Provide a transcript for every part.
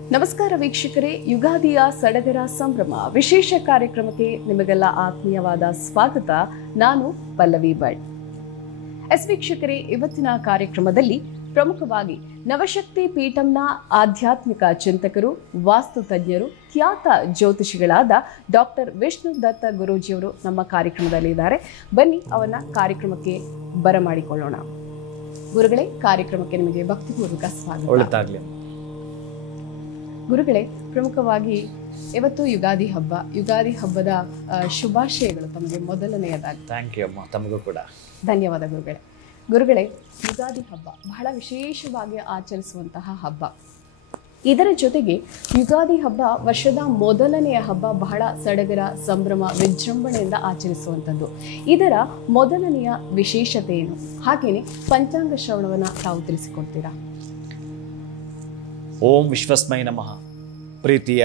ನಮಸ್ಕಾರ ವೀಕ್ಷಕರೇ, ಯುಗಾದಿಯ ಸಡಗರ ಸಂಭ್ರಮ ವಿಶೇಷ ಕಾರ್ಯಕ್ರಮಕ್ಕೆ ನಿಮಗೆಲ್ಲ ಆತ್ಮೀಯವಾದ ಸ್ವಾಗತ. ನಾನು ಪಲ್ಲವಿ ಭಟ್. ವೀಕ್ಷಕರೇ, ಇವತ್ತಿನ ಕಾರ್ಯಕ್ರಮದಲ್ಲಿ ಪ್ರಮುಖವಾಗಿ ನವಶಕ್ತಿ ಪೀಠಂನ ಆಧ್ಯಾತ್ಮಿಕ ಚಿಂತಕರು, ವಾಸ್ತು ತಜ್ಞರು, ಖ್ಯಾತ ಜ್ಯೋತಿಷಿಗಳಾದ ಡಾಕ್ಟರ್ ವಿಷ್ಣು ದತ್ತ ಗುರೂಜಿಯವರು ನಮ್ಮ ಕಾರ್ಯಕ್ರಮದಲ್ಲಿ ಇದ್ದಾರೆ. ಬನ್ನಿ ಅವನ್ನ ಕಾರ್ಯಕ್ರಮಕ್ಕೆ ಬರಮಾಡಿಕೊಳ್ಳೋಣ. ಗುರುಗಳೇ, ಕಾರ್ಯಕ್ರಮಕ್ಕೆ ನಿಮಗೆ ಭಕ್ತಿಪೂರ್ವಕ ಸ್ವಾಗತ. ಗುರುಗಳೇ, ಪ್ರಮುಖವಾಗಿ ಇವತ್ತು ಯುಗಾದಿ ಹಬ್ಬದ ಶುಭಾಶಯಗಳು ತಮಗೆ ಮೊದಲನೆಯದಾಗಿ. ಥ್ಯಾಂಕ್ ಯು ಅಮ್ಮ, ತಮಗೂ ಕೂಡ ಧನ್ಯವಾದ ಗುರುಗಳೇ. ಯುಗಾದಿ ಹಬ್ಬ ಬಹಳ ವಿಶೇಷವಾಗಿ ಆಚರಿಸುವಂತಹ ಹಬ್ಬ. ಇದರ ಜೊತೆಗೆ ಯುಗಾದಿ ಹಬ್ಬ ವರ್ಷದ ಮೊದಲನೆಯ ಹಬ್ಬ, ಬಹಳ ಸಡಗರ ಸಂಭ್ರಮ ವಿಜೃಂಭಣೆಯಿಂದ ಆಚರಿಸುವಂಥದ್ದು. ಇದರ ಮೊದಲನೆಯ ವಿಶೇಷತೆ ಏನು? ಹಾಗೇನೆ ಪಂಚಾಂಗ ಶ್ರವಣವನ್ನು ತಾವು ತಿಳಿಸಿಕೊಡ್ತೀರಾ? ಓಂ ವಿಶ್ವಸ್ಮೈ ನಮಃ. ಪ್ರೀತಿಯ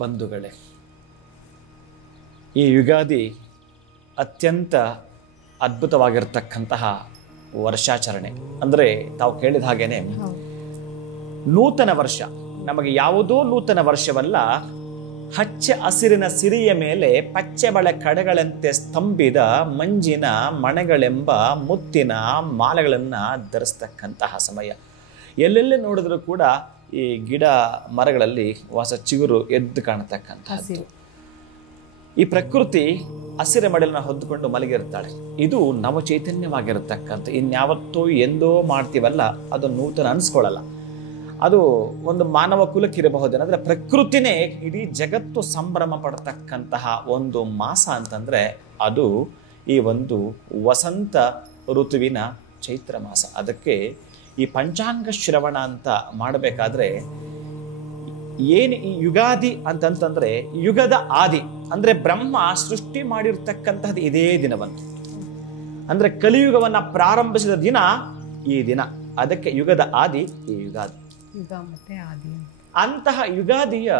ಬಂಧುಗಳೇ, ಈ ಯುಗಾದಿ ಅತ್ಯಂತ ಅದ್ಭುತವಾಗಿರ್ತಕ್ಕಂತಹ ವರ್ಷಾಚರಣೆ. ಅಂದರೆ ತಾವು ಕೇಳಿದ ಹಾಗೇನೆ ನೂತನ ವರ್ಷ. ನಮಗೆ ಯಾವುದೋ ನೂತನ ವರ್ಷವಲ್ಲ, ಹಚ್ಚ ಹಸಿರಿನ ಸಿರಿಯ ಮೇಲೆ ಪಚ್ಚೆ ಬಳೆ ಕಡೆಗಳಂತೆ ಸ್ತಂಭಿದ ಮಂಜಿನ ಮಣೆಗಳೆಂಬ ಮುತ್ತಿನ ಮಾಲೆಗಳನ್ನು ಧರಿಸ್ತಕ್ಕಂತಹ ಸಮಯ. ಎಲ್ಲೆಲ್ಲೇ ನೋಡಿದ್ರೂ ಕೂಡ ಈ ಗಿಡ ಮರಗಳಲ್ಲಿ ಹೊಸ ಚಿಗುರು ಎದ್ದು ಕಾಣತಕ್ಕಂಥದ್ದು. ಈ ಪ್ರಕೃತಿ ಹಸಿರ ಮಡಲನ್ನ ಹೊದ್ದುಕೊಂಡು ಮಲಗಿರ್ತಾಳೆ. ಇದು ನವಚೈತನ್ಯವಾಗಿರತಕ್ಕಂಥ, ಇನ್ಯಾವತ್ತೂ ಎಂದೋ ಮಾಡ್ತೀವಲ್ಲ ಅದು ನೂತನ ಅನಿಸ್ಕೊಳ್ಳಲ್ಲ. ಅದು ಒಂದು ಮಾನವ ಕುಲಕ್ಕಿರಬಹುದೇನಂದ್ರೆ, ಪ್ರಕೃತಿನೇ ಇಡೀ ಜಗತ್ತು ಸಂಭ್ರಮ ಪಡ್ತಕ್ಕಂತಹ ಒಂದು ಮಾಸ ಅಂತಂದ್ರೆ ಅದು ಈ ಒಂದು ವಸಂತ ಋತುವಿನ ಚೈತ್ರ ಮಾಸ. ಅದಕ್ಕೆ ಈ ಪಂಚಾಂಗ ಶ್ರವಣ ಅಂತ ಮಾಡಬೇಕಾದ್ರೆ ಏನು ಈ ಯುಗಾದಿ ಅಂತಂತಂದ್ರೆ ಯುಗದ ಆದಿ ಅಂದ್ರೆ ಬ್ರಹ್ಮ ಸೃಷ್ಟಿ ಮಾಡಿರ್ತಕ್ಕಂತಹದ್ದು ಇದೇ ದಿನವಂತು. ಅಂದ್ರೆ ಕಲಿಯುಗವನ್ನ ಪ್ರಾರಂಭಿಸಿದ ದಿನ ಈ ದಿನ. ಅದಕ್ಕೆ ಯುಗದ ಆದಿ ಈ ಯುಗಾದಿ. ಅಂತಹ ಯುಗಾದಿಯ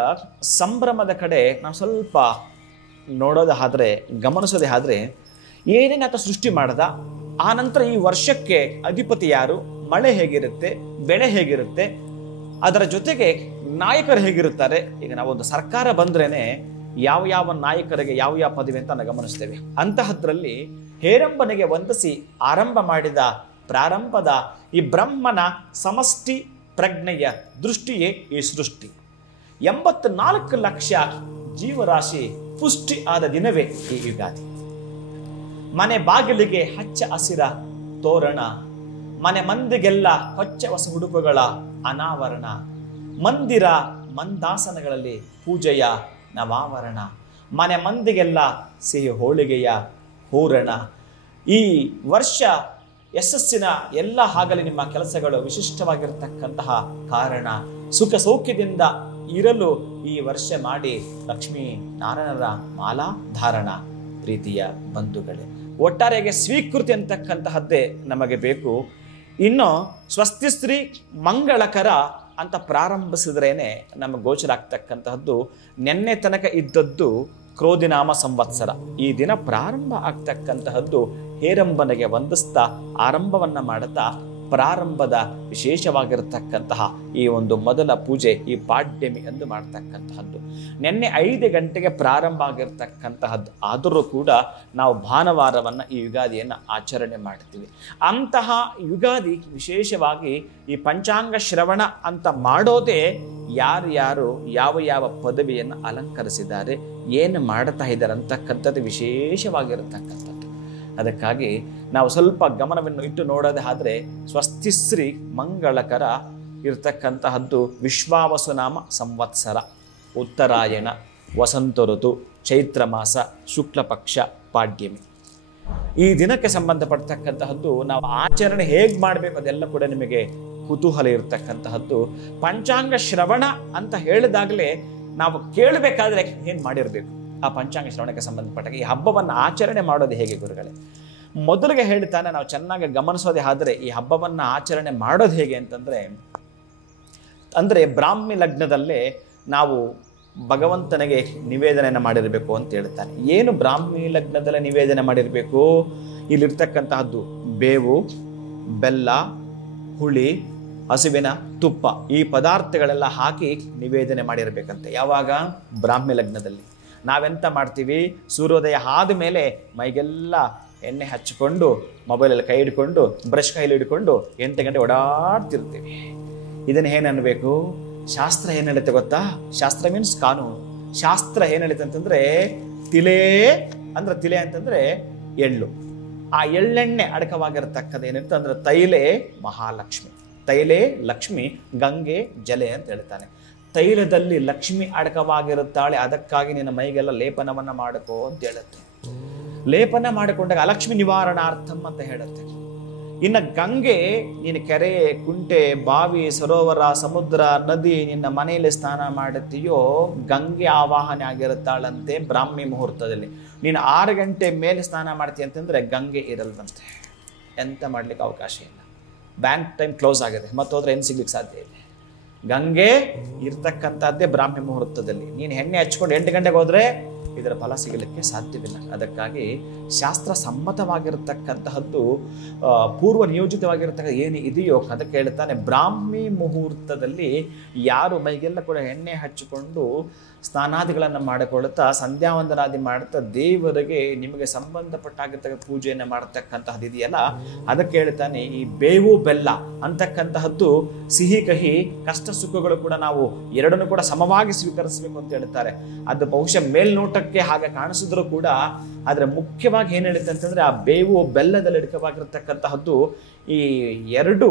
ಸಂಭ್ರಮದ ಕಡೆ ನಾವು ಸ್ವಲ್ಪ ನೋಡೋದಾದ್ರೆ, ಗಮನಿಸೋದೇ ಆದ್ರೆ, ಏನೇನಾತ ಸೃಷ್ಟಿ ಮಾಡದ, ಆ ನಂತರ ಈ ವರ್ಷಕ್ಕೆ ಅಧಿಪತಿ ಯಾರು, ಮಳೆ ಹೇಗಿರುತ್ತೆ, ಬೆಳೆ ಹೇಗಿರುತ್ತೆ, ಅದರ ಜೊತೆಗೆ ನಾಯಕರು ಹೇಗಿರುತ್ತಾರೆ. ಈಗ ನಾವೊಂದು ಸರ್ಕಾರ ಬಂದ್ರೇನೆ ಯಾವ ಯಾವ ನಾಯಕರಿಗೆ ಯಾವ ಯಾವ ಪದವಿ ಅಂತ ನಾವು ಗಮನಿಸ್ತೇವೆ. ಅಂತಹದ್ರಲ್ಲಿ ಹೇರಂಬನಿಗೆ ವಂದಿಸಿ ಆರಂಭ ಮಾಡಿದ ಪ್ರಾರಂಭದ ಈ ಬ್ರಹ್ಮನ ಸಮಷ್ಟಿ ಪ್ರಜ್ಞೆಯ ದೃಷ್ಟಿಯೇ ಈ ಸೃಷ್ಟಿ. 84 ಲಕ್ಷ ಜೀವರಾಶಿ ಪುಷ್ಟಿ ಆದ ದಿನವೇ ಈ ಯುಗಾದಿ. ಮನೆ ಬಾಗಿಲಿಗೆ ಹಚ್ಚ ಹಸಿರ ತೋರಣ, ಮನೆ ಮಂದಿಗೆಲ್ಲ ಹೊಚ್ಚ ಹೊಸ ಉಡುಪುಗಳ ಅನಾವರಣ, ಮಂದಿರ ಮಂದಾಸನಗಳಲ್ಲಿ ಪೂಜೆಯ ನವಾವರಣ, ಮನೆ ಮಂದಿಗೆಲ್ಲ ಸಿಹಿ ಹೋಳಿಗೆಯ ಹೂರಣ. ಈ ವರ್ಷ ಯಶಸ್ಸಿನ ಎಲ್ಲ ಆಗಲಿ ನಿಮ್ಮ ಕೆಲಸಗಳು ವಿಶಿಷ್ಟವಾಗಿರತಕ್ಕಂತಹ ಕಾರಣ. ಸುಖ ಸೌಖ್ಯದಿಂದ ಇರಲು ಈ ವರ್ಷ ಮಾಡಿ ಲಕ್ಷ್ಮೀ ನಾರಾಯಣರ ಮಾಲಾ ಧಾರಣ. ಪ್ರೀತಿಯ ಬಂಧುಗಳೇ, ಒಟ್ಟಾರೆಯಾಗಿ ಸ್ವೀಕೃತಿ ಅಂತಕ್ಕಂತಹದ್ದೇ ನಮಗೆ ಬೇಕು. ಇನ್ನು ಸ್ವಸ್ತಿಶ್ರೀ ಮಂಗಳಕರ ಅಂತ ಪ್ರಾರಂಭಿಸಿದ್ರೇನೆ ನಮಗೆ ಗೋಚರ ಆಗ್ತಕ್ಕಂತಹದ್ದು ನಿನ್ನೆ ತನಕ ಇದ್ದದ್ದು ಕ್ರೋಧಿನಾಮ ಸಂವತ್ಸರ. ಈ ದಿನ ಪ್ರಾರಂಭ ಆಗ್ತಕ್ಕಂತಹದ್ದು ಹೇರಂಬನಿಗೆ ವಂದಿಸ್ತಾ ಆರಂಭವನ್ನ ಮಾಡುತ್ತಾ ಪ್ರಾರಂಭದ ವಿಶೇಷವಾಗಿರತಕ್ಕಂತಹ ಈ ಒಂದು ಮೊದಲ ಪೂಜೆ ಈ ಪಾಡ್ಯಮಿ ಎಂದು ಮಾಡ್ತಕ್ಕಂತಹದ್ದು. ನಿನ್ನೆ 5 ಗಂಟೆಗೆ ಪ್ರಾರಂಭ ಆಗಿರ್ತಕ್ಕಂತಹದ್ದು. ಆದರೂ ಕೂಡ ನಾವು ಭಾನುವಾರವನ್ನು ಈ ಯುಗಾದಿಯನ್ನು ಆಚರಣೆ ಮಾಡ್ತೀವಿ. ಅಂತಹ ಯುಗಾದಿ ವಿಶೇಷವಾಗಿ ಈ ಪಂಚಾಂಗ ಶ್ರವಣ ಅಂತ ಮಾಡೋದೇ ಯಾರ್ಯಾರು ಯಾವ ಯಾವ ಪದವಿಯನ್ನು ಅಲಂಕರಿಸಿದ್ದಾರೆ, ಏನು ಮಾಡ್ತಾ ಇದ್ದಾರೆ ಅಂತಕ್ಕಂಥದ್ದು ವಿಶೇಷವಾಗಿರತಕ್ಕಂಥದ್ದು. ಅದಕ್ಕಾಗಿ ನಾವು ಸ್ವಲ್ಪ ಗಮನವನ್ನು ಇಟ್ಟು ನೋಡೋದಾದ್ರೆ, ಸ್ವಸ್ತಿಶ್ರೀ ಮಂಗಳಕರ ಇರತಕ್ಕಂತಹದ್ದು ವಿಶ್ವಾವಸುನಾಮ ಸಂವತ್ಸರ, ಉತ್ತರಾಯಣ, ವಸಂತ ಋತು, ಚೈತ್ರ ಮಾಸ, ಶುಕ್ಲ ಪಕ್ಷ, ಪಾಡ್ಯಮಿ. ಈ ದಿನಕ್ಕೆ ಸಂಬಂಧಪಡ್ತಕ್ಕಂತಹದ್ದು ನಾವು ಆಚರಣೆ ಹೇಗೆ ಮಾಡಬೇಕು ಅದೆಲ್ಲ ಕೂಡ ನಿಮಗೆ ಕುತೂಹಲ ಇರತಕ್ಕಂತಹದ್ದು. ಪಂಚಾಂಗ ಶ್ರವಣ ಅಂತ ಹೇಳಿದಾಗಲೇ ನಾವು ಕೇಳಬೇಕಾದ್ರೆ ಏನು ಮಾಡಿರಬೇಕು, ಆ ಪಂಚಾಂಗ ಶ್ರವಣಕ್ಕೆ ಸಂಬಂಧಪಟ್ಟಾಗ ಈ ಹಬ್ಬವನ್ನು ಆಚರಣೆ ಮಾಡೋದು ಹೇಗೆ ಗುರುಗಳೇ? ಮೊದಲಿಗೆ ಹೇಳ್ತಾನೆ ನಾವು ಚೆನ್ನಾಗಿ ಗಮನಿಸೋದೇ ಆದರೆ ಈ ಹಬ್ಬವನ್ನು ಆಚರಣೆ ಮಾಡೋದು ಹೇಗೆ ಅಂದರೆ ಬ್ರಾಹ್ಮಿ ಲಗ್ನದಲ್ಲೇ ನಾವು ಭಗವಂತನಿಗೆ ನಿವೇದನೆಯನ್ನು ಮಾಡಿರಬೇಕು ಅಂತ ಹೇಳ್ತಾನೆ. ಏನು ಬ್ರಾಹ್ಮಿ ಲಗ್ನದಲ್ಲೇ ನಿವೇದನೆ ಮಾಡಿರಬೇಕು? ಇಲ್ಲಿರ್ತಕ್ಕಂತಹದ್ದು ಬೇವು, ಬೆಲ್ಲ, ಹುಳಿ, ಹಸುವಿನ ತುಪ್ಪ, ಈ ಪದಾರ್ಥಗಳೆಲ್ಲ ಹಾಕಿ ನಿವೇದನೆ ಮಾಡಿರಬೇಕಂತೆ. ಯಾವಾಗ? ಬ್ರಾಹ್ಮಿ ಲಗ್ನದಲ್ಲಿ. ನಾವೆಂತ ಮಾಡ್ತೀವಿ? ಸೂರ್ಯೋದಯ ಆದ ಮೇಲೆ ಮೈಗೆಲ್ಲ ಎಣ್ಣೆ ಹಚ್ಚಿಕೊಂಡು, ಮೊಬೈಲಲ್ಲಿ ಕೈ ಹಿಡ್ಕೊಂಡು, ಬ್ರಷ್ ಕೈಲಿ ಹಿಡ್ಕೊಂಡು 8 ಗಂಟೆ ಓಡಾಡ್ತಿರ್ತೀವಿ. ಇದನ್ನು ಏನು ಅನ್ಬೇಕು? ಶಾಸ್ತ್ರ ಏನು ಹೇಳುತ್ತೆ ಗೊತ್ತಾ? ಶಾಸ್ತ್ರ ಮೀನ್ಸ್ ಕಾನೂನು. ಶಾಸ್ತ್ರ ಏನು ಹೇಳುತ್ತೆ ಅಂತಂದ್ರೆ, ತಿಲೆ ಅಂತಂದ್ರೆ ಎಳ್ಳು. ಆ ಎಳ್ಳೆಣ್ಣೆ ಅಡಕವಾಗಿರತಕ್ಕದ್ದು ಏನಿರುತ್ತೆ ಅಂದ್ರೆ ತೈಲೆ ಮಹಾಲಕ್ಷ್ಮಿ, ತೈಲೆ ಲಕ್ಷ್ಮಿ, ಗಂಗೆ ಜಲೆ ಅಂತ ಹೇಳ್ತಾನೆ. ತೈಲದಲ್ಲಿ ಲಕ್ಷ್ಮಿ ಅಡಕವಾಗಿರುತ್ತಾಳೆ, ಅದಕ್ಕಾಗಿ ನಿನ್ನ ಮೈಗೆಲ್ಲ ಲೇಪನವನ್ನ ಮಾಡಕೋ ಅಂತ ಹೇಳುತ್ತೆ. ಲೇಪನ ಮಾಡಿಕೊಂಡಾಗ ಅಲಕ್ಷ್ಮಿ ನಿವಾರಣಾರ್ಥಂ ಅಂತ ಹೇಳುತ್ತೆ. ಇನ್ನು ಗಂಗೆ, ನೀನು ಕೆರೆ, ಕುಂಟೆ, ಬಾವಿ, ಸರೋವರ, ಸಮುದ್ರ, ನದಿ, ನಿನ್ನ ಮನೆಯಲ್ಲಿ ಸ್ನಾನ ಮಾಡುತ್ತೀಯೋ ಗಂಗೆ ಆವಾಹನೆ ಆಗಿರುತ್ತಾಳಂತೆ ಬ್ರಾಹ್ಮಿ ಮುಹೂರ್ತದಲ್ಲಿ. ನೀನು 6 ಗಂಟೆ ಮೇಲೆ ಸ್ನಾನ ಮಾಡ್ತೀಯ ಅಂತಂದ್ರೆ ಗಂಗೆ ಇರಲ್ವಂತೆ. ಎಂತ ಮಾಡ್ಲಿಕ್ಕೆ ಅವಕಾಶ ಇಲ್ಲ. ಬ್ಯಾಂಕ್ ಟೈಮ್ ಕ್ಲೋಸ್ ಆಗಿದೆ, ಮತ್ತೋದ್ರೆ ಏನು ಸಿಗ್ಲಿಕ್ಕೆ ಸಾಧ್ಯ ಇಲ್ಲ. ಗಂಗೆ ಇರ್ತಕ್ಕಂಥದ್ದೇ ಬ್ರಾಹ್ಮಿ ಮುಹೂರ್ತದಲ್ಲಿ. ನೀನು ಎಣ್ಣೆ ಹಚ್ಕೊಂಡು 8 ಗಂಟೆಗೆ ಹೋದ್ರೆ ಇದರ ಫಲ ಸಿಗಲಿಕ್ಕೆ ಸಾಧ್ಯವಿಲ್ಲ. ಅದಕ್ಕಾಗಿ ಶಾಸ್ತ್ರ ಸಮ್ಮತವಾಗಿರತಕ್ಕಂತಹದ್ದು, ಪೂರ್ವ ನಿಯೋಜಿತವಾಗಿರತಕ್ಕ ಏನು ಇದೆಯೋ ಅದಕ್ಕೆ ಹೇಳ್ತಾನೆ, ಬ್ರಾಹ್ಮಿ ಮುಹೂರ್ತದಲ್ಲಿ ಯಾರು ಮೈಗೆಲ್ಲ ಕೂಡ ಎಣ್ಣೆ ಹಚ್ಚಿಕೊಂಡು ಸ್ನಾನಾದಿಗಳನ್ನು ಮಾಡಿಕೊಳ್ಳುತ್ತಾ ಸಂಧ್ಯಾವಂದನಾದಿ ಮಾಡುತ್ತಾ ದೇವರಿಗೆ ನಿಮಗೆ ಸಂಬಂಧಪಟ್ಟಾಗಿರ್ತಕ್ಕ ಪೂಜೆಯನ್ನು ಮಾಡತಕ್ಕಂತಹದ್ದು ಇದೆಯಲ್ಲ, ಅದಕ್ಕೆ ಹೇಳ್ತಾನೆ ಈ ಬೇವು ಬೆಲ್ಲ ಅಂತಕ್ಕಂತಹದ್ದು, ಸಿಹಿ ಕಹಿ ಕಷ್ಟ ಸುಖಗಳು ಕೂಡ ನಾವು ಎರಡನ್ನು ಕೂಡ ಸಮವಾಗಿ ಸ್ವೀಕರಿಸಬೇಕು ಅಂತ ಹೇಳ್ತಾರೆ. ಅದು ಬಹುಶಃ ಮೇಲ್ನೋಟಕ್ಕೆ ಹಾಗೆ ಕಾಣಿಸಿದ್ರು ಕೂಡ ಆದರೆ ಮುಖ್ಯವಾಗಿ ಏನು ಹೇಳುತ್ತೆ ಅಂತಂದ್ರೆ, ಆ ಬೇವು ಬೆಲ್ಲದಲ್ಲಿ ಅಡಕವಾಗಿರ್ತಕ್ಕಂತಹದ್ದು ಈ 2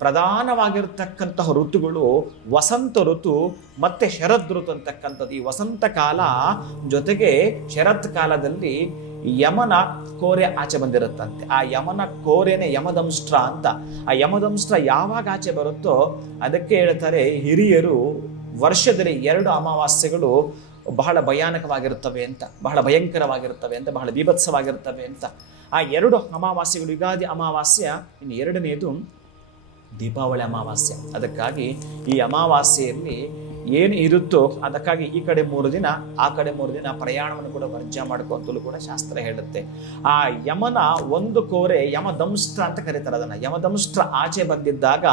ಪ್ರಧಾನವಾಗಿರ್ತಕ್ಕಂತಹ ಋತುಗಳು ವಸಂತ ಋತು ಮತ್ತೆ ಶರದ್ ಋತು ಅಂತಕ್ಕಂಥದ್ದು. ಈ ವಸಂತ ಕಾಲ ಜೊತೆಗೆ ಶರತ್ ಕಾಲದಲ್ಲಿ ಯಮನ ಕೋರೆ ಆಚೆ ಬಂದಿರುತ್ತಂತೆ. ಆ ಯಮನ ಕೋರೆನೆ ಯಮದಂಷ್ಟ್ರ ಅಂತ. ಆ ಯಮದಂಷ್ಟ್ರ ಯಾವಾಗ ಆಚೆ ಬರುತ್ತೋ ಅದಕ್ಕೆ ಹೇಳ್ತಾರೆ ಹಿರಿಯರು, ವರ್ಷದಲ್ಲಿ 2 ಅಮಾವಾಸ್ಯೆಗಳು ಬಹಳ ಭಯಾನಕವಾಗಿರುತ್ತವೆ ಅಂತ, ಬಹಳ ಭಯಂಕರವಾಗಿರುತ್ತವೆ ಅಂತ, ಬಹಳ ಬೀಭತ್ಸವಾಗಿರುತ್ತವೆ ಅಂತ. ಆ 2 ಅಮಾವಾಸ್ಯೆಗಳು, ಯುಗಾದಿ ಅಮಾವಾಸ್ಯ, ಇನ್ನು 2ನೇದು ದೀಪಾವಳಿ ಅಮಾವಾಸ್ಯ. ಅದಕ್ಕಾಗಿ ಈ ಅಮಾವಾಸ್ಯೆಯಲ್ಲಿ ಏನು ಇರುತ್ತೋ ಅದಕ್ಕಾಗಿ ಈ ಕಡೆ 3 ದಿನ, ಆ ಕಡೆ 3 ದಿನ ಪ್ರಯಾಣವನ್ನು ಕೂಡ ವರ್ಜ್ಯ ಮಾಡ್ಕೊಂತಲೂ ಕೂಡ ಶಾಸ್ತ್ರ ಹೇಳುತ್ತೆ. ಆ ಯಮನ ಒಂದು ಕೋರೆ ಯಮದಂಷ್ಟ್ರ ಅಂತ ಕರೀತಾರೆ ಅದನ್ನ. ಯಮದಂಷ್ಟ್ರ ಆಚೆ ಬಂದಿದ್ದಾಗ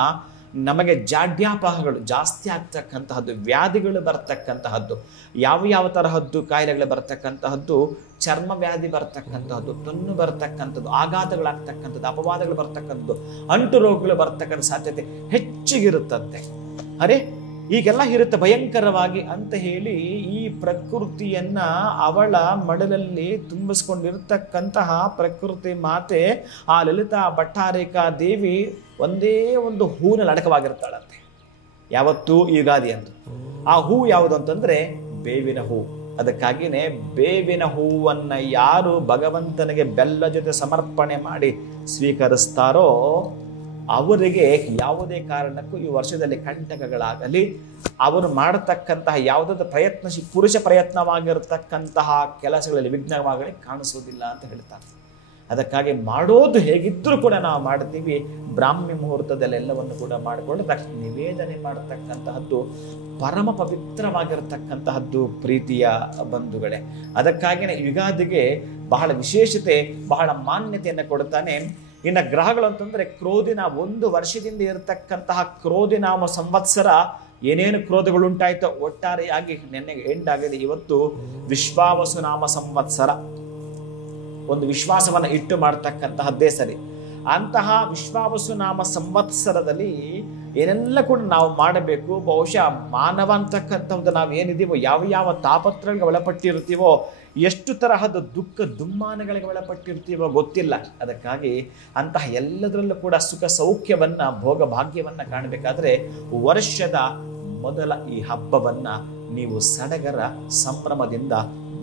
ನಮಗೆ ಜಾಡ್ಯಾಪಾಹಗಳು ಜಾಸ್ತಿ ಆಗ್ತಕ್ಕಂತಹದ್ದು, ವ್ಯಾಧಿಗಳು ಬರ್ತಕ್ಕಂತಹದ್ದು, ಯಾವ ತರಹದ್ದು ಕಾಯಿಲೆಗಳು ಬರ್ತಕ್ಕಂತಹದ್ದು, ಚರ್ಮ ವ್ಯಾಧಿ ಬರ್ತಕ್ಕಂತಹದ್ದು, ತೊನ್ನು ಬರ್ತಕ್ಕಂಥದ್ದು, ಆಘಾತಗಳಾಗ್ತಕ್ಕಂಥದ್ದು, ಅಪವಾದಗಳು ಬರ್ತಕ್ಕಂಥದ್ದು, ಅಂಟು ರೋಗಗಳು ಬರ್ತಕ್ಕಂಥ ಸಾಧ್ಯತೆ ಹೆಚ್ಚಿಗಿರುತ್ತಂತೆ. ಅರೆ ಈಗೆಲ್ಲ ಇರುತ್ತೆ ಭಯಂಕರವಾಗಿ ಅಂತ ಹೇಳಿ ಈ ಪ್ರಕೃತಿಯನ್ನ ಅವಳ ಮಡಲಲ್ಲಿ ತುಂಬಿಸ್ಕೊಂಡಿರ್ತಕ್ಕಂತಹ ಪ್ರಕೃತಿ ಮಾತೆ ಆ ಲಲಿತಾ ಭಟ್ಟಾರಿಕಾ ದೇವಿ ಒಂದೇ ಒಂದು ಹೂವಿನಲ್ಲಿ ಅಡಕವಾಗಿರ್ತಾಳಂತೆ ಯಾವತ್ತೂ ಯುಗಾದಿ ಅಂತ. ಆ ಹೂ ಯಾವುದು ಅಂತಂದ್ರೆ ಬೇವಿನ ಹೂ. ಅದಕ್ಕಾಗಿನೇ ಬೇವಿನ ಹೂವನ್ನ ಯಾರು ಭಗವಂತನಿಗೆ ಬೆಲ್ಲ ಜೊತೆ ಸಮರ್ಪಣೆ ಮಾಡಿ ಸ್ವೀಕರಿಸ್ತಾರೋ ಅವರಿಗೆ ಯಾವುದೇ ಕಾರಣಕ್ಕೂ ಈ ವರ್ಷದಲ್ಲಿ ಕಂಟಕಗಳಾಗಲಿ, ಅವರು ಮಾಡತಕ್ಕಂತಹ ಯಾವುದಾದ್ರೂ ಪುರುಷ ಪ್ರಯತ್ನವಾಗಿರತಕ್ಕಂತಹ ಕೆಲಸಗಳಲ್ಲಿ ವಿಘ್ನವಾಗಲಿ ಕಾಣಿಸೋದಿಲ್ಲ ಅಂತ ಹೇಳ್ತಾರೆ. ಅದಕ್ಕಾಗಿ ಮಾಡೋದು ಹೇಗಿದ್ರೂ ಕೂಡ ನಾವು ಮಾಡ್ತೀವಿ. ಬ್ರಾಹ್ಮಿ ಮುಹೂರ್ತದಲ್ಲಿ ಎಲ್ಲವನ್ನು ಕೂಡ ಮಾಡಿಕೊಂಡು ನಿವೇದನೆ ಮಾಡತಕ್ಕಂತಹದ್ದು ಪರಮ ಪವಿತ್ರವಾಗಿರತಕ್ಕಂತಹದ್ದು ಪ್ರೀತಿಯ ಬಂಧುಗಳೇ. ಅದಕ್ಕಾಗಿಯೇ ಯುಗಾದಿಗೆ ಬಹಳ ವಿಶೇಷತೆ, ಬಹಳ ಮಾನ್ಯತೆಯನ್ನು ಕೊಡ್ತಾನೆ. ಇನ್ನು ಗ್ರಹಗಳು ಅಂತಂದ್ರೆ ಕ್ರೋಧಿನ, 1 ವರ್ಷದಿಂದ ಇರತಕ್ಕಂತಹ ಕ್ರೋಧಿನಾಮ ಸಂವತ್ಸರ ಏನೇನು ಕ್ರೋಧಗಳು ಉಂಟಾಯ್ತೋ ಒಟ್ಟಾರೆಯಾಗಿ ನೆನ್ನೆಗೆ ಎಂಡ್ ಆಗಿದೆ. ಇವತ್ತು ವಿಶ್ವಾವಸುನಾಮ ಸಂವತ್ಸರ, ಒಂದು ವಿಶ್ವಾಸವನ್ನ ಇಟ್ಟು ಮಾಡ್ತಕ್ಕಂತಹದ್ದೇ ಸರಿ. ಅಂತಹ ವಿಶ್ವಾವಸುನಾಮ ಸಂವತ್ಸರದಲ್ಲಿ ಏನೆಲ್ಲ ಕೂಡ ನಾವು ಮಾಡಬೇಕು. ಬಹುಶಃ ಮಾನವ ಅಂತಕ್ಕಂಥದ್ದು ನಾವು ಏನಿದೀವೋ, ಯಾವ ತಾಪತ್ರಗಳಿಗೆ ಒಳಪಟ್ಟಿರ್ತೀವೋ, ಎಷ್ಟು ತರಹದ ದುಃಖ ದುಮ್ಮಾನಗಳಿಗೆ ಒಳಪಟ್ಟಿರ್ತೀವೋ ಗೊತ್ತಿಲ್ಲ. ಅದಕ್ಕಾಗಿ ಅಂತಹ ಎಲ್ಲದರಲ್ಲೂ ಕೂಡ ಸುಖ ಸೌಖ್ಯವನ್ನ, ಭೋಗ ಭಾಗ್ಯವನ್ನ ಕಾಣಬೇಕಾದ್ರೆ ವರ್ಷದ ಮೊದಲ ಈ ಹಬ್ಬವನ್ನ ನೀವು ಸಡಗರ ಸಂಭ್ರಮದಿಂದ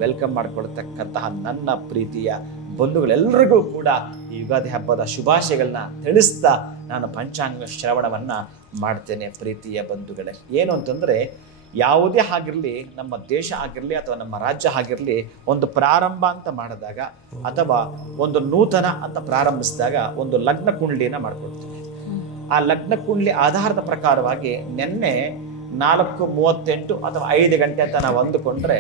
ವೆಲ್ಕಮ್ ಮಾಡಿಕೊಳ್ತಕ್ಕಂತಹ ನನ್ನ ಪ್ರೀತಿಯ ಬಂಧುಗಳೆಲ್ಲರಿಗೂ ಕೂಡ ಈ ಯುಗಾದಿ ಹಬ್ಬದ ಶುಭಾಶಯಗಳನ್ನ ತಿಳಿಸ್ತಾ ನಾನು ಪಂಚಾಂಗ ಶ್ರವಣವನ್ನ ಮಾಡ್ತೇನೆ. ಪ್ರೀತಿಯ ಬಂಧುಗಳೇ, ಏನು ಅಂತಂದ್ರೆ ಯಾವುದೇ ಆಗಿರಲಿ, ನಮ್ಮ ದೇಶ ಆಗಿರಲಿ ಅಥವಾ ನಮ್ಮ ರಾಜ್ಯ ಆಗಿರಲಿ, ಒಂದು ಪ್ರಾರಂಭ ಅಂತ ಮಾಡಿದಾಗ ಅಥವಾ ಒಂದು ನೂತನ ಅಂತ ಪ್ರಾರಂಭಿಸಿದಾಗ ಒಂದು ಲಗ್ನ ಕುಂಡ್ಲಿನ ಮಾಡ್ಕೊಳ್ತೀವಿ. ಆ ಲಗ್ನ ಕುಂಡ್ಲಿ ಆಧಾರದ ಪ್ರಕಾರವಾಗಿ ನಿನ್ನೆ 4:38 ಅಥವಾ 5 ಗಂಟೆ ಅಂತ ನಾವು ಅಂದುಕೊಂಡ್ರೆ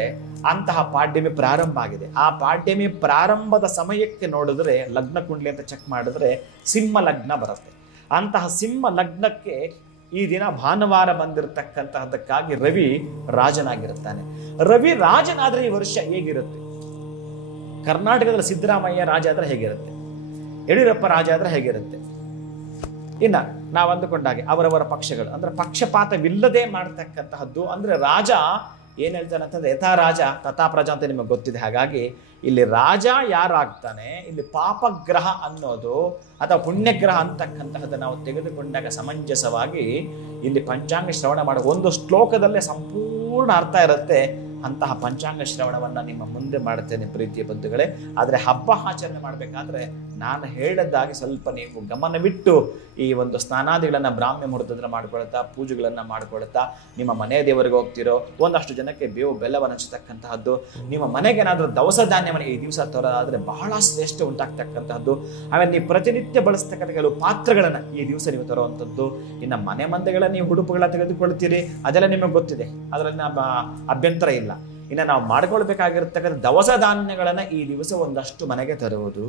ಅಂತಹ ಪಾಡ್ಯಮಿ ಪ್ರಾರಂಭ ಆಗಿದೆ. ಆ ಪಾಡ್ಯಮಿ ಪ್ರಾರಂಭದ ಸಮಯಕ್ಕೆ ನೋಡಿದ್ರೆ ಲಗ್ನ ಕುಂಡ್ಲಿ ಅಂತ ಚೆಕ್ ಮಾಡಿದ್ರೆ ಸಿಂಹ ಲಗ್ನ ಬರುತ್ತೆ. ಅಂತಹ ಸಿಂಹ ಲಗ್ನಕ್ಕೆ ಈ ದಿನ ಭಾನುವಾರ ಬಂದಿರತಕ್ಕಂತಹದಕ್ಕಾಗಿ ರವಿ ರಾಜನಾಗಿರುತ್ತಾನೆ. ರವಿ ರಾಜನಾದ್ರೆ ಈ ವರ್ಷ ಹೇಗಿರುತ್ತೆ? ಕರ್ನಾಟಕದಲ್ಲಿ ಸಿದ್ದರಾಮಯ್ಯ ರಾಜ ಆದ್ರೆ ಹೇಗಿರುತ್ತೆ? ಯಡಿಯೂರಪ್ಪ ರಾಜ ಆದ್ರೆ ಹೇಗಿರುತ್ತೆ? ಇನ್ನ ನಾವು ಅಂದುಕೊಂಡಾಗೆ ಅವರವರ ಪಕ್ಷಗಳು ಅಂದ್ರೆ ಪಕ್ಷಪಾತವಿಲ್ಲದೆ ಮಾಡ್ತಕ್ಕಂತಹದ್ದು. ಅಂದ್ರೆ ರಾಜ ಏನ್ ಹೇಳ್ತಾನೆ ಅಂತಂದ್ರೆ ಯಥಾ ರಾಜ ತಥಾ ಪ್ರಜಾ ಅಂತ ನಿಮಗೆ ಗೊತ್ತಿದೆ. ಹಾಗಾಗಿ ಇಲ್ಲಿ ರಾಜ ಯಾರಾಗ್ತಾನೆ, ಇಲ್ಲಿ ಪಾಪಗ್ರಹ ಅನ್ನೋದು ಅಥವಾ ಪುಣ್ಯಗ್ರಹ ಅಂತಕ್ಕಂತಹದ್ದು ನಾವು ತೆಗೆದುಕೊಂಡಾಗ ಸಮಂಜಸವಾಗಿ ಇಲ್ಲಿ ಪಂಚಾಂಗ ಶ್ರವಣ ಮಾಡೋ ಒಂದು ಶ್ಲೋಕದಲ್ಲೇ ಸಂಪೂರ್ಣ ಅರ್ಥ ಇರುತ್ತೆ. ಅಂತಹ ಪಂಚಾಂಗ ಶ್ರವಣವನ್ನ ನಿಮ್ಮ ಮುಂದೆ ಮಾಡುತ್ತೇನೆ ಪ್ರೀತಿಯ ಬಂಧುಗಳೇ. ಆದರೆ ಹಬ್ಬ ಆಚರಣೆ ಮಾಡಬೇಕಾದ್ರೆ ನಾನು ಹೇಳಿದ್ದಾಗಿ ಸ್ವಲ್ಪ ನೀವು ಗಮನವಿಟ್ಟು ಈ ಒಂದು ಸ್ನಾನಾದಿಗಳನ್ನು ಬ್ರಾಹ್ಮ್ಯ ಮುಹೂರ್ತದಲ್ಲಿ ಮಾಡ್ಕೊಳ್ತಾ, ಪೂಜೆಗಳನ್ನು ಮಾಡ್ಕೊಳ್ತಾ, ನಿಮ್ಮ ಮನೆ ದೇವರಿಗೆ ಹೋಗ್ತಿರೋ, ಒಂದಷ್ಟು ಜನಕ್ಕೆ ಬೇವು ಬೆಲ್ಲವನ್ನು ಹಂಚತಕ್ಕಂತಹದ್ದು, ನಿಮ್ಮ ಮನೆಗೆ ಏನಾದರೂ ದವಸ ಧಾನ್ಯವನ್ನು ಈ ದಿವಸ ತರೋದಾದ್ರೆ ಬಹಳ ಶ್ರೇಷ್ಠ ಉಂಟಾಗ್ತಕ್ಕಂತಹದ್ದು. ಆಮೇಲೆ ನೀವು ಪ್ರತಿನಿತ್ಯ ಬಳಸ್ತಕ್ಕಂಥ ಕೆಲವು ಪಾತ್ರಗಳನ್ನು ಈ ದಿವಸ ನೀವು ತರುವಂಥದ್ದು. ಇನ್ನು ಮನೆ ಮಂದಿಗಳ ನೀವು ಉಡುಪುಗಳ ತೆಗೆದುಕೊಳ್ತೀರಿ, ಅದೆಲ್ಲ ನಿಮಗೆ ಗೊತ್ತಿದೆ, ಅದರಲ್ಲಿ ಅಭ್ಯಂತರ ಇಲ್ಲ. ಇನ್ನು ನಾವು ಮಾಡ್ಕೊಳ್ಬೇಕಾಗಿರ್ತಕ್ಕಂಥ ದವಸ ಧಾನ್ಯಗಳನ್ನ ಈ ದಿವಸ ಒಂದಷ್ಟು ಮನೆಗೆ ತರುವುದು.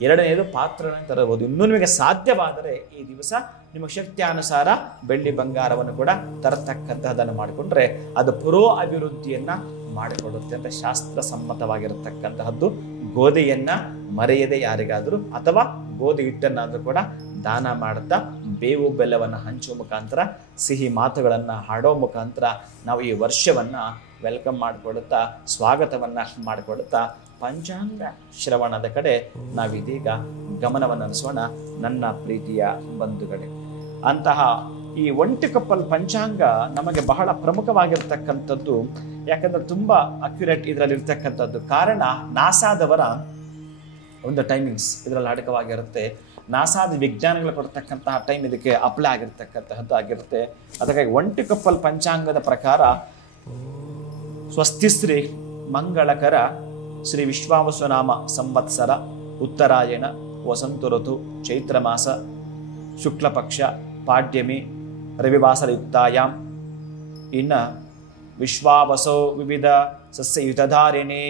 ಎರಡನೇದು ಪಾತ್ರಗಳನ್ನು ತರಬಹುದು. ಇನ್ನೂ ನಿಮಗೆ ಸಾಧ್ಯವಾದರೆ ಈ ದಿವಸ ನಿಮಗೆ ಶಕ್ತಿಯಾನುಸಾರ ಬೆಳ್ಳಿ ಬಂಗಾರವನ್ನು ಕೂಡ ತರತಕ್ಕಂತಹದನ್ನು ಮಾಡಿಕೊಂಡ್ರೆ ಅದು ಪುರೋ ಅಭಿವೃದ್ಧಿಯನ್ನ ಮಾಡಿಕೊಡುತ್ತೆ ಅಂತ ಶಾಸ್ತ್ರ ಸಮ್ಮತವಾಗಿರತಕ್ಕಂತಹದ್ದು. ಗೋಧಿಯನ್ನ ಮರೆಯದೆ ಯಾರಿಗಾದರೂ ಅಥವಾ ಗೋಧಿ ಹಿಟ್ಟನ್ನಾದ್ರೂ ಕೂಡ ದಾನ ಮಾಡುತ್ತಾ ಬೇವು ಬೆಲ್ಲವನ್ನು ಹಂಚುವ ಮುಖಾಂತರ, ಸಿಹಿ ಮಾತುಗಳನ್ನು ಹಾಡೋ ಮುಖಾಂತರ ನಾವು ಈ ವರ್ಷವನ್ನ ವೆಲ್ಕಮ್ ಮಾಡಿಕೊಳ್ಳುತ್ತಾ, ಸ್ವಾಗತವನ್ನ ಮಾಡಿಕೊಳ್ಳುತ್ತಾ ಪಂಚಾಂಗ ಶ್ರವಣದ ಕಡೆ ನಾವಿದೀಗ ಗಮನವನ್ನು ಹರಿಸೋಣ ನನ್ನ ಪ್ರೀತಿಯ ಬಂಧುಗಳೇ. ಅಂತಹ ಈ ಒಂಟಿಕೊಪ್ಪಲ್ ಪಂಚಾಂಗ ನಮಗೆ ಬಹಳ ಪ್ರಮುಖವಾಗಿರ್ತಕ್ಕಂಥದ್ದು. ಯಾಕಂದ್ರೆ ತುಂಬಾ ಅಕ್ಯುರೇಟ್ ಇದರಲ್ಲಿ ಇರ್ತಕ್ಕಂಥದ್ದು. ಕಾರಣ ನಾಸಾದವರ ಒಂದು ಟೈಮಿಂಗ್ಸ್ ಇದರಲ್ಲಿ ಅಡಕವಾಗಿರುತ್ತೆ. ನಾಸಾದ ವಿಜ್ಞಾನಿಗಳು ಕೊಡ್ತಕ್ಕಂತಹ ಟೈಮ್ ಇದಕ್ಕೆ ಅಪ್ಲೈ ಆಗಿರ್ತಕ್ಕಂತಹದ್ದು ಆಗಿರುತ್ತೆ. ಅದಕ್ಕಾಗಿ ಒಂಟಿಕೊಪ್ಪಲ್ ಪಂಚಾಂಗದ ಪ್ರಕಾರ ಸ್ವಸ್ತಿಶ್ರೀ ಮಂಗಳಕರ ಶ್ರೀ ವಿಶ್ವಾವಸುನಾಮ ಸಂವತ್ಸರ ಉತ್ತರಾಯಣ ವಸಂತ ಋತು ಚೈತ್ರ ಮಾಸ ಶುಕ್ಲ ಪಕ್ಷ ಪಾಡ್ಯಮಿ ರವಿವಾಸರಯುಕ್ತಾಯಾಮ್. ಇನ್ನು ವಿಶ್ವಾವಸೋ ವಿವಿಧ ಸಸ್ಯಯುತಧಾರಿಣಿ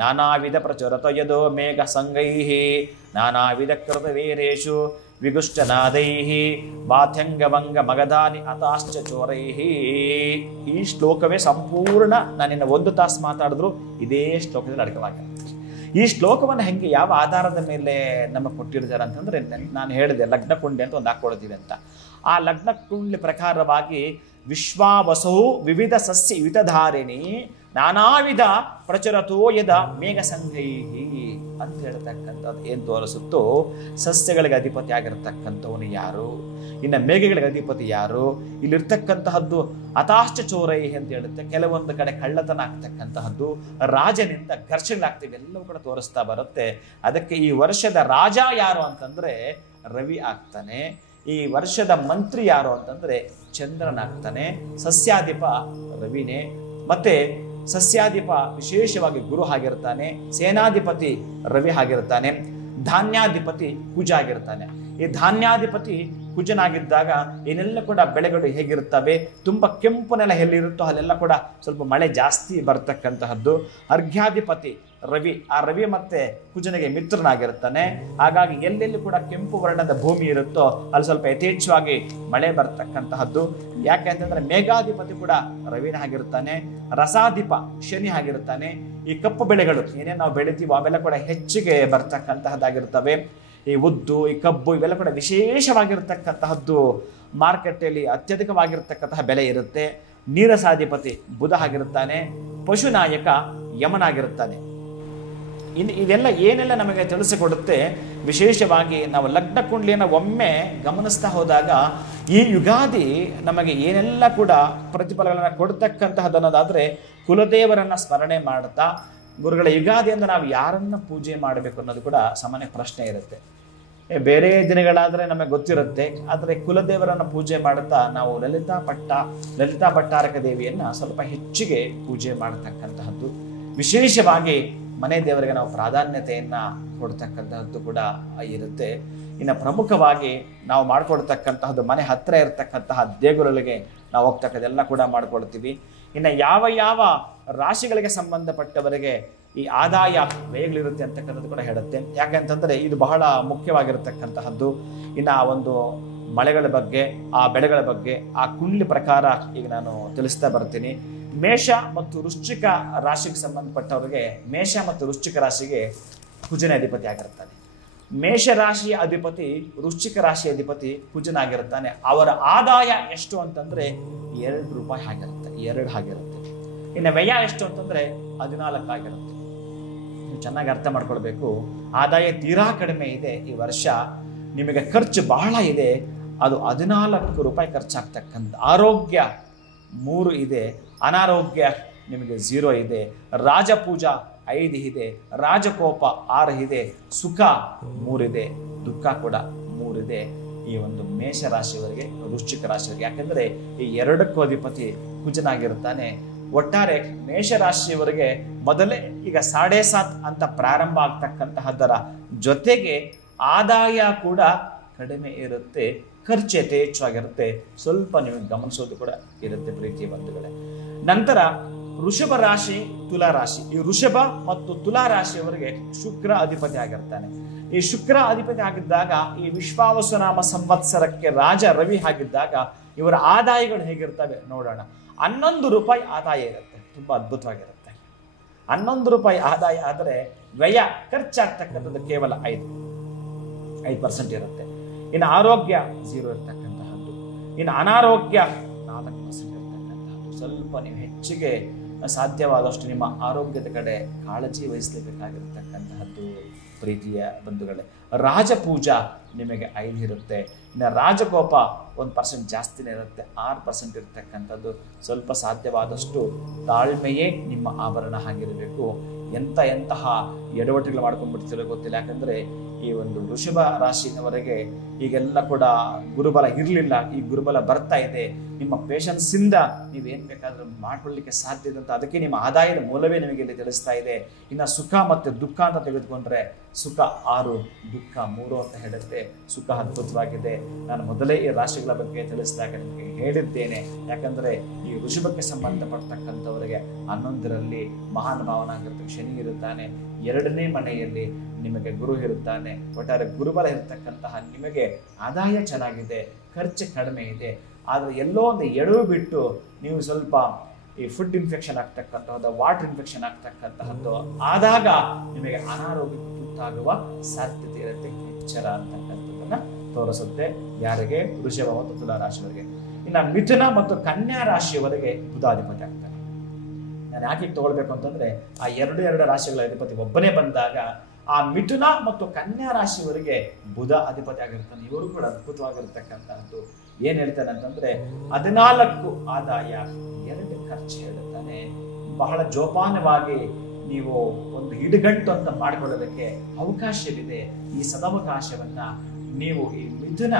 ನಾನಾವಿಧ ಪ್ರಚುರತ ಯದೋ ಮೇಘ ಸಂಗೈಃ ನಾನಾವಿಧ ಕೃತವೀರೇಷು ವಿಗುಷ್ಟನಾದೈಃ ಬಾಥ್ಯಂಗವಂಗ ಮಗಧಾನಿ ಅತಾಶ್ಚ ಚೋರೈಃ. ಈ ಶ್ಲೋಕವೇ ಸಂಪೂರ್ಣ ನಾನಿನ್ನ 1 ತಾಸು ಮಾತಾಡಿದ್ರು ಇದೇ ಶ್ಲೋಕದಲ್ಲಿ ಅಡಕವಾಗಿರುತ್ತೆ. ಈ ಶ್ಲೋಕವನ್ನು ಹೆಂಗೆ ಯಾವ ಆಧಾರದ ಮೇಲೆ ನಮಗೆ ಕೊಟ್ಟಿರ್ತಾರೆ ಅಂತಂದ್ರೆ, ನಾನು ಹೇಳಿದೆ ಲಗ್ನ ಕುಂಡಿ ಅಂತ ಒಂದು ಹಾಕೊಳ್ತೀವಿ ಅಂತ. ಆ ಲಗ್ನ ಕುಂಡ್ಲಿ ಪ್ರಕಾರವಾಗಿ ವಿಶ್ವಾವಸೌ ವಿವಿಧ ಸಸ್ಯ ಯುತಧಾರಿಣಿ ನಾನಾವಿಧ ಪ್ರಚುರತೋ ಯದ ಮೇಘ ಸಂಗೈಹಿ ಅಂತ ಹೇಳ್ತಕ್ಕಂಥದ್ದು ಏನ್ ತೋರಿಸುತ್ತೋ, ಸಸ್ಯಗಳಿಗೆ ಅಧಿಪತಿ ಆಗಿರತಕ್ಕಂಥವನು ಯಾರು, ಇನ್ನು ಮೇಘಗಳಿಗೆ ಅಧಿಪತಿ ಯಾರು, ಇಲ್ಲಿರ್ತಕ್ಕಂತಹದ್ದು ಅತಾಶ್ಚ ಚೋರೈ ಅಂತ ಹೇಳುತ್ತೆ. ಕೆಲವೊಂದು ಕಡೆ ಕಳ್ಳತನ ಆಗ್ತಕ್ಕಂತಹದ್ದು, ರಾಜನಿಂದ ಘರ್ಷಣೆಗಳಾಗ್ತಿವೆ, ಎಲ್ಲವೂ ಕೂಡ ತೋರಿಸ್ತಾ ಬರುತ್ತೆ. ಅದಕ್ಕೆ ಈ ವರ್ಷದ ರಾಜ ಯಾರು ಅಂತಂದ್ರೆ ರವಿ ಆಗ್ತಾನೆ. ಈ ವರ್ಷದ ಮಂತ್ರಿ ಯಾರು ಅಂತಂದ್ರೆ ಚಂದ್ರನಾಗ್ತಾನೆ. ಸಸ್ಯಾಧಿಪ ರವಿನೇ. ಮತ್ತೆ ಸಸ್ಯಾಧಿಪ ವಿಶೇಷವಾಗಿ ಗುರು ಆಗಿರ್ತಾನೆ. ಸೇನಾಧಿಪತಿ ರವಿ ಆಗಿರ್ತಾನೆ. ಧಾನ್ಯಾಧಿಪತಿ ಕುಜ ಆಗಿರ್ತಾನೆ. ಈ ಧಾನ್ಯಾಧಿಪತಿ ಕುಜನಾಗಿದ್ದಾಗ ಏನೆಲ್ಲ ಕೂಡ ಬೆಳೆಗಳು ಹೇಗಿರುತ್ತವೆ, ತುಂಬ ಕೆಂಪು ನೆಲ ಎಲ್ಲಿರುತ್ತೋ ಅಲ್ಲೆಲ್ಲ ಕೂಡ ಸ್ವಲ್ಪ ಮಳೆ ಜಾಸ್ತಿ ಬರ್ತಕ್ಕಂತಹದ್ದು. ಅರ್ಘ್ಯಾಧಿಪತಿ ರವಿ, ಆ ರವಿ ಮತ್ತೆ ಕುಜನಿಗೆ ಮಿತ್ರನಾಗಿರ್ತಾನೆ. ಹಾಗಾಗಿ ಎಲ್ಲೆಲ್ಲಿ ಕೂಡ ಕೆಂಪು ವರ್ಣದ ಭೂಮಿ ಇರುತ್ತೋ ಅಲ್ಲಿ ಸ್ವಲ್ಪ ಯಥೇಚ್ಛವಾಗಿ ಮಳೆ ಬರ್ತಕ್ಕಂತಹದ್ದು. ಯಾಕೆ ಅಂತಂದ್ರೆ ಮೇಘಾಧಿಪತಿ ಕೂಡ ರವಿನ ಆಗಿರ್ತಾನೆ. ರಸಾಧಿಪ ಶನಿ ಆಗಿರ್ತಾನೆ. ಈ ಕಪ್ಪು ಬೆಳೆಗಳು ಏನೇನು ನಾವು ಬೆಳಿತೀವೋ ಅವೆಲ್ಲ ಕೂಡ ಹೆಚ್ಚಿಗೆ ಬರ್ತಕ್ಕಂತಹದ್ದಾಗಿರ್ತವೆ. ಈ ಉದ್ದು, ಈ ಕಬ್ಬು ಇವೆಲ್ಲ ಕೂಡ ವಿಶೇಷವಾಗಿರ್ತಕ್ಕಂತಹದ್ದು. ಮಾರುಕಟ್ಟೆಯಲ್ಲಿ ಅತ್ಯಧಿಕವಾಗಿರ್ತಕ್ಕಂತಹ ಬೆಲೆ ಇರುತ್ತೆ. ನೀರಸಾಧಿಪತಿ ಬುಧ ಆಗಿರುತ್ತಾನೆ. ಪಶುನಾಯಕ ಯಮನಾಗಿರುತ್ತಾನೆ. ಇದೆಲ್ಲ ಏನೆಲ್ಲ ನಮಗೆ ತಿಳಿಸಿಕೊಡುತ್ತೆ. ವಿಶೇಷವಾಗಿ ನಾವು ಲಗ್ನ ಕುಂಡ್ಲಿಯನ್ನು ಒಮ್ಮೆ ಗಮನಿಸ್ತಾ ಹೋದಾಗ ಈ ಯುಗಾದಿ ನಮಗೆ ಏನೆಲ್ಲ ಕೂಡ ಪ್ರತಿಫಲಗಳನ್ನು ಕೊಡ್ತಕ್ಕಂತಹದ್ದು ಅನ್ನೋದಾದ್ರೆ, ಕುಲದೇವರನ್ನ ಸ್ಮರಣೆ ಮಾಡ್ತಾ ಗುರುಗಳ ಯುಗಾದಿಯಿಂದ ನಾವು ಯಾರನ್ನ ಪೂಜೆ ಮಾಡಬೇಕು ಅನ್ನೋದು ಕೂಡ ಸಾಮಾನ್ಯ ಪ್ರಶ್ನೆ ಇರುತ್ತೆ. ಬೇರೆ ದಿನಗಳಾದ್ರೆ ನಮಗೆ ಗೊತ್ತಿರುತ್ತೆ. ಆದರೆ ಕುಲದೇವರನ್ನ ಪೂಜೆ ಮಾಡುತ್ತಾ ನಾವು ಲಲಿತಾ ಭಟ್ಟಾರಕ ದೇವಿಯನ್ನ ಸ್ವಲ್ಪ ಹೆಚ್ಚಿಗೆ ಪೂಜೆ ಮಾಡತಕ್ಕಂತಹದ್ದು. ವಿಶೇಷವಾಗಿ ಮನೆ ದೇವರಿಗೆ ನಾವು ಪ್ರಾಧಾನ್ಯತೆಯನ್ನ ಕೊಡ್ತಕ್ಕಂತಹದ್ದು ಕೂಡ ಇರುತ್ತೆ. ಇನ್ನು ಪ್ರಮುಖವಾಗಿ ನಾವು ಮಾಡ್ಕೊಡ್ತಕ್ಕಂತಹದ್ದು ಮನೆ ಹತ್ರ ಇರತಕ್ಕಂತಹ ದೇಗುಲಗಳಿಗೆ ನಾವು ಹೋಗ್ತಕ್ಕದೆಲ್ಲ ಕೂಡ ಮಾಡ್ಕೊಳ್ತೀವಿ. ಇನ್ನು ಯಾವ ಯಾವ ರಾಶಿಗಳಿಗೆ ಸಂಬಂಧಪಟ್ಟವರಿಗೆ ಈ ಆದಾಯ ವ್ಯಯಗಳಿರುತ್ತೆ ಅಂತಕ್ಕಂಥದ್ದು ಕೂಡ ಹೇಳುತ್ತೆ. ಯಾಕೆಂತಂದ್ರೆ ಇದು ಬಹಳ ಮುಖ್ಯವಾಗಿರತಕ್ಕಂತಹದ್ದು. ಇನ್ನು ಒಂದು ಮಳೆಗಳ ಬಗ್ಗೆ, ಆ ಬೆಳೆಗಳ ಬಗ್ಗೆ, ಆ ಕುಂಡಲಿ ಪ್ರಕಾರ ಈಗ ನಾನು ತಿಳಿಸ್ತಾ ಬರ್ತೀನಿ. ಮೇಷ ಮತ್ತು ವೃಶ್ಚಿಕ ರಾಶಿಗೆ ಸಂಬಂಧಪಟ್ಟವರಿಗೆ, ಮೇಷ ಮತ್ತು ವೃಶ್ಚಿಕ ರಾಶಿಗೆ ಕುಜನ ಅಧಿಪತಿ ಆಗಿರ್ತಾನೆ. ಮೇಷ ರಾಶಿಯ ಅಧಿಪತಿ ವೃಶ್ಚಿಕ ರಾಶಿಯ ಅಧಿಪತಿ ಕುಜನಾಗಿರುತ್ತಾನೆ. ಅವರ ಆದಾಯ ಎಷ್ಟು ಅಂತಂದ್ರೆ ₹2 ಆಗಿರುತ್ತೆ, 2 ಆಗಿರುತ್ತೆ. ಇನ್ನು ವ್ಯಯ ಎಷ್ಟು ಅಂತಂದ್ರೆ 14 ಆಗಿರುತ್ತೆ. ನೀವು ಚೆನ್ನಾಗಿ ಅರ್ಥ ಮಾಡ್ಕೊಳ್ಬೇಕು. ಆದಾಯ ತೀರಾ ಕಡಿಮೆ ಇದೆ ಈ ವರ್ಷ, ನಿಮಗೆ ಖರ್ಚು ಬಹಳ ಇದೆ, ಅದು ₹14 ಖರ್ಚಾಗ್ತಕ್ಕಂಥ. ಆರೋಗ್ಯ 3 ಇದೆ, ಅನಾರೋಗ್ಯ ನಿಮಗೆ 0 ಇದೆ, ರಾಜಪೂಜಾ 5 ಇದೆ, ರಾಜಕೋಪ 6 ಇದೆ, ಸುಖ 3 ಇದೆ, ದುಃಖ ಕೂಡ 3 ಇದೆ. ಈ ಒಂದು ಮೇಷ ರಾಶಿಯವರಿಗೆ, ವೃಶ್ಚಿಕ ರಾಶಿಯವರಿಗೆ, ಯಾಕಂದ್ರೆ ಈ 2ಕ್ಕೂ ಅಧಿಪತಿ ಕುಜನಾಗಿರುತ್ತಾನೆ. ಒಟ್ಟಾರೆ ಮೇಷರಾಶಿಯವರಿಗೆ ಮೊದಲೇ ಈಗ 7.5 ಅಂತ ಪ್ರಾರಂಭ ಆಗ್ತಕ್ಕಂತಹದ್ದರ ಜೊತೆಗೆ ಆದಾಯ ಕೂಡ ಕಡಿಮೆ ಇರುತ್ತೆ, ಖರ್ಚು ಯಥೇಚ್ಛವಾಗಿರುತ್ತೆ. ಸ್ವಲ್ಪ ನೀವು ಗಮನಿಸೋದು ಕೂಡ ಇರುತ್ತೆ ಪ್ರೀತಿಯ ಬಂಧುಗಳೇ. ನಂತರ ವೃಷಭ ರಾಶಿ, ತುಲಾ ರಾಶಿ. ಈ ವೃಷಭ ಮತ್ತು ತುಲಾ ರಾಶಿಯವರಿಗೆ ಶುಕ್ರ ಅಧಿಪತಿ ಆಗಿರ್ತಾನೆ. ಈ ಶುಕ್ರ ಅಧಿಪತಿ ಆಗಿದ್ದಾಗ ಈ ವಿಶ್ವಾವಸುನಾಮ ಸಂವತ್ಸರಕ್ಕೆ ರಾಜ ರವಿ ಆಗಿದ್ದಾಗ ಇವರ ಆದಾಯಗಳು ಹೇಗಿರ್ತವೆ ನೋಡೋಣ. ₹11 ಆದಾಯ ಇರುತ್ತೆ, ತುಂಬಾ ಅದ್ಭುತವಾಗಿರುತ್ತೆ. ₹11 ಆದಾಯ ಆದರೆ ವ್ಯಯ ಖರ್ಚಾಗ್ತಕ್ಕಂಥದ್ದು ಕೇವಲ 5% ಇರುತ್ತೆ. ಇನ್ನು ಆರೋಗ್ಯ 0 ಇರ್ತಕ್ಕಂತಹದ್ದು. ಇನ್ನು ಅನಾರೋಗ್ಯ 4% ಇರ್ತಕ್ಕಂಥದ್ದು. ಸ್ವಲ್ಪ ನೀವು ಹೆಚ್ಚಿಗೆ ಸಾಧ್ಯವಾದಷ್ಟು ನಿಮ್ಮ ಆರೋಗ್ಯದ ಕಡೆ ಕಾಳಜಿ ವಹಿಸಲೇಬೇಕಾಗಿರ್ತಕ್ಕಂತಹದ್ದು ಪ್ರೀತಿಯ ಬಂಧುಗಳೇ. ರಾಜಪೂಜಾ ನಿಮಗೆ 5 ಇರುತ್ತೆ. ಇನ್ನು ರಾಜಕೋಪ 1% ಜಾಸ್ತಿನೇ ಇರುತ್ತೆ, 6% ಇರ್ತಕ್ಕಂಥದ್ದು. ಸ್ವಲ್ಪ ಸಾಧ್ಯವಾದಷ್ಟು ತಾಳ್ಮೆಯೇ ನಿಮ್ಮ ಆಭರಣ ಆಗಿರಬೇಕು. ಎಂತಹ ಎಡವಟ್ಟುಗಳು ಮಾಡ್ಕೊಂಡ್ಬಿಡ್ತಿರೋ ಗೊತ್ತಿಲ್ಲ. ಯಾಕಂದ್ರೆ ಈ ಒಂದು ವೃಷಭ ರಾಶಿಯವರೆಗೆ ಈಗೆಲ್ಲ ಕೂಡ ಗುರುಬಲ ಇರಲಿಲ್ಲ, ಈ ಗುರುಬಲ ಬರ್ತಾ ಇದೆ. ನಿಮ್ಮ ಪೇಷನ್ಸ್ ಇಂದ ನೀವೇನ್ ಬೇಕಾದ್ರೂ ಮಾಡ್ಕೊಳ್ಳಿಕ್ಕೆ ಸಾಧ್ಯ ಇದೆ ಅಂತ, ಅದಕ್ಕೆ ನಿಮ್ಮ ಆದಾಯದ ಮೂಲವೇ ನಿಮಗೆ ಇಲ್ಲಿ ತಿಳಿಸ್ತಾ ಇದೆ. ಇನ್ನು ಸುಖ ಮತ್ತು ದುಃಖ ಅಂತ ತೆಗೆದುಕೊಂಡ್ರೆ ಸುಖ 6, ದುಃಖ 3 ಅಂತ ಹೇಳುತ್ತೆ. ಸುಖ ಅದ್ಭುತವಾಗಿದೆ. ನಾನು ಮೊದಲೇ ಈ ರಾಶಿಗಳ ಬಗ್ಗೆ ತಿಳಿಸಿದಾಗ ನಿಮಗೆ ಹೇಳಿದ್ದೇನೆ. ಯಾಕಂದ್ರೆ ಈ ವೃಷಭಕ್ಕೆ ಸಂಬಂಧಪಟ್ಟತಕ್ಕಂಥವರಿಗೆ 11ರಲ್ಲಿ ಮಹಾನುಭಾವನಾಗಿರ್ತ ಶನಿ ಇರುತ್ತಾನೆ. 2ನೇ ಮನೆಯಲ್ಲಿ ನಿಮಗೆ ಗುರು ಇರುತ್ತಾನೆ. ಒಟ್ಟಾರೆ ಗುರುಬಲ ಇರತಕ್ಕಂತಹ ನಿಮಗೆ ಆದಾಯ ಚೆನ್ನಾಗಿದೆ, ಖರ್ಚು ಕಡಿಮೆ ಇದೆ. ಆದರೆ ಎಲ್ಲೋ ಒಂದು ಎಡವು ಬಿಟ್ಟು ನೀವು ಸ್ವಲ್ಪ ಈ ಫುಡ್ ಇನ್ಫೆಕ್ಷನ್ ಆಗ್ತಕ್ಕಂತಹದ್ದು, ವಾಟರ್ ಇನ್ಫೆಕ್ಷನ್ ಆಗ್ತಕ್ಕಂತಹದ್ದು ಆದಾಗ ನಿಮಗೆ ಅನಾರೋಗ್ಯಕ್ಕೆ ತುತ್ತಾಗುವ ಸಾಧ್ಯತೆ ಇರುತ್ತೆ. ಎಚ್ಚರ ಅಂತಕ್ಕಂಥದ್ದನ್ನ ತೋರಿಸುತ್ತೆ ಯಾರಿಗೆ? ವೃಷಭ ಮತ್ತು ತುಲಾ ರಾಶಿಯವರಿಗೆ. ಇನ್ನು ಮಿಥುನ ಮತ್ತು ಕನ್ಯಾ ರಾಶಿಯವರೆಗೆ ಬುಧಾಧಿಪತಿ ಆಗ್ತಾನೆ. ನಾನು ಯಾಕೆ ತಗೊಳ್ಬೇಕು ಅಂತಂದ್ರೆ ಆ 2 ರಾಶಿಗಳ ಅಧಿಪತಿ ಒಬ್ಬನೇ ಬಂದಾಗ ಆ ಮಿಥುನ ಮತ್ತು ಕನ್ಯಾ ರಾಶಿಯವರಿಗೆ ಬುಧ ಅಧಿಪತಿ ಆಗಿರ್ತಾನೆ. ಇವರು ಕೂಡ ಅದ್ಭುತವಾಗಿರ್ತಕ್ಕಂಥದ್ದು. ಏನ್ ಹೇಳ್ತಾನೆ ಅಂತಂದ್ರೆ 14 ಆದಾಯ, 2 ಖರ್ಚು ಹೇಳುತ್ತಾನೆ. ಬಹಳ ಜೋಪಾನವಾಗಿ ನೀವು ಒಂದು ಹಿಡುಗಂಟು ಅಂತ ಮಾಡಿಕೊಳ್ಳೋದಕ್ಕೆ ಅವಕಾಶವಿದೆ. ಈ ಸದವಕಾಶವನ್ನ ನೀವು ಈ ಮಿಥುನ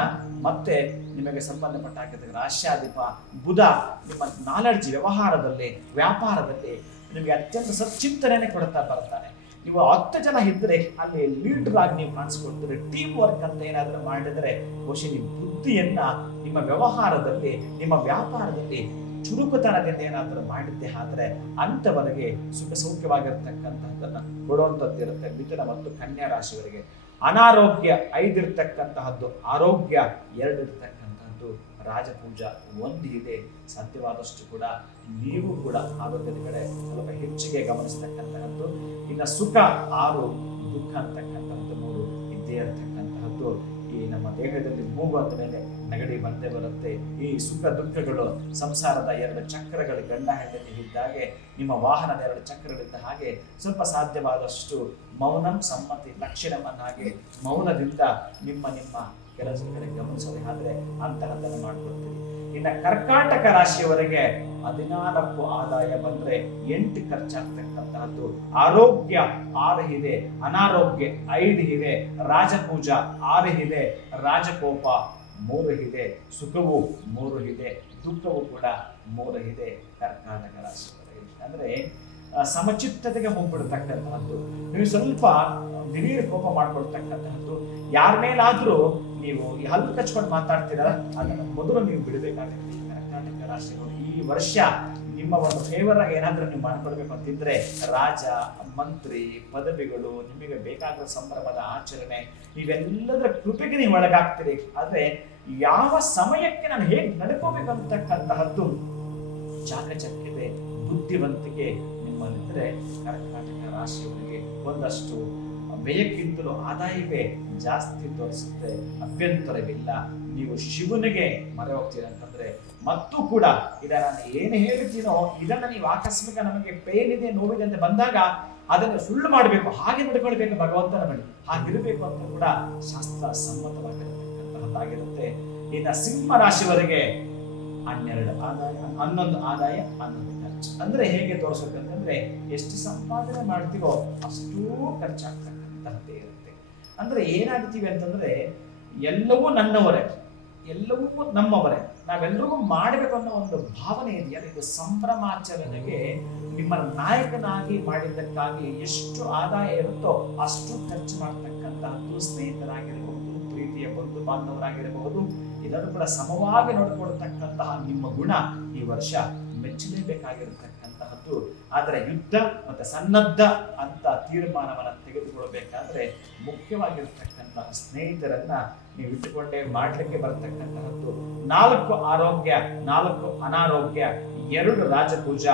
ಮತ್ತೆ ನಿಮಗೆ ಸಂಬಂಧಪಟ್ಟ ರಾಶ್ಯಾಧಿಪ ಬುಧ ನಿಮ್ಮ ನಾಲೆಡ್ಜ್, ವ್ಯವಹಾರದಲ್ಲಿ, ವ್ಯಾಪಾರದಲ್ಲಿ ನಿಮಗೆ ಅತ್ಯಂತ ಸಚ್ಚಿಂತನೆ ಕೊಡ್ತಾ ಬರ್ತಾನೆ. ನೀವು 10 ಜನ ಇದ್ರೆ ಅಲ್ಲಿ ಲೀಡರ್ ಆಗಿ ನೀವು ಕಾಣಿಸ್ಕೊಡ್ತೀರಿ. ಟೀಮ್ ವರ್ಕ್ ಅಂತ ಏನಾದರೂ ಮಾಡಿದರೆ ಬಹುಶಃ ನಿಮ್ಮ ಬುದ್ಧಿಯನ್ನ ನಿಮ್ಮ ವ್ಯವಹಾರದಲ್ಲಿ, ನಿಮ್ಮ ವ್ಯಾಪಾರದಲ್ಲಿ ಚುರುಕುತನದಿಂದ ಏನಾದರೂ ಮಾಡಿದ್ದೆ ಆದ್ರೆ ಅಂತವರೆಗೆ ಸುಖ ಸೌಖ್ಯವಾಗಿರ್ತಕ್ಕಂತಹದ್ದನ್ನ ಕೊಡುವಂಥದ್ದು ಇರುತ್ತೆ ಮಿಥುನ ಮತ್ತು ಕನ್ಯಾ ರಾಶಿಯವರಿಗೆ. ಅನಾರೋಗ್ಯ 5 ಇರ್ತಕ್ಕಂತಹದ್ದು, ಆರೋಗ್ಯ 2 ಇರ್ತಕ್ಕಂತಹದ್ದು, ರಾಜಪೂಜಾ 1 ಇದೆ. ಸಾಧ್ಯವಾದಷ್ಟು ಕೂಡ ನೀವು ಕೂಡ ಆರೋಗ್ಯದ ಕಡೆ ಸ್ವಲ್ಪ ಹೆಚ್ಚಿಗೆ ಗಮನಿಸ್ತಕ್ಕಂತಹದ್ದು. ಇನ್ನು ಸುಖ 6, ದುಃಖ ಅಂತಕ್ಕಂತಹದ್ದು 3 ಇದ್ದೇ ಇರತಕ್ಕಂತಹದ್ದು. ಈ ನಮ್ಮ ದೇಹದಲ್ಲಿ ಮೂಗುವಂತ ಮೇಲೆ ನೆಗಡಿ ಬಂದೇ ಬರುತ್ತೆ. ಈ ಸುಖ ದುಃಖಗಳು ಸಂಸಾರದ 2 ಚಕ್ರಗಳು ಗಂಡ ಹೆಂಡತಿ ಇದ್ದಾಗೆ, ನಿಮ್ಮ ವಾಹನದ 2 ಚಕ್ರಗಳಿದ್ದ ಹಾಗೆ ಸ್ವಲ್ಪ ಸಾಧ್ಯವಾದಷ್ಟು ಮೌನಂ ಸಮ್ಮತಿ ಲಕ್ಷಣವನ್ನಾಗಿ ಮೌನದಿಂದ ನಿಮ್ಮ ಕೆಲಸಗಳ ಗಮನಿಸೋದೇ ಆದ್ರೆ ಅಂತಹದ್ದನ್ನು ಮಾಡ್ಕೊಳ್ತೀವಿ. ಇನ್ನು ಕರ್ಕಾಟಕ ರಾಶಿಯವರೆಗೆ 14 ಆದಾಯ ಬಂದ್ರೆ 8 ಖರ್ಚಾಗ್ತಕ್ಕಂತಹದ್ದು. ಆರೋಗ್ಯ 6 ಇದೆ, ಅನಾರೋಗ್ಯ 5 ಇದೆ, ರಾಜಪೂಜಾ 6 ಇದೆ, ರಾಜಕೋಪ 3 ಇದೆ, ಸುಖವು 3 ಇದೆ, ದುಃಖವು ಕೂಡ 3 ಇದೆ. ಕರ್ಕಾಟಕ ರಾಶಿಯವರೆಗೆ ಅಂದ್ರೆ ಸಮಚಿತ್ತತೆಗೆ ಹೋಗ್ಬಿಡ್ತಕ್ಕಂತಹದ್ದು. ನೀವು ಸ್ವಲ್ಪ ದಿಢೀರ್ ಕೋಪ ಮಾಡ್ಕೊಳ್ತಕ್ಕಂತಹದ್ದು. ಯಾರ ಮೇಲಾದ್ರೂ ನೀವು ಹಲ್ಲು ಕಚ್ಕೊಂಡು ಮಾತಾಡ್ತೀರಲ್ಲ, ಅದನ್ನು ಮೊದಲು ನೀವು ಬಿಡಬೇಕಾಗುತ್ತೆ. ಕರ್ನಾಟಕ ರಾಶಿಯವರು ಈ ವರ್ಷ ನಿಮ್ಮ ಒಂದು ಫೇವರ್ ಆಗಿ ಏನಾದ್ರೂ ನೀವು ಮಾಡ್ಕೊಳ್ಬೇಕು ಅಂತಿದ್ರೆ ರಾಜ, ಮಂತ್ರಿ, ಪದವಿಗಳು, ನಿಮಗೆ ಬೇಕಾದ ಸಂಭ್ರಮದ ಆಚರಣೆ, ಇವೆಲ್ಲದರ ಕೃಪೆಗೆ ನೀವು ಒಳಗಾಗ್ತೀರಿ. ಆದ್ರೆ ಯಾವ ಸಮಯಕ್ಕೆ ನಾನು ಹೇಗೆ ನಡ್ಕೋಬೇಕಂತಕ್ಕಂತಹದ್ದು ಚಾಕಚಕ್ಯತೆ, ಬುದ್ಧಿವಂತಿಕೆ ನಿಮ್ಮಲ್ಲಿದ್ದರೆ ಕರ್ಕಾಟಕ ರಾಶಿಯವರಿಗೆ ಒಂದಷ್ಟು ವ್ಯಯಕ್ಕಿಂತಲೂ ಆದಾಯವೇ ಜಾಸ್ತಿ ತೋರಿಸುತ್ತೆ. ಅಭ್ಯಂತರವಿಲ್ಲ. ನೀವು ಶಿವನಿಗೆ ಮೊರೆ ಹೋಗ್ತೀರ ಅಂತಂದ್ರೆ ಮತ್ತು ಕೂಡ ಇದನ್ನ ನಾನು ಏನು ಹೇಳ್ತೀನೋ ಇದನ್ನ ನೀವು ಆಕಸ್ಮಿಕ ನಮಗೆ ಪೇನ್ ಇದೆ, ನೋವಿದೆ ಅಂತ ಬಂದಾಗ ಅದನ್ನು ಸುಳ್ಳು ಮಾಡಬೇಕು, ಹಾಗೆ ನಡ್ಕೊಳ್ಬೇಕು ಭಗವಂತನ ಬಳಿ, ಹಾಗಿರಬೇಕು ಅಂತ ಕೂಡ ಶಾಸ್ತ್ರ ಸಮ್ಮತವಾಗಿರತಕ್ಕಂತಹದ್ದಾಗಿರುತ್ತೆ. ಇನ್ನು ಸಿಂಹ ರಾಶಿಯವರಿಗೆ 12 ಆದಾಯ, 11 ಆದಾಯ, 11 ಖರ್ಚು. ಅಂದ್ರೆ ಹೇಗೆ ತೋರಿಸ್ಬೇಕಂತಂದ್ರೆ ಎಷ್ಟು ಸಂಪಾದನೆ ಮಾಡ್ತೀವೋ ಅಷ್ಟೂ ಖರ್ಚಾಗ್ತಕ್ಕಂಥದ್ದೇ ಇರುತ್ತೆ. ಅಂದ್ರೆ ಏನಾಗ್ತೀವಿ ಅಂತಂದ್ರೆ ಎಲ್ಲವೂ ನನ್ನವರೇ, ಎಲ್ಲವೂ ನಮ್ಮವರೇ, ನಾವೆಲ್ಲರಿಗೂ ಮಾಡಬೇಕು ಅನ್ನೋ ಒಂದು ಭಾವನೆ ಇದೆಯಲ್ಲ, ಇದು ಸಂಭ್ರಮಾಚರಣೆಗೆ ನಿಮ್ಮ ನಾಯಕನಾಗಿ ಮಾಡಿದ್ದಕ್ಕಾಗಿ ಎಷ್ಟು ಆದಾಯ ಇರುತ್ತೋ ಅಷ್ಟು ಖರ್ಚು ಮಾಡ್ತಕ್ಕಂತಹದ್ದು ಸ್ನೇಹಿತರಾಗಿರಬಹುದು, ಪ್ರೀತಿಯ ಬಂಧು ಬಾಂಧವರಾಗಿರಬಹುದು, ಇದನ್ನು ಕೂಡ ಸಮವಾಗಿ ನೋಡಿಕೊಳ್ತಕ್ಕಂತಹ ನಿಮ್ಮ ಗುಣ ಈ ವರ್ಷ ಮೆಚ್ಚಲೇಬೇಕಾಗಿರತಕ್ಕಂತಹದ್ದು. ಆದರೆ ಯುದ್ಧ ಮತ್ತೆ ಸನ್ನದ್ಧ ಅಂತ ತೀರ್ಮಾನವನ್ನು ತೆಗೆದುಕೊಳ್ಬೇಕಾದ್ರೆ ಮುಖ್ಯವಾಗಿರ್ತಕ್ಕಂತಹ ಸ್ನೇಹಿತರನ್ನ ನೀವು ಇಟ್ಟುಕೊಂಡೇ ಮಾಡ್ಲಿಕ್ಕೆ ಬರತಕ್ಕಂತಹದ್ದು. 4 ಆರೋಗ್ಯ, 4 ಅನಾರೋಗ್ಯ, 2 ರಾಜಪೂಜ,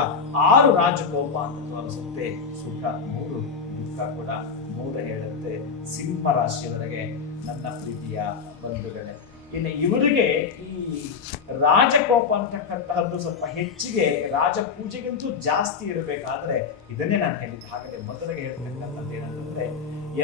6 ರಾಜಕೋಪ ಅಂತ ತೋರಿಸುತ್ತೆ. ಸುಖ 3, ದುಃಖ ಕೂಡ 3 ಹೇಳುತ್ತೆ ಸಿಂಹ ರಾಶಿಯವರೆಗೆ ನನ್ನ ಪ್ರೀತಿಯ ಬಂಧುಗಳೇ. ಇನ್ನು ಇವರಿಗೆ ಈ ರಾಜಕೋಪ ಅಂತಕ್ಕಂತಹದ್ದು ಸ್ವಲ್ಪ ಹೆಚ್ಚಿಗೆ, ರಾಜಪೂಜೆಗಿಂತೂ ಜಾಸ್ತಿ ಇರಬೇಕಾದ್ರೆ ಇದನ್ನೇ ನಾನು ಹೇಳಿದ್ದೆ. ಹಾಗಾದ್ರೆ ಮೊದಲಿಗೆ ಹೇಳ್ತಕ್ಕಂಥದ್ದು ಏನಂತಂದ್ರೆ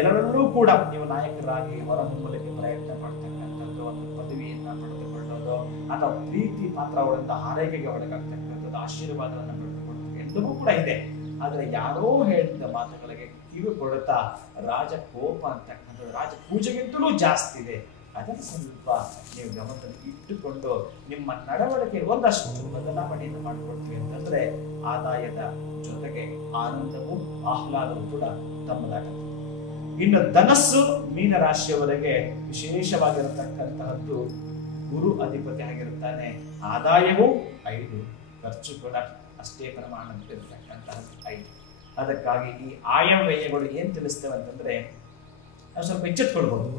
ಎಲ್ಲರಲ್ಲೂ ಕೂಡ ನೀವು ನಾಯಕರಾಗಿ ಹೊರಹೊಮ್ಮಲಿಕ್ಕೆ ಪ್ರಯತ್ನ ಮಾಡ್ತಕ್ಕಂಥದ್ದು, ಒಂದು ಪದವಿಯನ್ನ ಪಡೆದುಕೊಳ್ಳೋದು ಅಥವಾ ಪ್ರೀತಿ ಪಾತ್ರಗಳಿಂದ ಆರೈಕೆಗೆ ಒಳಗಾಗ್ತಕ್ಕಂಥದ್ದು, ಆಶೀರ್ವಾದವನ್ನು ಪಡೆದುಕೊಳ್ಳೋದು ಎಲ್ಲವೂ ಕೂಡ ಇದೆ. ಆದ್ರೆ ಯಾರೋ ಹೇಳಿದ ಮಾತುಗಳಿಗೆ ಕಿವಿ ಕೊಡುತ್ತಾ ರಾಜಕೋಪ ಅಂತಕ್ಕಂಥದ್ದು ರಾಜಪೂಜೆಗಿಂತಲೂ ಜಾಸ್ತಿ ಇದೆ. ಅದನ್ನು ಸ್ವಲ್ಪ ನೀವು ಗಮನದಲ್ಲಿ ಇಟ್ಟುಕೊಂಡು ನಿಮ್ಮ ನಡವಳಿಕೆ ಒಂದಷ್ಟು ಬದಲಾವಣೆಯನ್ನು ಮಾಡಿಕೊಡ್ತೀವಿ ಅಂತಂದ್ರೆ ಆದಾಯದ ಜೊತೆಗೆ ಆನಂದವೂ ಆಹ್ಲಾದವೂ ಕೂಡ ತಮ್ಮದಾಗುತ್ತೆ. ಇನ್ನು ಧನಸ್ಸು ಮೀನರಾಶಿಯವರೆಗೆ ವಿಶೇಷವಾಗಿರತಕ್ಕಂತಹದ್ದು ಗುರು ಅಧಿಪತಿ ಆಗಿರುತ್ತಾನೆ. ಆದಾಯವೂ 5, ಖರ್ಚು ಕೂಡ ಅಷ್ಟೇ ಪ್ರಮಾಣದಲ್ಲಿರ್ತಕ್ಕಂತಹದ್ದು 5. ಅದಕ್ಕಾಗಿ ಈ ಆಯವ್ಯಯಗಳು ಏನ್ ತಿಳಿಸ್ತೇವೆ ಅಂತಂದ್ರೆ ನಾವು ಸ್ವಲ್ಪ ಎಚ್ಚೆತ್ಕೊಳ್ಬಹುದು.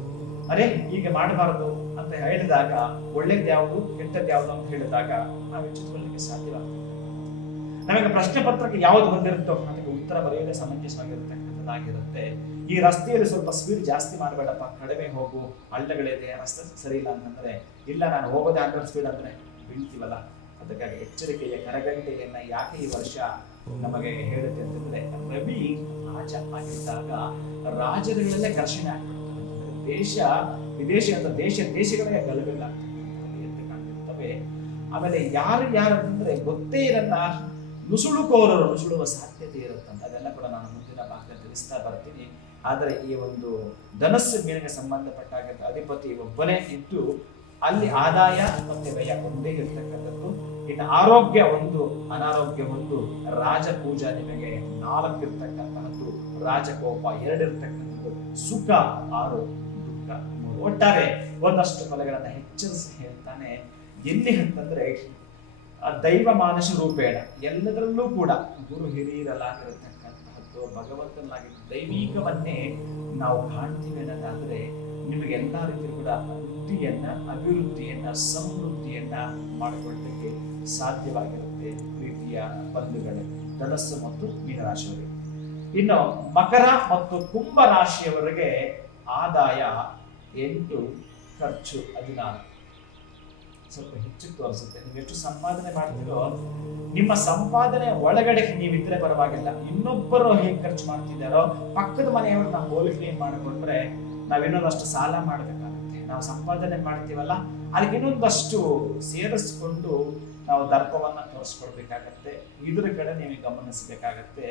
ಅರೆ ಹೀಗೆ ಮಾಡಬಾರದು ಅಂತ ಹೇಳಿದಾಗ ಒಳ್ಳೇದು ಯಾವುದು ಕೆಟ್ಟದ್ದು ಯಾವುದು ಅಂತ ಹೇಳಿದಾಗ ನಾವು ಎಚ್ಚೆತ್ಕೊಳ್ಳಲಿಕ್ಕೆ ಸಾಧ್ಯವಾಗ್ತದೆ. ನಮಗೆ ಪ್ರಶ್ನೆ ಪತ್ರಕ್ಕೆ ಯಾವ್ದು ಬಂದಿರುತ್ತೋ ಅದಕ್ಕೆ ಉತ್ತರ ಬರೆಯಲೇ ಸಮಂಜಸವಾಗಿರತಕ್ಕಂಥದ್ದಾಗಿರುತ್ತೆ. ಈ ರಸ್ತೆಯಲ್ಲಿ ಸ್ವಲ್ಪ ಸ್ಪೀಡ್ ಜಾಸ್ತಿ ಮಾಡಬೇಡಪ್ಪ, ಕಡಿಮೆ ಹೋಗು, ಹಳ್ಳಗಳಿದೆ, ರಸ್ತೆ ಸರಿ ಇಲ್ಲ ಅಂತಂದ್ರೆ ಇಲ್ಲ ನಾನು ಹೋಗೋದೇ 100 ಸ್ಪೀಡ್ ಅಂದ್ರೆ ಬೀಳ್ತೀವಲ್ಲ. ಅದಕ್ಕಾಗಿ ಎಚ್ಚರಿಕೆಯ ಕರಗಂಟೆಯನ್ನ ಯಾಕೆ ಈ ವರ್ಷ ನಮಗೆ ಹೇಳುತ್ತೆ ಅಂತಂದ್ರೆ ರವಿ ರಾಜ ಆಗಿದ್ದಾಗ ರಾಜರುಗಳಲ್ಲೇ ಘರ್ಷಣೆ ಆಗ್ತದೆ. ದೇಶ ವಿದೇಶಿ ಅಂತ ದೇಶಗಳಿಗೆ ಗಲಭೆಗಳಾಗ್ತವೆ. ಆಮೇಲೆ ಯಾರಂದ್ರೆ ಗೊತ್ತೇ ಇರಲ್ಲ, ನುಸುಳುಕೋರರು ನುಸುಳುವ ಸಾಧ್ಯತೆ ಇರುತ್ತಂತ. ಅದೆಲ್ಲ ಕೂಡ ನಾನು ಮುಂದಿನ ಭಾಗದಲ್ಲಿ ತಿಳಿಸ್ತಾ ಬರ್ತೀನಿ. ಆದರೆ ಈ ಒಂದು ಧನಸ್ಸು ಮೀನಿಗೆ ಸಂಬಂಧಪಟ್ಟ ಅಧಿಪತಿ ಒಬ್ಬನೇ ಇದ್ದು ಅಲ್ಲಿ ಆದಾಯ ಮತ್ತೆ ವ್ಯಯ ಒಂದೇ ಇರ್ತಕ್ಕಂಥದ್ದು. ಇನ್ನು ಆರೋಗ್ಯ 1, ಅನಾರೋಗ್ಯ 1, ರಾಜಪೂಜಾ ನಿಮಗೆ 4 ಇರ್ತಕ್ಕಂತಹದ್ದು, ರಾಜಕೋಪ 2 ಇರ್ತಕ್ಕಂಥದ್ದು, ಸುಖ 6, ದುಃಖ 3. ಒಟ್ಟಾರೆ ಒಂದಷ್ಟು ಫಲಗಳನ್ನ ಹೆಚ್ಚರಿಸಿ ಹೇಳ್ತಾನೆ. ಎಲ್ಲಿ ಅಂತಂದ್ರೆ ದೈವ ಮಾನಸ ರೂಪೇಣ ಎಲ್ಲದರಲ್ಲೂ ಕೂಡ ಗುರು ಹಿರಿಯರಲಾಗಿರತಕ್ಕಂತಹದ್ದು, ಭಗವಂತನಾಗಿ ದೈವಿಕವನ್ನೇ ನಾವು ಕಾಣ್ತೀವಿ ಅನ್ನೋದಾದ್ರೆ ನಿಮಗೆ ಎಲ್ಲಾ ರೀತಿ ಕೂಡ ವೃತ್ತಿಯನ್ನ, ಅಭಿವೃದ್ಧಿಯನ್ನ, ಸಮೃದ್ಧಿಯನ್ನ ಮಾಡಿಕೊಳ್ಳಲಿಕ್ಕೆ ಸಾಧ್ಯವಾಗಿರುತ್ತೆ ಪ್ರೀತಿಯ ಬಂಧುಗಳೇ, ಧನಸ್ಸು ಮತ್ತು ಮೀನರಾಶಿಯವರಿಗೆ. ಇನ್ನು ಮಕರ ಮತ್ತು ಕುಂಭ ರಾಶಿಯವರಿಗೆ ಆದಾಯ 8, ಖರ್ಚು 16. ಸ್ವಲ್ಪ ಹೆಚ್ಚು ತೋರಿಸುತ್ತೆ. ನೀವು ಎಷ್ಟು ಸಂಪಾದನೆ ಮಾಡ್ತೀರೋ ನಿಮ್ಮ ಸಂಪಾದನೆ ಒಳಗಡೆ ನೀವಿದ್ರೆ ಪರವಾಗಿಲ್ಲ, ಇನ್ನೊಬ್ಬರು ಹೇಗೆ ಖರ್ಚು ಮಾಡ್ತಿದ್ದಾರೋ ಪಕ್ಕದ ಮನೆಯವ್ರನ್ನ ಹೋಲಿಕೆ ಮಾಡಿಕೊಂಡ್ರೆ ನಾವಿನ್ನೊಂದಷ್ಟು ಸಾಲ ಮಾಡಬೇಕಾಗುತ್ತೆ. ನಾವು ಸಂಪಾದನೆ ಮಾಡ್ತೀವಲ್ಲ ಅದಕ್ಕೆ ಇನ್ನೊಂದಷ್ಟು ಸೇರಿಸ್ಕೊಂಡು ನಾವು ದರ್ಪವನ್ನ ತೋರಿಸ್ಕೊಳ್ಬೇಕಾಗತ್ತೆ. ಇದ್ರ ಕಡೆ ನೀವು ಗಮನಿಸಬೇಕಾಗತ್ತೆ.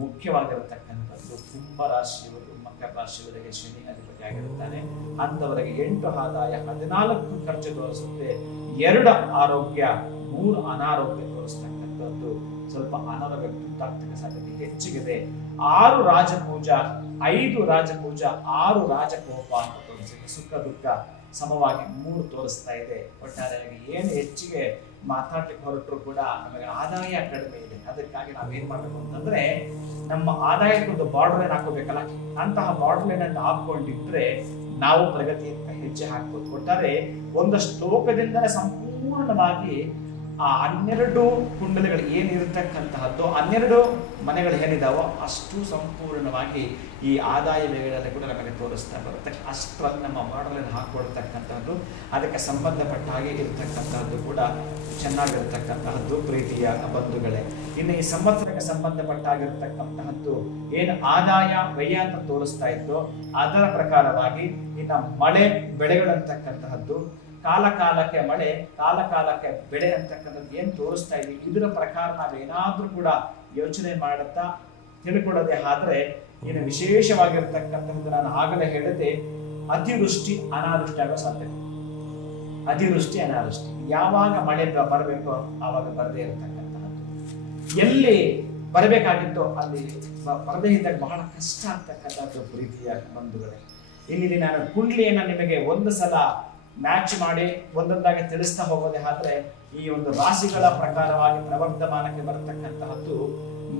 ಮುಖ್ಯವಾಗಿರತಕ್ಕಂಥದ್ದು ಕುಂಭ ರಾಶಿಯವರು, ಮಕರ ರಾಶಿಯವರಿಗೆ ಶನಿ ಅಧಿಪತಿ ಆಗಿರುತ್ತಾನೆ. ಅಂತವರಿಗೆ 8 ಆದಾಯ, 14 ಖರ್ಚು ತೋರಿಸುತ್ತೆ, 2 ಆರೋಗ್ಯ, 3 ಅನಾರೋಗ್ಯ ತೋರಿಸ್ತಕ್ಕಂಥದ್ದು. ಸ್ವಲ್ಪ ಅನಾರೋಗ್ಯ ತುತ್ತಾಗ್ತಕ್ಕ ಸಾಧ್ಯತೆ ಹೆಚ್ಚಿಗಿದೆ. 6 ರಾಜಪೂಜಾ, 5 ರಾಜಪೂಜಾ, 6 ರಾಜಕೋಪ ಅಂತ ತೋರಿಸುತ್ತೆ. ಸುಖ ದುಃಖ ಸಮವಾಗಿ 3 ತೋರಿಸ್ತಾ ಇದೆ. ಒಟ್ಟಾರೆಯಾಗಿ ಏನು ಹೆಚ್ಚಿಗೆ ಮಾತಾಡ್ಲಿಕ್ಕೆ ಹೊರಟರು ಕೂಡ ನಮಗೆ ಆದಾಯ ಕಡಿಮೆ ಇದೆ. ಅದಕ್ಕಾಗಿ ನಾವೇನ್ ಮಾಡ್ಬೇಕು ಅಂತಂದ್ರೆ ನಮ್ಮ ಆದಾಯಕ್ಕೊಂದು ಬಾರ್ಡರ್ ಲೈನ್ ಹಾಕೋಬೇಕಲ್ಲ, ಅಂತಹ ಬಾರ್ಡರ್ ಲೈನ್ ಅನ್ನು ಹಾಕೊಂಡಿದ್ರೆ ನಾವು ಪ್ರಗತಿಯನ್ನು ಹೆಜ್ಜೆ ಹಾಕ್ಬೋದು. ಒಟ್ಟಾರೆ ಒಂದು ಶ್ಲೋಕದಿಂದಲೇ ಸಂಪೂರ್ಣವಾಗಿ ಆ 12 ಕುಂಡಲಿಗಳು ಏನಿರತಕ್ಕಂತಹದ್ದು, 12 ಮನೆಗಳು ಏನಿದಾವೋ ಅಷ್ಟು ಸಂಪೂರ್ಣವಾಗಿ ಈ ಆದಾಯ ವ್ಯಯಗಳಲ್ಲಿ ಕೂಡ ನಮಗೆ ತೋರಿಸ್ತಾ ಬರುತ್ತೆ. ಅಷ್ಟರಲ್ಲಿ ನಮ್ಮ ಮಾಡಲನ್ನು ಹಾಕೊಳ್ತಕ್ಕಂತಹದ್ದು, ಅದಕ್ಕೆ ಸಂಬಂಧಪಟ್ಟ ಹಾಗೆ ಇರತಕ್ಕಂತಹದ್ದು ಕೂಡ ಚೆನ್ನಾಗಿರ್ತಕ್ಕಂತಹದ್ದು ಪ್ರೀತಿಯ ಬಂಧುಗಳೇ. ಇನ್ನು ಈ ಸಂವತ್ಸರಕ್ಕೆ ಸಂಬಂಧಪಟ್ಟಾಗಿರ್ತಕ್ಕಂತಹದ್ದು ಏನು ಆದಾಯ ವ್ಯಯ ಅಂತ ತೋರಿಸ್ತಾ ಇತ್ತು, ಅದರ ಪ್ರಕಾರವಾಗಿ ಇನ್ನು ಮಳೆ ಬೆಳೆಗಳಂತಕ್ಕಂತಹದ್ದು, ಕಾಲ ಕಾಲಕ್ಕೆ ಮಳೆ ಕಾಲ ಕಾಲಕ್ಕೆ ಬೆಳೆ ಅಂತಕ್ಕಂಥದ್ದು ಏನ್ ತೋರಿಸ್ತಾ ಇದ್ವಿ, ಇದರ ಪ್ರಕಾರ ನಾವೇನಾದ್ರೂ ಕೂಡ ಯೋಚನೆ ಮಾಡುತ್ತಾ ತಿಳ್ಕೊಳ್ಳೋದೇ ಆದ್ರೆ ಇನ್ನು ವಿಶೇಷವಾಗಿರ್ತಕ್ಕಂಥದ್ದು ನಾನು ಆಗಲೇ ಹೇಳಿದೆ, ಅತಿವೃಷ್ಟಿ ಅನಾವೃಷ್ಟಿ ಆಗೋ ಸಾಧ್ಯತೆ. ಅತಿವೃಷ್ಟಿ ಅನಾವೃಷ್ಟಿ ಯಾವಾಗ ಮಳೆ ಬರಬೇಕೋ ಆವಾಗ ಬರದೇ ಇರತಕ್ಕಂತಹದ್ದು, ಎಲ್ಲಿ ಬರಬೇಕಾಗಿತ್ತೋ ಅಲ್ಲಿ ಬರದೇ ಇದ್ದಾಗ ಬಹಳ ಕಷ್ಟ ಆಗ್ತಕ್ಕಂಥದ್ದು ಪ್ರೀತಿಯ ಬಂಧುಗಳೇ. ಇಲ್ಲಿ ನಾನು ಕುಂಡ್ಲಿಯನ್ನ ನಿಮಗೆ ಒಂದು ಸಲ ಮ್ಯಾಚ್ ಮಾಡಿ ಒಂದೊಂದಾಗಿ ತಿಳಿಸ್ತಾ ಹೋಗೋದೇ ಆದ್ರೆ ಈ ಒಂದು ರಾಶಿಗಳ ಪ್ರಕಾರವಾಗಿ ಪ್ರವರ್ಧಮಾನಕ್ಕೆ ಬರತಕ್ಕಂತಹದ್ದು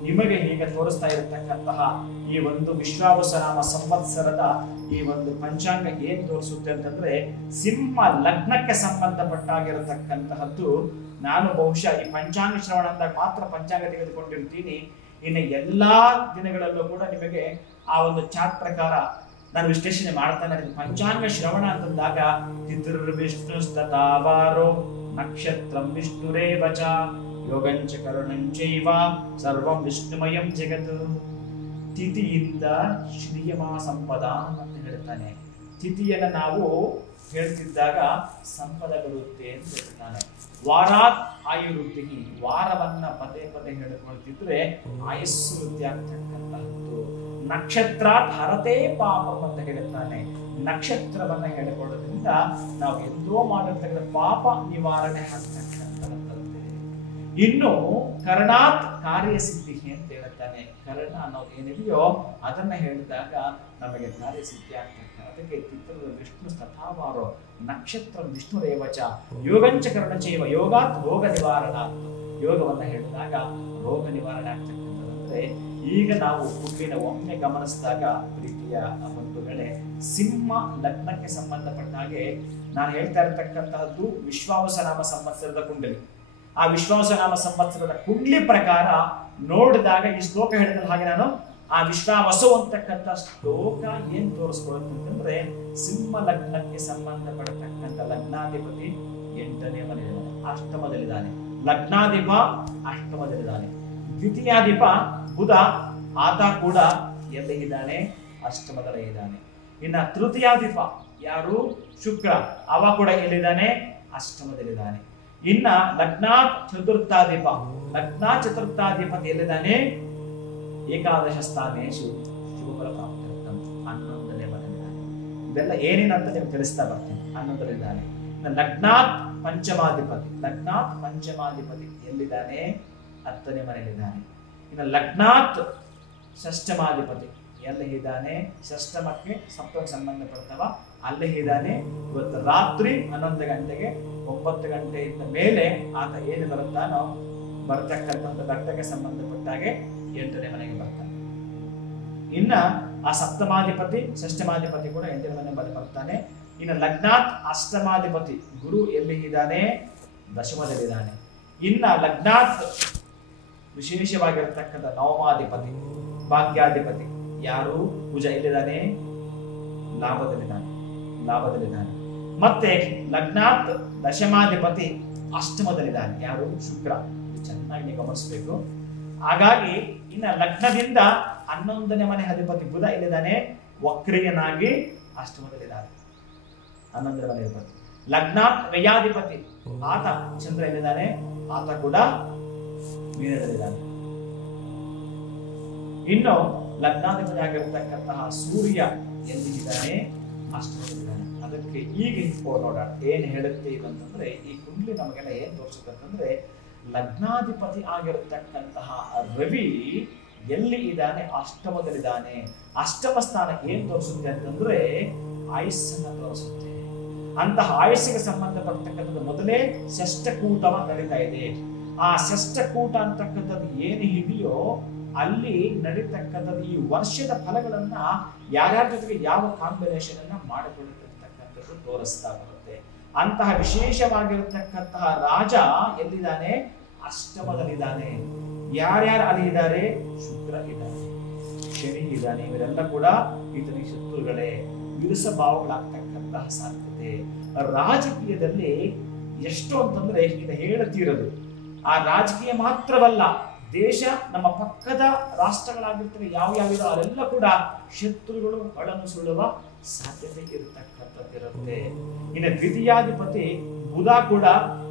ನಿಮಗೆ ಹೀಗೆ ತೋರಿಸ್ತಾ ಇರತಕ್ಕಂತಹ ಈ ಒಂದು ವಿಶ್ವಾವಸನಾಮ ಸಂವತ್ಸರದ ಈ ಒಂದು ಪಂಚಾಂಗ ಏನ್ ತೋರಿಸುತ್ತೆ ಅಂತಂದ್ರೆ, ಸಿಂಹ ಲಗ್ನಕ್ಕೆ ಸಂಬಂಧಪಟ್ಟಾಗಿರತಕ್ಕಂತಹದ್ದು. ನಾನು ಬಹುಶಃ ಈ ಪಂಚಾಂಗ ಶ್ರವಣ ಅಂದಾಗ ಮಾತ್ರ ಪಂಚಾಂಗ ತೆಗೆದುಕೊಂಡಿರ್ತೀನಿ. ಇನ್ನು ಎಲ್ಲಾ ದಿನಗಳಲ್ಲೂ ಕೂಡ ನಿಮಗೆ ಆ ಒಂದು ಚಾರ್ಟ್ ಪ್ರಕಾರ ನಾನು ವಿಶ್ಲೇಷಣೆ ಮಾಡ್ತಾನೆ. ಪಂಚಾಂಗ ಶ್ರವಣ ಅಂತಂದಾಗ ವಿಷ್ಣು ಸ್ತತಾವಾರೋ ನಕ್ಷತ್ರಂ ವಿಷ್ಣುರೇವಚ ಯೋಗಂಚ ಕರುಣಂಚೈವ ಸರ್ವಂ ವಿಷ್ಣುಮಯಂ ಜಗತ್. ತಿಥಿಯಿಂದ ಶ್ರೀಯಮ ಸಂಪದ ಅಂತ ಹೇಳ್ತಾನೆ. ತಿಥಿಯನ್ನ ನಾವು ಹೇಳ್ತಿದ್ದಾಗ ಸಂಪದ ಬರುತ್ತೆ ಅಂತ ಹೇಳ್ತಾನೆ. ವಾರಾತ್ ಆಯುವೃದ್ಧಿ, ವಾರವನ್ನ ಪದೇ ಪದೇ ಹೇಳಿಕೊಳ್ತಿದ್ರೆ ಆಯಸ್ಸು ವೃದ್ಧಿ ಆಗ್ತಕ್ಕಂಥದ್ದು. ನಕ್ಷತ್ರಾತ್ ಹರತೆ ಪಾಪಂ ಅಂತ ಹೇಳುತ್ತಾನೆ. ನಕ್ಷತ್ರವನ್ನ ಹೇಳಿಕೊಳ್ಳೋದ್ರಿಂದ ನಾವು ಎಂದೋ ಮಾಡಿರ್ತಕ್ಕಂಥ ಪಾಪ ನಿವಾರಣೆ ಆಗ್ತಕ್ಕಂಥದ್ದು. ಇನ್ನು ಕರ್ಣಾತ್ ಕಾರ್ಯಸಿದ್ಧಿ ಅಂತ ಹೇಳುತ್ತಾನೆ. ಕರ್ಣ ಅನ್ನೋದು ಏನಿದೆಯೋ ಅದನ್ನ ಹೇಳಿದಾಗ ನಮಗೆ ಕಾರ್ಯಸಿದ್ಧಿ ಆಗ್ತಕ್ಕಂಥ. ಅದಕ್ಕೆ ಚಿತ್ರದ ವಿಷ್ಣು ತಥಾವಾರೋ ನಕ್ಷತ್ರ ವಿಷ್ಣು ರೇವಚ ಯೋಗಂಚ ಕರ್ಣಚೈವ ಯೋಗಾತ್ ರೋಗ ನಿವಾರಣಾತ್. ಯೋಗವನ್ನ ಹೇಳಿದಾಗ ರೋಗ ನಿವಾರಣೆ ಆಗ್ತಕ್ಕಂಥದ್ದಂದ್ರೆ, ಈಗ ನಾವು ಕುಂಡಿನ ಒಮ್ಮೆ ಗಮನಿಸಿದಾಗ ಪ್ರೀತಿಯ ಬಂಧುಗಳೇ, ಸಿಂಹ ಲಗ್ನಕ್ಕೆ ಸಂಬಂಧಪಟ್ಟ ಹಾಗೆ ನಾನು ಹೇಳ್ತಾ ಇರತಕ್ಕಂತಹದ್ದು ವಿಶ್ವಾವಸನಾಮ ಸಂವತ್ಸರದ ಕುಂಡಲಿ. ಆ ವಿಶ್ವಾವಸನಾಮ ಸಂವತ್ಸರದ ಕುಂಡ್ಲಿ ಪ್ರಕಾರ ನೋಡಿದಾಗ ಈ ಶ್ಲೋಕ ಹೇಳಿದ ಹಾಗೆ ನಾನು ಆ ವಿಶ್ವಾವಸು ಅಂತಕ್ಕಂಥ ಶ್ಲೋಕ ಏನ್ ತೋರಿಸ್ಕೊಳ್ತಂದ್ರೆ, ಸಿಂಹ ಲಗ್ನಕ್ಕೆ ಸಂಬಂಧಪಡತಕ್ಕಂಥ ಲಗ್ನಾಧಿಪತಿ 8ನೇ ಮನೆಯಲ್ಲಿದ್ದಾನೆ, ಅಷ್ಟಮದಲ್ಲಿದ್ದಾನೆ. ಲಗ್ನಾಧಿಪ ಅಷ್ಟಮದಲ್ಲಿದ್ದಾನೆ. ದ್ವಿತೀಯಾಧಿಪ ಬುಧ, ಆತ ಕೂಡ ಎಲ್ಲಿದ್ದಾನೆ? ಅಷ್ಟಮದಲ್ಲೇ ಇದ್ದಾನೆ. ಇನ್ನ ತೃತೀಯಾಧಿಪ ಯಾರು? ಶುಕ್ರ, ಅವ ಕೂಡ ಎಲ್ಲಿದ್ದಾನೆ? ಅಷ್ಟಮದಲ್ಲಿದ್ದಾನೆ. ಇನ್ನ ಲಗ್ನಾತ್ ಚತುರ್ಥಾಧಿಪ, ಲಗ್ನಾ ಚತುರ್ಥಾಧಿಪತಿ ಎಲ್ಲಿದ್ದಾನೆ? ಏಕಾದಶ ಸ್ಥಾನೇಶು ಶುಭಫಲ ಪ್ರಾಪ್ತಿರ್ಥಂ, 11ನೇ ಮನೆಯಲ್ಲಿದ್ದಾನೆ. ಇದೆಲ್ಲ ಏನೇನಂತ ನಿಮ್ಗೆ ತಿಳಿಸ್ತಾ ಬರ್ತೀನಿ. 11ರಲ್ಲಿದ್ದಾನೆ. ಲಗ್ನಾತ್ ಪಂಚಮಾಧಿಪತಿ, ಲಗ್ನಾತ್ ಪಂಚಮಾಧಿಪತಿ ಎಲ್ಲಿದ್ದಾನೆ? 10ನೇ ಮನೆಯಲ್ಲಿದ್ದಾನೆ. ಇನ್ನು ಲಗ್ನಾತ್ ಷಷ್ಠಮಾಧಿಪತಿ ಎಲ್ಲಿ ಇದ್ದಾನೆ? ಷಷ್ಠಮಕ್ಕೆ ಸಪ್ತಮಕ್ಕೆ ಸಂಬಂಧಪಡ್ತವ ಅಲ್ಲೇ ಇದ್ದಾನೆ. ಇವತ್ತು ರಾತ್ರಿ 11 ಗಂಟೆಗೆ 9 ಗಂಟೆಯಿಂದ ಮೇಲೆ ಆತ ಏನು ಬರುತ್ತಾನೋ ಬರ್ತಕ್ಕಂಥ ಘಟ್ಟಕ್ಕೆ ಸಂಬಂಧಪಟ್ಟಾಗೆ 8ನೇ ಮನೆಗೆ ಬರ್ತಾನೆ. ಇನ್ನ ಆ ಸಪ್ತಮಾಧಿಪತಿ ಷಷ್ಠಮಾಧಿಪತಿ ಕೂಡ 8ನೇ ಮನೆ ಬರ್ತಾನೆ. ಇನ್ನು ಲಗ್ನಾತ್ ಅಷ್ಟಮಾಧಿಪತಿ ಗುರು ಎಲ್ಲಿ ಇದ್ದಾನೆ? ದಶಮದಲ್ಲಿದ್ದಾನೆ. ಇನ್ನ ಲಗ್ನಾತ್ ವಿಶೇಷವಾಗಿರತಕ್ಕಂಥ ನವಮಾಧಿಪತಿ ಭಾಗ್ಯಾಧಿಪತಿ ಯಾರು? ಕುಜ ಎಲ್ಲಿದ್ದಾನೆ? ಲಾಭದಲ್ಲಿದ್ದಾನೆ, ಲಾಭದಲ್ಲಿದ್ದಾನೆ. ಮತ್ತೆ ಲಗ್ನಾತ್ ದಶಮಾಧಿಪತಿ ಅಷ್ಟಮದಲ್ಲಿದ್ದಾನೆ ಯಾರು? ಶುಕ್ರ. ಚೆನ್ನಾಗಿ ಗಮನಿಸಬೇಕು. ಹಾಗಾಗಿ ಇನ್ನ ಲಗ್ನದಿಂದ 11ನೇ ಮನೆ ಅಧಿಪತಿ ಬುಧ ಎಲ್ಲಿದ್ದಾನೆ? ವಕ್ರಿಯನಾಗಿ ಅಷ್ಟಮದಲ್ಲಿದ್ದಾನೆ, 11ನೇ ಮನೆ ಅಧಿಪತಿ. ಲಗ್ನಾತ್ ವ್ಯಯಾಧಿಪತಿ ಆತ ಚಂದ್ರ ಎಲ್ಲಿದ್ದಾನೆ? ಆತ ಕೂಡ ಮೀನದಲ್ಲಿದ್ದಾನೆ. ಇನ್ನು ಲಗ್ನಾಧಿಪತಿ ಆಗಿರತಕ್ಕಂತಹ ಸೂರ್ಯ ಎಲ್ಲಿದ್ದಾನೆ? ಅಷ್ಟಮದಲ್ಲಿದ್ದಾನೆ. ಅದಕ್ಕೆ ಈಗ ನೋಡೋಣ ಏನ್ ಹೇಳುತ್ತೆ ಇದಂತಂದ್ರೆ, ಈ ಕುಂಡ್ಲಿ ನಮಗೆಲ್ಲ ಏನ್ ತೋರಿಸುತ್ತೆ ಅಂತಂದ್ರೆ, ಲಗ್ನಾಧಿಪತಿ ಆಗಿರತಕ್ಕಂತಹ ರವಿ ಎಲ್ಲಿ ಇದ್ದಾನೆ? ಅಷ್ಟಮದಲ್ಲಿದ್ದಾನೆ. ಅಷ್ಟಮ ಸ್ಥಾನ ಏನ್ ತೋರಿಸುತ್ತೆ ಅಂತಂದ್ರೆ ಆಯುಸ್ಸನ್ನ ತೋರಿಸುತ್ತೆ. ಅಂತಹ ಆಯುಸ್ಸಿಗೆ ಸಂಬಂಧಪಟ್ಟತಕ್ಕಂಥದ್ದು ಮೊದಲೇ ಷಷ್ಠಕೂಟವ ನಡೀತಾ ಇದೆ. ಆ ಷಷ್ಠಕೂಟ ಅಂತಕ್ಕಂಥದ್ದು ಏನು ಇದೆಯೋ ಅಲ್ಲಿ ನಡೀತಕ್ಕಂಥದ್ದು ಈ ವರ್ಷದ ಫಲಗಳನ್ನ ಯಾರ್ಯಾರ ಜೊತೆಗೆ ಯಾವ ಕಾಂಬಿನೇಷನ್ ಅನ್ನ ಮಾಡಿಕೊಳ್ಳತಕ್ಕಂಥದ್ದು ತೋರಿಸ್ತಾ ಬರುತ್ತೆ. ಅಂತಹ ವಿಶೇಷವಾಗಿರತಕ್ಕಂತಹ ರಾಜ ಎಲ್ಲಿದ್ದಾನೆ? ಅಷ್ಟಮದಲ್ಲಿದ್ದಾನೆ. ಯಾರ್ಯಾರು ಅಲ್ಲಿ ಇದ್ದಾರೆ? ಶುಕ್ರ ಇದ್ದಾನೆ, ಶನಿ ಇದ್ದಾನೆ. ಇವರೆಲ್ಲ ಕೂಡ ಈತನಿಗೆ ಶತ್ರುಗಳೇ, ವಿರುಸ ಭಾವಗಳಾಗ್ತಕ್ಕಂತಹ ಸಾಧ್ಯತೆ. ರಾಜಕೀಯದಲ್ಲಿ ಎಷ್ಟು ಅಂತಂದ್ರೆ ಇದು ಹೇಳುತ್ತಿರೋದು ಆ ರಾಜಕೀಯ ಮಾತ್ರವಲ್ಲ, ದೇಶ ನಮ್ಮ ಪಕ್ಕದ ರಾಷ್ಟ್ರಗಳಾಗಿರ್ತವೆ ಯಾವ್ಯಾವಿದೋ ಅವೆಲ್ಲ ಕೂಡ ಶತ್ರುಗಳು ಒಳನು ಸುಳುವ ಸಾಧ್ಯತೆ ಇರತಕ್ಕಂಥದ್ದಿರುತ್ತೆ. ಇನ್ನು ದ್ವಿತೀಯಾಧಿಪತಿ ಬುಧ ಕೂಡ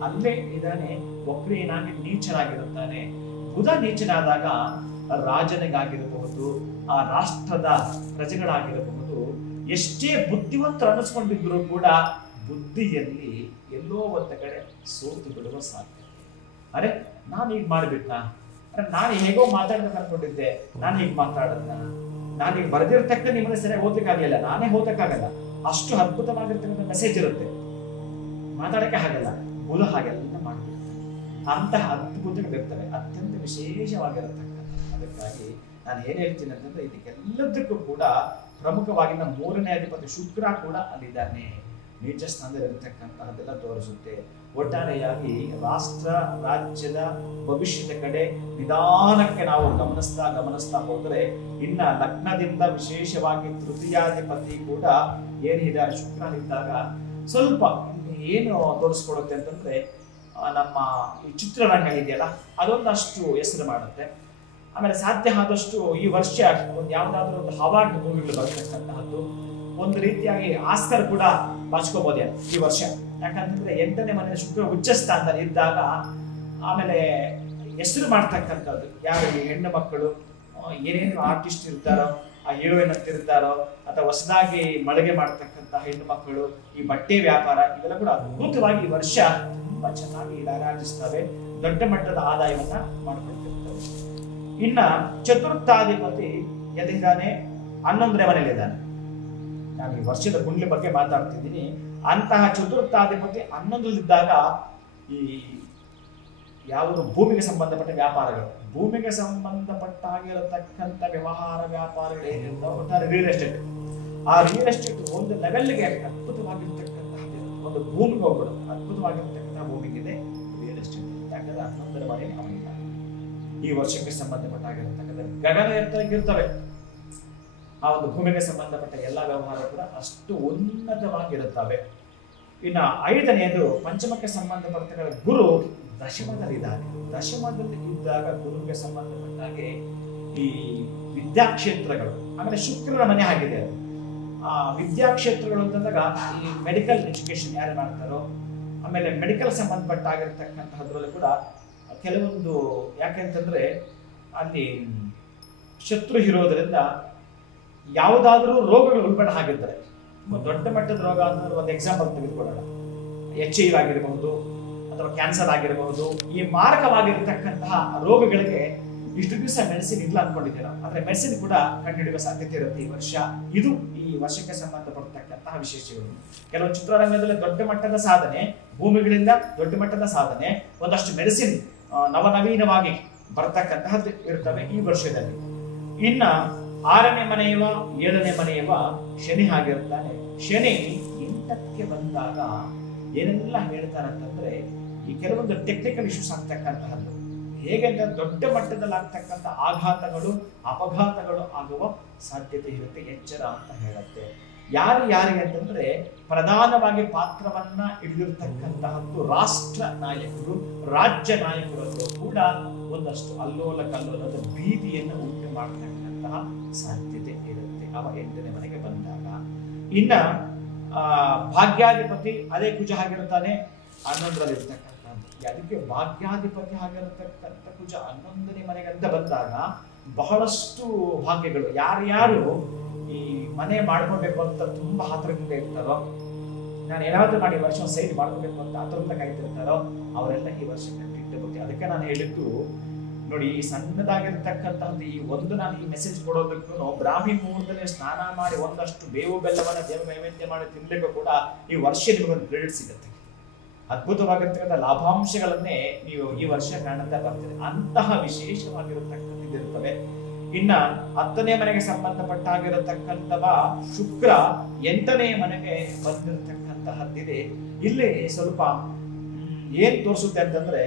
ಅಲ್ಲೇ ಇದ್ದಾನೆ, ವಕ್ರೀನಾಗಿ ನೀಚನಾಗಿರುತ್ತಾನೆ. ಬುಧ ನೀಚನಾದಾಗ ರಾಜನಿಗಾಗಿರಬಹುದು, ಆ ರಾಷ್ಟ್ರದ ಪ್ರಜೆಗಳಾಗಿರಬಹುದು, ಎಷ್ಟೇ ಬುದ್ಧಿವಂತರು ಅನಿಸ್ಕೊಂಡಿದ್ರು ಕೂಡ ಬುದ್ಧಿಯಲ್ಲಿ ಎಲ್ಲೋ ಒಂದು ಕಡೆ ಸೋತು ಬಿಡುವ ಸಾಧ್ಯತೆ. ಅರೆ ನಾನು ಹೀಗೆ ಮಾಡಿಬಿಟ್ನಾ, ಅರೆ ನಾನು ಹೇಗೋ ಮಾತಾಡ್ಬೇಕು ಅನ್ಕೊಂಡಿದ್ದೆ, ನಾನು ಹೀಗೆ ಮಾತಾಡೋಣ, ನಾನು ಈಗ ಬರೆದಿರ್ತಕ್ಕ ನಿಮಗೆ ಸರಿಯಾಗಿ ಓದಕ್ಕಾಗಲಿಲ್ಲ, ನಾನೇ ಓದಕ್ಕಾಗಲ್ಲ, ಅಷ್ಟು ಅದ್ಭುತವಾಗಿರ್ತಕ್ಕಂಥ ಮೆಸೇಜ್ ಇರುತ್ತೆ, ಮಾತಾಡಕ್ಕೆ ಆಗಲ್ಲ. ಬುಧ ಹಾಗೆಲ್ಲ ಮಾಡ್ತಿರ್ತಾರೆ. ಅಂತಹ ಅದ್ಭುತಗಳಿರ್ತವೆ, ಅತ್ಯಂತ ವಿಶೇಷವಾಗಿರತಕ್ಕಂಥ. ಅದಕ್ಕಾಗಿ ನಾನು ಏನ್ ಹೇಳ್ತೀನಿ ಅಂತಂದ್ರೆ ಇದಕ್ಕೆಲ್ಲದಕ್ಕೂ ಕೂಡ ಪ್ರಮುಖವಾಗಿ ನಮ್ಮ 3ನೇ ಅಧಿಪತಿ ಶುಕ್ರ ಕೂಡ ಅಲ್ಲಿದ್ದಾನೆ, ನೀಚ ಸ್ಥಾನದಲ್ಲಿರ್ತಕ್ಕಂತಹದ್ದೆಲ್ಲ ತೋರಿಸುತ್ತೆ. ಒಟ್ಟಾರೆಯಾಗಿ ರಾಷ್ಟ್ರ ರಾಜ್ಯದ ಭವಿಷ್ಯದ ಕಡೆ ನಿಧಾನಕ್ಕೆ ನಾವು ಗಮನಿಸ್ತಾ ಹೋದರೆ, ಇನ್ನ ಲಗ್ನದಿಂದ ವಿಶೇಷವಾಗಿ ತೃತೀಯಾಧಿಪತಿ ಕೂಡ ಏನಿದ್ದಾರೆ ಶುಕ್ರ ಇದ್ದಾಗ ಸ್ವಲ್ಪ ಏನು ತೋರಿಸ್ಕೊಡುತ್ತೆ ಅಂತಂದ್ರೆ, ನಮ್ಮ ಈ ಚಿತ್ರರಂಗ ಇದೆಯಲ್ಲ ಅದೊಂದಷ್ಟು ಹೆಸರು ಮಾಡುತ್ತೆ. ಆಮೇಲೆ ಸಾಧ್ಯ ಆದಷ್ಟು ಈ ವರ್ಷ ಒಂದು ಯಾವ್ದಾದ್ರು ಒಂದು ಅವಾರ್ಡ್ ಮೂವಿಗಳು ಬರ್ತಕ್ಕಂತಹದ್ದು, ಒಂದು ರೀತಿಯಾಗಿ ಆಸ್ಕರ್ ಕೂಡ ಬಾಚ್ಕೋಬಹುದೇ ಈ ವರ್ಷ. ಯಾಕಂತಂದ್ರೆ 8ನೇ ಮನೆ ಶುಕ್ರ ಉಚ್ಚ ಸ್ಥಾನದಲ್ಲಿ ಇದ್ದಾಗ ಆಮೇಲೆ ಹೆಸರು ಮಾಡ್ತಕ್ಕಂಥದ್ದು ಯಾರು ಈ ಹೆಣ್ಣು ಮಕ್ಕಳು, ಏನೇನು ಆರ್ಟಿಸ್ಟ್ ಇರ್ತಾರೋ, ಆ ಹೀರೋಯಿನ್ ಅಂತ ಇರ್ತಾರೋ, ಅಥವಾ ಹೊಸದಾಗಿ ಮಳಿಗೆ ಮಾಡ್ತಕ್ಕಂಥ ಹೆಣ್ಣು ಮಕ್ಕಳು, ಈ ಬಟ್ಟೆ ವ್ಯಾಪಾರ, ಇವೆಲ್ಲ ಕೂಡ ಅದ್ಭುತವಾಗಿ ಈ ವರ್ಷ ತುಂಬಾ ಚೆನ್ನಾಗಿ ರಾರಾಜಿಸ್ತವೆ, ದೊಡ್ಡ ಮಟ್ಟದ ಆದಾಯವನ್ನ ಮಾಡ್ಕೊಳ್ತಿರ್ತವೆ. ಇನ್ನ ಚತುರ್ಥಾಧಿಪತಿ ಎಲ್ಲಿದ್ದಾನೆ? 11ನೇ ಮನೆಯಲ್ಲಿದ್ದಾನೆ. ನಾನು ಈ ವರ್ಷದ ಕುಂಡ್ಲಿ ಬಗ್ಗೆ ಮಾತಾಡ್ತಿದ್ದೀನಿ. ಅಂತಹ ಚತುರ್ಥಾಧಿಪತಿ 11ರಲ್ಲಿದ್ದಾಗ ಈ ಯಾವುದು ಭೂಮಿಗೆ ಸಂಬಂಧಪಟ್ಟ ವ್ಯಾಪಾರಗಳು, ಭೂಮಿಗೆ ಸಂಬಂಧಪಟ್ಟ ಆಗಿರತಕ್ಕಂಥ ವ್ಯವಹಾರ ವ್ಯಾಪಾರಗಳು ಏನಿರ್ತಾವ, ಒಟ್ಟಾರೆ ರಿಯಲ್ ಎಸ್ಟೇಟ್, ಆ ರಿಯಲ್ ಎಸ್ಟೇಟ್ ಒಂದು ಲೆವೆಲ್ಗೆ ಅದ್ಭುತವಾಗಿರ್ತಕ್ಕಂತಹ ಒಂದು ಭೂಮಿಗೆ ಹೋಗ್ಬಿಡು, ಅದ್ಭುತವಾಗಿರ್ತಕ್ಕಂತಹ ಭೂಮಿಗಿದೆ ರಿಯಲ್ ಎಸ್ಟೇಟ್. ಯಾಕಂದ್ರೆ 11ರ ಮನೆ ಅವನಿಲ್ಲ. ಈ ವರ್ಷಕ್ಕೆ ಸಂಬಂಧಪಟ್ಟಾಗಿರತಕ್ಕಂಥ ಗಗನ ಎತ್ತರಕ್ಕಿರ್ತವೆ. ಆ ಒಂದು ಭೂಮಿಗೆ ಸಂಬಂಧಪಟ್ಟ ಎಲ್ಲ ವ್ಯವಹಾರ ಕೂಡ ಅಷ್ಟು ಉನ್ನತವಾಗಿರುತ್ತವೆ. ಇನ್ನು 5ನೇದು ಪಂಚಮಕ್ಕೆ ಸಂಬಂಧಪಟ್ಟ ಗುರು ದಶಮದಲ್ಲಿದ್ದಾನೆ. ದಶಮದಲ್ಲಿ ಇದ್ದಾಗ ಗುರುವಿಗೆ ಸಂಬಂಧಪಟ್ಟ ಹಾಗೆ ಈ ವಿದ್ಯಾಕ್ಷೇತ್ರಗಳು, ಆಮೇಲೆ ಶುಕ್ರರ ಮನೆ ಆಗಿದೆ ಅದು. ಆ ವಿದ್ಯಾಕ್ಷೇತ್ರಗಳು ಅಂತಂದಾಗ ಈ ಮೆಡಿಕಲ್ ಎಜುಕೇಶನ್ ಯಾರು ಮಾಡ್ತಾರೋ, ಆಮೇಲೆ ಮೆಡಿಕಲ್ ಸಂಬಂಧಪಟ್ಟ ಆಗಿರ್ತಕ್ಕಂತಹದ್ರಲ್ಲೂ ಕೂಡ ಕೆಲವೊಂದು, ಯಾಕೆಂತಂದ್ರೆ ಅಲ್ಲಿ ಶತ್ರು ಇರೋದ್ರಿಂದ ಯಾವುದಾದ್ರೂ ರೋಗಗಳು ಉಲ್ಬಣ ಆಗಿರ್ತಾರೆ. ದೊಡ್ಡ ಮಟ್ಟದ ರೋಗ ಅಂದ್ರೆ ಒಂದು ಎಕ್ಸಾಂಪಲ್ ತೆಗೆದುಕೊಳ್ಳೋಣ, HIV ಆಗಿರಬಹುದು ಅಥವಾ ಕ್ಯಾನ್ಸರ್ ಆಗಿರಬಹುದು. ಈ ಮಾರಕವಾಗಿರತಕ್ಕಂತಹ ರೋಗಗಳಿಗೆ ಇಷ್ಟು ದಿವಸ ಮೆಡಿಸಿನ್ ಇಲ್ಲ ಅನ್ಕೊಂಡಿದ್ದೀರಾ, ಆದ್ರೆ ಮೆಡಿಸಿನ್ ಕೂಡ ಕಂಡುಹಿಡಿಯುವ ಸಾಧ್ಯತೆ ಇರುತ್ತೆ ಈ ವರ್ಷ. ಇದು ಈ ವರ್ಷಕ್ಕೆ ಸಂಬಂಧಪಟ್ಟಂತಹ ವಿಶೇಷಗಳು. ಕೆಲವು ಚಿತ್ರರಂಗದಲ್ಲಿ ದೊಡ್ಡ ಮಟ್ಟದ ಸಾಧನೆ, ಭೂಮಿಗಳಿಂದ ದೊಡ್ಡ ಮಟ್ಟದ ಸಾಧನೆ, ಒಂದಷ್ಟು ಮೆಡಿಸಿನ್ ನವನವೀನವಾಗಿ ಬರ್ತಕ್ಕಂತಹದ್ದು ಇರ್ತವೆ ಈ ವರ್ಷದಲ್ಲಿ. ಇನ್ನ 6ನೇ ಮನೆಯವ 7ನೇ ಮನೆಯವ ಶನಿ ಆಗಿರುತ್ತಾನೆ. ಶನಿ 8ಕ್ಕೆ ಬಂದಾಗ ಏನೆಲ್ಲ ಹೇಳ್ತಾರಂತಂದ್ರೆ, ಈ ಕೆಲವೊಂದು ಟೆಕ್ನಿಕಲ್ ಇಶ್ಯೂಸ್ ಆಗ್ತಕ್ಕಂತಹದ್ದು, ಹೇಗೆಂದ್ರೆ ದೊಡ್ಡ ಮಟ್ಟದಲ್ಲಿ ಆಗ್ತಕ್ಕಂಥ ಆಘಾತಗಳು ಅಪಘಾತಗಳು ಆಗುವ ಸಾಧ್ಯತೆ ಇರುತ್ತೆ, ಎಚ್ಚರ ಅಂತ ಹೇಳುತ್ತೆ. ಯಾರಿಗೆ ಅಂತಂದ್ರೆ ಪ್ರಧಾನವಾಗಿ ಪಾತ್ರವನ್ನ ಹಿಡಿದಿರ್ತಕ್ಕಂತಹದ್ದು ರಾಷ್ಟ್ರ ನಾಯಕರು, ರಾಜ್ಯ ನಾಯಕರಲ್ಲೂ ಕೂಡ ಒಂದಷ್ಟು ಅಲ್ಲೋಲ ಕಲ್ಲೋಲದ ಭೀತಿಯನ್ನು ಉಂಟು ಮಾಡತಕ್ಕಂತಹ ಸಾಧ್ಯತೆ ಇರುತ್ತೆ ಅವ 8ನೇ ಮನೆಗೆ ಬಂದಾಗ. ಇನ್ನ ಭಾಗ್ಯಾಧಿಪತಿ ಅದೇ ಕುಜ ಆಗಿರುತ್ತಾನೆ, 11ರಲ್ಲಿ ಇರ್ತಕ್ಕಂಥದ್ದು. ಅದಕ್ಕೆ ಭಾಗ್ಯಾಧಿಪತಿ ಆಗಿರತಕ್ಕಂಥ ಕುಜ 11ನೇ ಮನೆಗಂತ ಬಂದಾಗ ಬಹಳಷ್ಟು ಭಾಗ್ಯಗಳು. ಯಾರ್ಯಾರು ಈ ಮನೆ ಮಾಡ್ಕೊಳ್ಬೇಕು ಅಂತ ತುಂಬಾ ಆತರದಿಂದ ಇರ್ತಾರೋ, ನಾನು ಏನಾದ್ರೂ ಮಾಡಿ ಈ ವರ್ಷ ಸೈಡ್ ಮಾಡ್ಕೋಬೇಕು ಅಂತ ಆತರದಿಂದ ಕಾಯ್ತಿರ್ತಾರೋ, ಅವರೆಲ್ಲ ಈ ವರ್ಷ ಕಂಡಿಟ್ಟು. ಅದಕ್ಕೆ ನಾನು ಹೇಳಿದ್ದು ನೋಡಿ, ಈ ಸಣ್ಣದಾಗಿರ್ತಕ್ಕಂಥದ್ದು ಈ ಒಂದು ನಾನು ಈ ಮೆಸೇಜ್ ಕೊಡೋದಕ್ಕೂ ಬ್ರಾಹ್ಮಿ ಮುಹೂರ್ತದಲ್ಲಿ ಸ್ನಾನ ಮಾಡಿ ಒಂದಷ್ಟು ಬೇವು ಬೆಲ್ಲವನ್ನ ದೇವ ನೈವೇದ್ಯ ಮಾಡಿ ತಿನ್ಲಿಕ್ಕೂ ಕೂಡ ಈ ವರ್ಷ ನಿಮಗೊಂದು ಕ್ರೆಡಿಟ್ ಸಿಗುತ್ತೆ. ಅದ್ಭುತವಾಗಿರ್ತಕ್ಕಂಥ ಲಾಭಾಂಶಗಳನ್ನೇ ನೀವು ಈ ವರ್ಷ ಕಾಣುತ್ತಾ ಬರ್ತೀರಿ. ಅಂತಹ ವಿಶೇಷವಾಗಿರತಕ್ಕಂಥದ್ದಿರುತ್ತವೆ. ಇನ್ನ 10ನೇ ಮನೆಗೆ ಸಂಬಂಧಪಟ್ಟಾಗಿರತಕ್ಕಂಥವ ಶುಕ್ರ 8ನೇ ಮನೆಗೆ ಬಂದಿರತಕ್ಕಂತಹದ್ದಿದೆ. ಇಲ್ಲಿ ಸ್ವಲ್ಪ ಏನ್ ತೋರಿಸುತ್ತೆ ಅಂತಂದ್ರೆ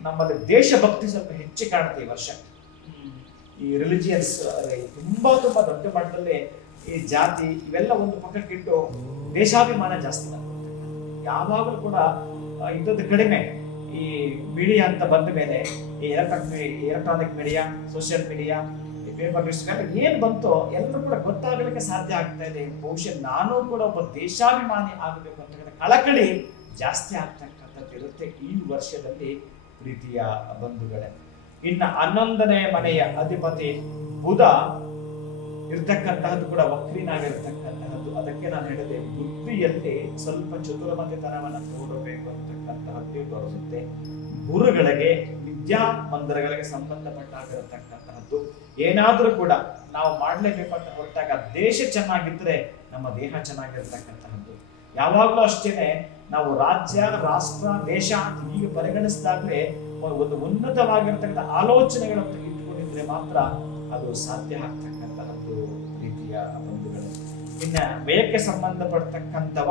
ನಮ್ಮಲ್ಲಿ ದೇಶಭಕ್ತಿ ಸ್ವಲ್ಪ ಹೆಚ್ಚು ಕಾಣುತ್ತೆ ಈ ವರ್ಷ. ಈ ರಿಲಿಜಿಯನ್ಸ್ ತುಂಬಾ ದೊಡ್ಡ ಮಟ್ಟದಲ್ಲಿ ಈ ಜಾತಿ ಇವೆಲ್ಲ ಒಂದು ಪಕ್ಕಕ್ಕಿಟ್ಟು ದೇಶಾಭಿಮಾನ ಜಾಸ್ತಿ ಮಾಡ್ತಾರೆ. ಯಾವಾಗಲೂ ಕೂಡ ಇದ್ದದ್ದು ಕಡಿಮೆ. ಈ ಮೀಡಿಯಾ ಅಂತ ಬಂದ ಮೇಲೆ ಈ electronic media, social media, paper news ಏನ್ ಬಂತೋ ಎಲ್ಲರೂ ಕೂಡ ಗೊತ್ತಾಗಲಿಕ್ಕೆ ಸಾಧ್ಯ ಆಗ್ತಾ ಇದೆ. ಬಹುಶಃ ನಾನು ಕೂಡ ಒಬ್ಬ ದೇಶಾಭಿಮಾನಿ ಆಗಬೇಕು ಅಂತ ಕಳಕಳಿ ಜಾಸ್ತಿ ಆಗ್ತಕ್ಕಂಥದ್ದು ಇರುತ್ತೆ ಈ ವರ್ಷದಲ್ಲಿ ಪ್ರೀತಿಯ ಬಂಧುಗಳೇ. ಇನ್ನ 11ನೇ ಮನೆಯ ಅಧಿಪತಿ ಬುಧ ಇರ್ತಕ್ಕಂತಹದ್ದು ಕೂಡ ವಕ್ರೀನಾಗಿರ್ತಕ್ಕಂತಹದ್ದು. ಅದಕ್ಕೆ ನಾನು ಹೇಳಿದೆ ಬುದ್ಧಿಯಲ್ಲಿ ಸ್ವಲ್ಪ ಚತುರಮತಿತನವನ್ನು ತೋರಬೇಕು ಅಂತಕ್ಕಂತಹದ್ದೇ ತೋರಿಸುತ್ತೆ. ಗುರುಗಳಿಗೆ, ವಿದ್ಯಾ ಮಂದಿರಗಳಿಗೆ ಸಂಬಂಧಪಟ್ಟಾಗಿರತಕ್ಕಂತಹದ್ದು ಏನಾದ್ರೂ ಕೂಡ ನಾವು ಮಾಡ್ಲೇಬೇಕು ಅಂತ ಹೊರಟಾಗ ದೇಶ ಚೆನ್ನಾಗಿದ್ರೆ ನಮ್ಮ ದೇಹ ಚೆನ್ನಾಗಿರ್ತಕ್ಕಂತಹದ್ದು. ಯಾವಾಗಲೂ ಅಷ್ಟೇನೆ ನಾವು ರಾಜ್ಯ, ರಾಷ್ಟ್ರ, ದೇಶ ಈಗ ಪರಿಗಣಿಸಿದಾಗಲೇ ಒಂದು ಉನ್ನತವಾಗಿರ್ತಕ್ಕಂಥ ಆಲೋಚನೆಗಳನ್ನು ಇಟ್ಟುಕೊಂಡಿದ್ರೆ ಮಾತ್ರ ಅದು ಸಾಧ್ಯ ಆಗ್ತಕ್ಕಂತಹದ್ದು ರೀತಿಯ ಬಂಧುಗಳು. ಇನ್ನ ವ್ಯಯಕ್ಕೆ ಸಂಬಂಧಪಡ್ತಕ್ಕಂಥವ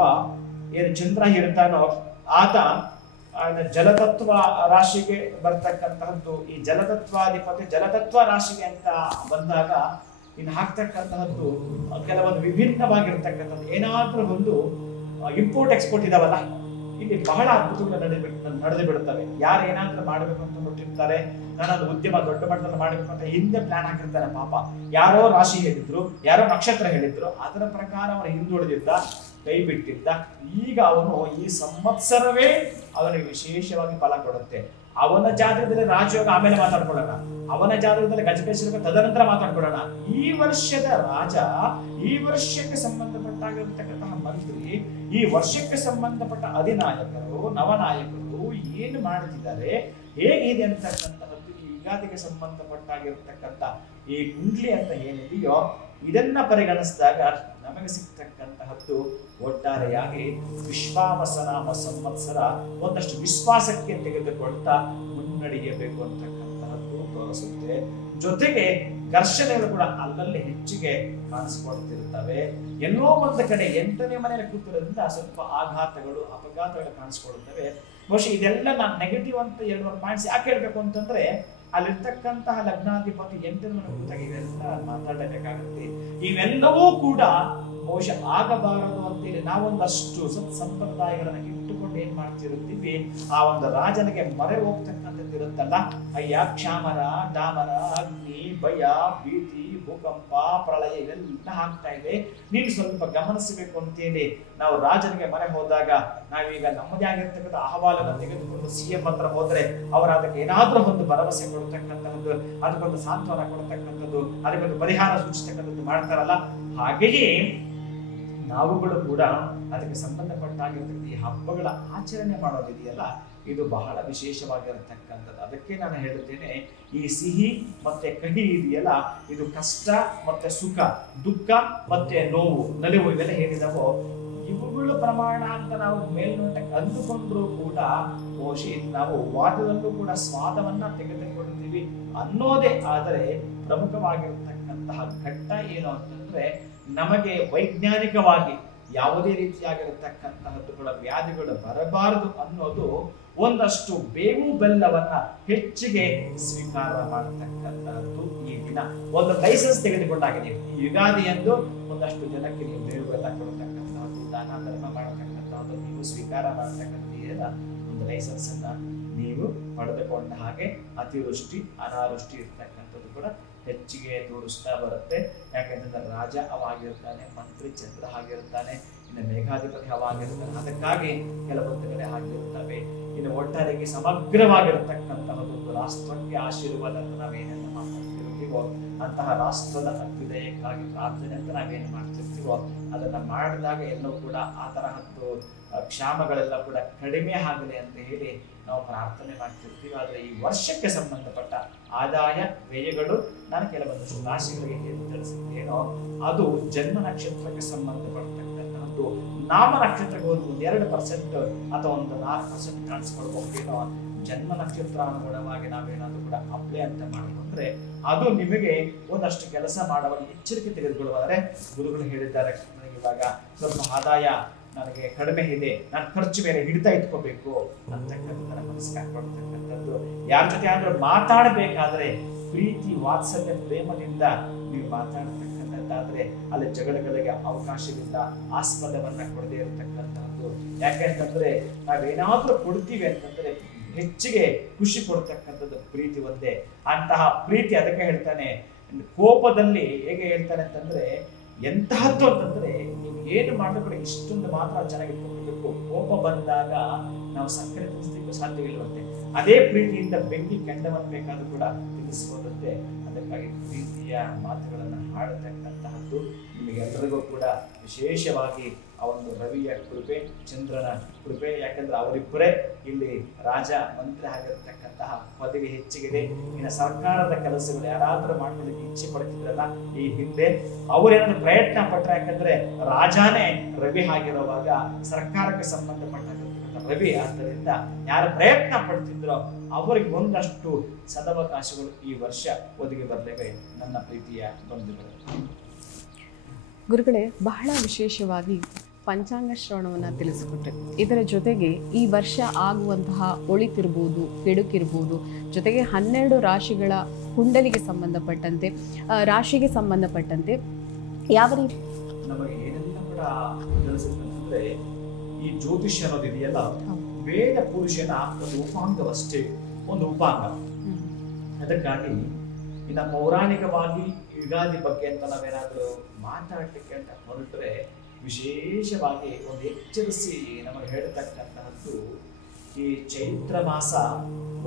ಏನು ಚಂದ್ರ ಇರ್ತಾನೋ ಆತ ಜಲತತ್ವ ರಾಶಿಗೆ ಬರ್ತಕ್ಕಂತಹದ್ದು. ಈ ಜಲತತ್ವಾಧಿಪತಿ ಜಲತತ್ವ ರಾಶಿಗೆ ಅಂತ ಬಂದಾಗ ಇನ್ನು ಹಾಕ್ತಕ್ಕಂತಹದ್ದು ಕೆಲವೊಂದು ವಿಭಿನ್ನವಾಗಿರ್ತಕ್ಕಂಥದ್ದು ಏನಾದ್ರೂ ಒಂದು ಇಂಪೋರ್ಟ್ ಎಕ್ಸ್ಪೋರ್ಟ್ ಇದಾವಲ್ಲ, ಇಲ್ಲಿ ಬಹಳ ಅದ್ಭುತಗಳು ನಡೆದು ಬಿಡುತ್ತವೆ. ಯಾರು ಏನಾದ್ರೂ ಮಾಡಬೇಕು ಅಂತ ಹೊರಟಿರ್ತಾರೆ, ನಾನೊಂದು ಉದ್ಯಮ ದೊಡ್ಡ ಮಟ್ಟದಲ್ಲಿ ಮಾಡಬೇಕು ಅಂತ ಹಿಂದೆ ಪ್ಲಾನ್ ಹಾಕಿರ್ತಾರೆ. ಪಾಪ ಯಾರೋ ರಾಶಿ ಹೇಳಿದ್ರು, ಯಾರೋ ನಕ್ಷತ್ರ ಹೇಳಿದ್ರು, ಅದರ ಪ್ರಕಾರ ಅವನು ಹಿಂದುಳಿದಿದ್ದ, ಕೈ ಬಿಟ್ಟಿದ್ದ. ಈಗ ಅವನು ಈ ಸಂವತ್ಸರವೇ ಅವನಿಗೆ ವಿಶೇಷವಾಗಿ ಫಲ ಕೊಡುತ್ತೆ. ಅವನ ಜಾತಕದಲ್ಲಿ ರಾಜಯೋಗ ಆಮೇಲೆ ಮಾತಾಡ್ಕೊಳ್ಳೋಣ, ಅವನ ಜಾತಕದಲ್ಲಿ ಗಜಕೇಶ್ವರ ತದನಂತರ ಮಾತಾಡ್ಕೊಳ್ಳೋಣ. ಈ ವರ್ಷದ ರಾಜ, ಈ ವರ್ಷಕ್ಕೆ ಸಂಬಂಧಪಟ್ಟಾಗಿರ್ತಕ್ಕಂತಹ ಮಂತ್ರಿ, ಈ ವರ್ಷಕ್ಕೆ ಸಂಬಂಧಪಟ್ಟ ಅಧಿನಾಯಕರು, ನವನಾಯಕರು ಏನು ಮಾಡುತ್ತಿದ್ದಾರೆ, ಹೇಗಿದೆ ಅಂತಕ್ಕಂತಹದ್ದು ಈ ಯುಗಾದಿಗೆ ಸಂಬಂಧಪಟ್ಟಾಗಿರ್ತಕ್ಕಂಥ ಈ ಕುಂಡ್ಲಿ ಅಂತ ಏನಿದೆಯೋ ಇದನ್ನ ಪರಿಗಣಿಸಿದಾಗ ನಮಗೆ ಸಿಗ್ತಕ್ಕಂತಹದ್ದು ಒಟ್ಟಾರೆಯಾಗಿ ವಿಶ್ವಾವಸನಾಮ ಸಂವತ್ಸರ ಒಂದಷ್ಟು ವಿಶ್ವಾಸಕ್ಕೆ ತೆಗೆದುಕೊಳ್ತಾ ಮುನ್ನಡೆಯಬೇಕು ಅಂತಕ್ಕಂತಹದ್ದು ತೋರಿಸುತ್ತೆ. ಜೊತೆಗೆ ಘರ್ಷಣೆಗಳು ಕೂಡ ಅಲ್ಲಲ್ಲಿ ಹೆಚ್ಚಿಗೆ ಕಾಣಿಸ್ಕೊಳ್ತಿರ್ತವೆ. ಎಲ್ಲೋ ಒಂದು ಕಡೆ 8ನೇ ಮನೆಯಲ್ಲಿ ಕೂತಿರೋದ್ರಿಂದ ಸ್ವಲ್ಪ ಆಘಾತಗಳು, ಅಪಘಾತಗಳು ಕಾಣಿಸ್ಕೊಳ್ಳುತ್ತವೆ. ಬಹುಶಃ ಇದೆಲ್ಲ ನಾನು ನೆಗೆಟಿವ್ ಅಂತ 2 ಪಾಯಿಂಟ್ಸ್ ಯಾಕೆ ಹೇಳ್ಬೇಕು ಅಂತಂದ್ರೆ ಅಲ್ಲಿರ್ತಕ್ಕಂತಹ ಲಗ್ನಾಧಿಪತಿ 8ನೇ ಮನೆ ಕೂತಾಗ ಇವೆಲ್ಲ ಮಾತಾಡಬೇಕಾಗುತ್ತೆ. ಇವೆಲ್ಲವೂ ಕೂಡ ಬಹುಶಃ ಆಗಬಾರದು ಅಂತೇಳಿ ನಾವೊಂದಷ್ಟು ಸಂಪ್ರದಾಯಗಳನ್ನ ಇಟ್ಟುಕೊಂಡು ಏನ್ ಮಾಡ್ತಿರುತ್ತೀವಿ, ಆ ಒಂದು ರಾಜನಿಗೆ ಮೊರೆ ಹೋಗ್ತಕ್ಕಂಥದ್ದು ಇರುತ್ತಲ್ಲ, ಅಯ್ಯ ಕ್ಷಾಮರ, ಡಾಮರ, ಅಗ್ನಿ, ಭಯ, ಭೀತಿ, ಭೂಕಂಪ, ಪ್ರಳಯ ಇವೆಲ್ಲ ಆಗ್ತಾ ಇದೆ, ನೀನು ಸ್ವಲ್ಪ ಗಮನಿಸಬೇಕು ಅಂತೇಳಿ ನಾವು ರಾಜನಿಗೆ ಮೊರೆ ಹೋದಾಗ ನಾವೀಗ ನಮ್ಮದೇ ಆಗಿರ್ತಕ್ಕಂಥ ಅಹವಾಲನ್ನು ತೆಗೆದುಕೊಂಡು CM ಹತ್ರ ಹೋದ್ರೆ ಅವರು ಅದಕ್ಕೆ ಏನಾದ್ರೂ ಒಂದು ಭರವಸೆ ಕೊಡ್ತಕ್ಕಂಥದ್ದು, ಅದಕ್ಕೊಂದು ಸಾಂತ್ವನ ಕೊಡ್ತಕ್ಕಂಥದ್ದು, ಅದಕ್ಕೊಂದು ಪರಿಹಾರ ಸೂಚಿಸ್ತಕ್ಕಂಥದ್ದು ಮಾಡ್ತಾರಲ್ಲ, ಹಾಗೆಯೇ ನಾವುಗಳು ಕೂಡ ಅದಕ್ಕೆ ಸಂಬಂಧಪಟ್ಟಾಗಿರ್ತಕ್ಕಂಥ ಈ ಹಬ್ಬಗಳ ಆಚರಣೆ ಮಾಡೋದಿದೆಯಲ್ಲ, ಇದು ಬಹಳ ವಿಶೇಷವಾಗಿರತಕ್ಕಂಥದ್ದು. ಅದಕ್ಕೆ ನಾನು ಹೇಳುತ್ತೇನೆ, ಈ ಸಿಹಿ ಮತ್ತೆ ಕಹಿ ಇದೆಯಲ್ಲ, ಇದು ಕಷ್ಟ ಮತ್ತೆ ಸುಖ, ದುಃಖ ಮತ್ತೆ ನೋವು, ನಲಿವು ಇವೆಲ್ಲ ಏನಿದಾವೋ ಇವುಗಳ ಪ್ರಮಾಣ ಅಂತ ನಾವು ಮೇಲ್ನೋಟಕ್ಕೆ ಅಂದುಕೊಂಡ್ರೂ ಕೂಡ ಬಹುಶಃ ನಾವು ವಾದದಲ್ಲೂ ಕೂಡ ಸ್ವಾದವನ್ನ ತೆಗೆದುಕೊಳ್ತೀವಿ ಅನ್ನೋದೇ. ಆದರೆ ಪ್ರಮುಖವಾಗಿರತಕ್ಕಂತಹ ಘಟ್ಟ ಏನು ಅಂತಂದ್ರೆ ನಮಗೆ ವೈಜ್ಞಾನಿಕವಾಗಿ ಯಾವುದೇ ರೀತಿಯಾಗಿರತಕ್ಕಂತಹದ್ದು ಕೂಡ ವ್ಯಾಧಿಗಳು ಬರಬಾರದು ಅನ್ನೋದು ಒಂದಷ್ಟು ಬೇವು ಬೆಲ್ಲವನ್ನ ಹೆಚ್ಚಿಗೆ ಸ್ವೀಕಾರ ಮಾಡತಕ್ಕಂತಹದ್ದು. ಈ ದಿನ ಒಂದು ಲೈಸೆನ್ಸ್ ತೆಗೆದುಕೊಂಡಾಗಿದೆ. ಈ ಯುಗಾದಿಯಂದು ಒಂದಷ್ಟು ಜನಕ್ಕೆ ನೀವು ಬೇವು ಬೆಲ್ಲ ಕೊಡ್ತಕ್ಕಂತಹದ್ದು, ದಾನ ಧರ್ಮ ಮಾಡತಕ್ಕಂತಹದ್ದು, ನೀವು ಸ್ವೀಕಾರ ಮಾಡತಕ್ಕಂಥ ಒಂದು ಲೈಸೆನ್ಸ್ ಅನ್ನ ನೀವು ಪಡೆದುಕೊಂಡ ಹಾಗೆ ಅತಿವೃಷ್ಟಿ ಅನಾವೃಷ್ಟಿ ಇರ್ತಕ್ಕಂಥದ್ದು ಕೂಡ ಹೆಚ್ಚಿಗೆ ತೋರಿಸ್ತಾ ಬರುತ್ತೆ. ಯಾಕೆಂತಂದ್ರೆ ರಾಜ ಅವಾಗಿರ್ತಾನೆ, ಮಂತ್ರಿ ಚಂದ್ರ ಆಗಿರ್ತಾನೆ, ಇನ್ನು ಮೇಘಾಧಿಪತಿ ಅವಾಗಿರ್ತಾನೆ. ಅದಕ್ಕಾಗಿ ಕೆಲವೊಂದು ಕಡೆ ಆಗಿರುತ್ತವೆ. ಇನ್ನು ಒಟ್ಟಾರೆಗೆ ಸಮಗ್ರವಾಗಿರತಕ್ಕಂತಹದ್ದು ರಾಷ್ಟ್ರಕ್ಕೆ ಆಶೀರ್ವಾದ ಅಂತ ನಾವೇನೆಲ್ಲ ಮಾತಾಡ್ತಿರ್ತೀವೋ, ಅಂತಹ ರಾಷ್ಟ್ರದ ಅಭ್ಯುದಯಕ್ಕಾಗಿ ಪ್ರಾರ್ಥನೆ ಅಂತ ನಾವೇನು ಮಾಡ್ತಿರ್ತೀವೋ ಅದನ್ನ ಮಾಡಿದಾಗ ಎಲ್ಲವೂ ಕೂಡ ಆ ತರಹದ್ದು ಕ್ಷಾಮಗಳೆಲ್ಲ ಕೂಡ ಕಡಿಮೆ ಆಗಲಿ ಅಂತ ಹೇಳಿ ನಾವು ಪ್ರಾರ್ಥನೆ ಮಾಡ್ತಿರ್ತೀವಿ. ಆದ್ರೆ ಈ ವರ್ಷಕ್ಕೆ ಸಂಬಂಧಪಟ್ಟ ಆದಾಯ ವ್ಯಯಗಳು ನಾನು ಕೆಲವೊಂದಷ್ಟು ರಾಶಿಗಳಿಗೆ ಏನು ತಿಳಿಸಿದ್ದೇನೋ ಅದು ಜನ್ಮ ನಕ್ಷತ್ರಕ್ಕೆ ಸಂಬಂಧಪಟ್ಟಂತಹ ಬಿಟ್ಟು ನಾಮ ನಕ್ಷತ್ರಕ್ಕೆ ಹೋಗಿ 2% ಅಥವಾ ಒಂದು 4% ಕಾಣಿಸ್ಕೊಳ್ಬಹುದೇನೋ, ಜನ್ಮ ನಕ್ಷತ್ರ ಅನುಗುಣವಾಗಿ ನಾವೇನಾದ್ರೂ ಕೂಡ ಅಪ್ಲೈ ಅಂತ ಮಾಡಿಕೊಂಡ್ರೆ ಅದು ನಿಮಗೆ ಒಂದಷ್ಟು ಕೆಲಸ ಮಾಡುವ ಎಚ್ಚರಿಕೆ ತೆಗೆದುಕೊಳ್ಳುವಾದರೆ ಗುರುಗಳು ಹೇಳಿದ್ದಾರೆ, ನನಗೆ ಇವಾಗ ಸ್ವಲ್ಪ ಆದಾಯ ನನಗೆ ಕಡಿಮೆ ಇದೆ, ನಾನು ಖರ್ಚು ಮೇಲೆ ಹಿಡಿತಾ ಇಟ್ಕೋಬೇಕು ಅಂತಕ್ಕಂಥ ಮನಸ್ಸಿಗೆ ಹಾಕೊಳ್ತಕ್ಕಂಥದ್ದು. ಯಾರ ಜೊತೆ ಆದ್ರೂ ಮಾತಾಡಬೇಕಾದ್ರೆ ಪ್ರೀತಿ ವಾತ್ಸಲ್ಯ ಪ್ರೇಮದಿಂದ ನೀವು ಮಾತಾಡ್ತಕ್ಕಂಥದ್ದಾದ್ರೆ ಅಲ್ಲಿ ಜಗಳಗಳಿಗೆ ಅವಕಾಶವಿಲ್ಲ, ಆಸ್ಪದವನ್ನ ಕೊಡದೇ ಇರತಕ್ಕಂಥದ್ದು. ಯಾಕೆಂತಂದ್ರೆ ನಾವೇನಾದ್ರೂ ಕೊಡ್ತೀವಿ ಅಂತಂದ್ರೆ ಹೆಚ್ಚಿಗೆ ಖುಷಿ ಕೊಡ್ತಕ್ಕಂಥದ್ದು ಪ್ರೀತಿ ಒಂದೇ. ಅಂತಹ ಪ್ರೀತಿ ಅದಕ್ಕೆ ಹೇಳ್ತಾನೆ, ಕೋಪದಲ್ಲಿ ಹೇಗೆ ಹೇಳ್ತಾನೆ ಅಂತಂದ್ರೆ ಎಂತಹದ್ದು ಅಂತಂದ್ರೆ ನೀವು ಏನು ಮಾಡಿದ್ರು ಕೂಡ ಇಷ್ಟೊಂದು ಮಾತ್ರ ಚೆನ್ನಾಗಿಟ್ಕೊಳ್ಬೇಕು, ಕೋಪ ಬಂದಾಗ ನಾವು ಸಕ್ಕರೆ ತಿನ್ನಿಸ್ಲಿಕ್ಕೆ ಸಾಧ್ಯವಿಲ್ಲವಂತೆ, ಅದೇ ಪ್ರೀತಿಯಿಂದ ಬೆಂಕಿ ಕೆಂಡವನ್ನು ಬೇಕಾದ್ರೂ ಕೂಡ ತಿಳಿಸಬಹುದಂತೆ. ಅದಕ್ಕಾಗಿ ಪ್ರೀತಿಯ ಮಾತುಗಳನ್ನು ಹಾಡತಕ್ಕಂತಹದ್ದು ನಿಮಗೆಲ್ಲರಿಗೂ ಕೂಡ ವಿಶೇಷವಾಗಿ ಆ ಒಂದು ರವಿಯ ಕೃಪೆ, ಚಂದ್ರನ ಕೃಪೆ. ಯಾಕಂದ್ರೆ ಅವರಿಬ್ಬರೇ ಇಲ್ಲಿ ರಾಜ ಮಂತ್ರಿ ಆಗಿರತಕ್ಕಂತಹ ಪದವಿ ಹೆಚ್ಚಿಗಿದೆ. ಇನ್ನು ಸರ್ಕಾರದ ಕೆಲಸಗಳು ಯಾರಾದ್ರೂ ಮಾಡ್ಕೊಳ್ಳಿಕ್ಕೆ ಇಚ್ಛೆ ಪಡ್ತಿದ್ರಲ್ಲ ಈ ಹಿಂದೆ, ಅವರೇನಾದ್ರು ಪ್ರಯತ್ನ ಪಟ್ರೆ, ಯಾಕಂದ್ರೆ ರಾಜಾನೇ ರವಿ ಆಗಿರುವಾಗ ಸರ್ಕಾರಕ್ಕೆ ಸಂಬಂಧಪಟ್ಟಂತ ರವಿ, ಆದ್ದರಿಂದ ಯಾರು ಪ್ರಯತ್ನ ಪಡ್ತಿದ್ರೋ ಅವರಿಗೆ ಒಂದಷ್ಟು ಸದವಕಾಶಗಳು ಈ ವರ್ಷ ಒದಗಿ ಬರಲಿವೆ ನನ್ನ ಪ್ರೀತಿಯ ಬಂಧುಗಳು. ಗುರುಗಳೇ, ಬಹಳ ವಿಶೇಷವಾಗಿ ಪಂಚಾಂಗ ಶ್ರವಣವನ್ನು ತಿಳಿಸಿಕೊಟ್ರೆ, ಇದರ ಜೊತೆಗೆ ಈ ವರ್ಷ ಆಗುವಂತಹ ಒಳಿತಿರ್ಬೋದು, ಕೆಡುಕಿರ್ಬೋದು, ಜೊತೆಗೆ 12 ರಾಶಿಗಳ ಕುಂಡಲಿಗೆ ಸಂಬಂಧಪಟ್ಟಂತೆ, ರಾಶಿಗೆ ಸಂಬಂಧಪಟ್ಟಂತೆ ಯಾವ ರೀತಿ ನಮಗೆ ಏನೆಲ್ಲ ಕೂಡ ತಿಳಿಸುತ್ತಂದ್ರೆ, ಈ ಜ್ಯೋತಿಷ್ಯ ಅನ್ನೋದಿದೆಯಲ್ಲ, ವೇದ ಪುರುಷನ ಒಂದು ಉಪಾಂಗವಷ್ಟೇ, ಒಂದು ಉಪಾಂಗ. ಅದಕ್ಕಾಗಿ ಇನ್ನು ಪೌರಾಣಿಕವಾಗಿ ಯುಗಾದಿ ಬಗ್ಗೆ ಅಂತ ನಾವೇನಾದ್ರೂ ಮಾತಾಡ್ಲಿಕ್ಕೆ ಅಂತ ಹೊರಟ್ರೆ ವಿಶೇಷವಾಗಿ ಒಂದು ಎಚ್ಚರಿಸಿ ನಮಗೆ ಹೇಳ್ತಕ್ಕಂತಹದ್ದು, ಈ ಚೈತ್ರ ಮಾಸ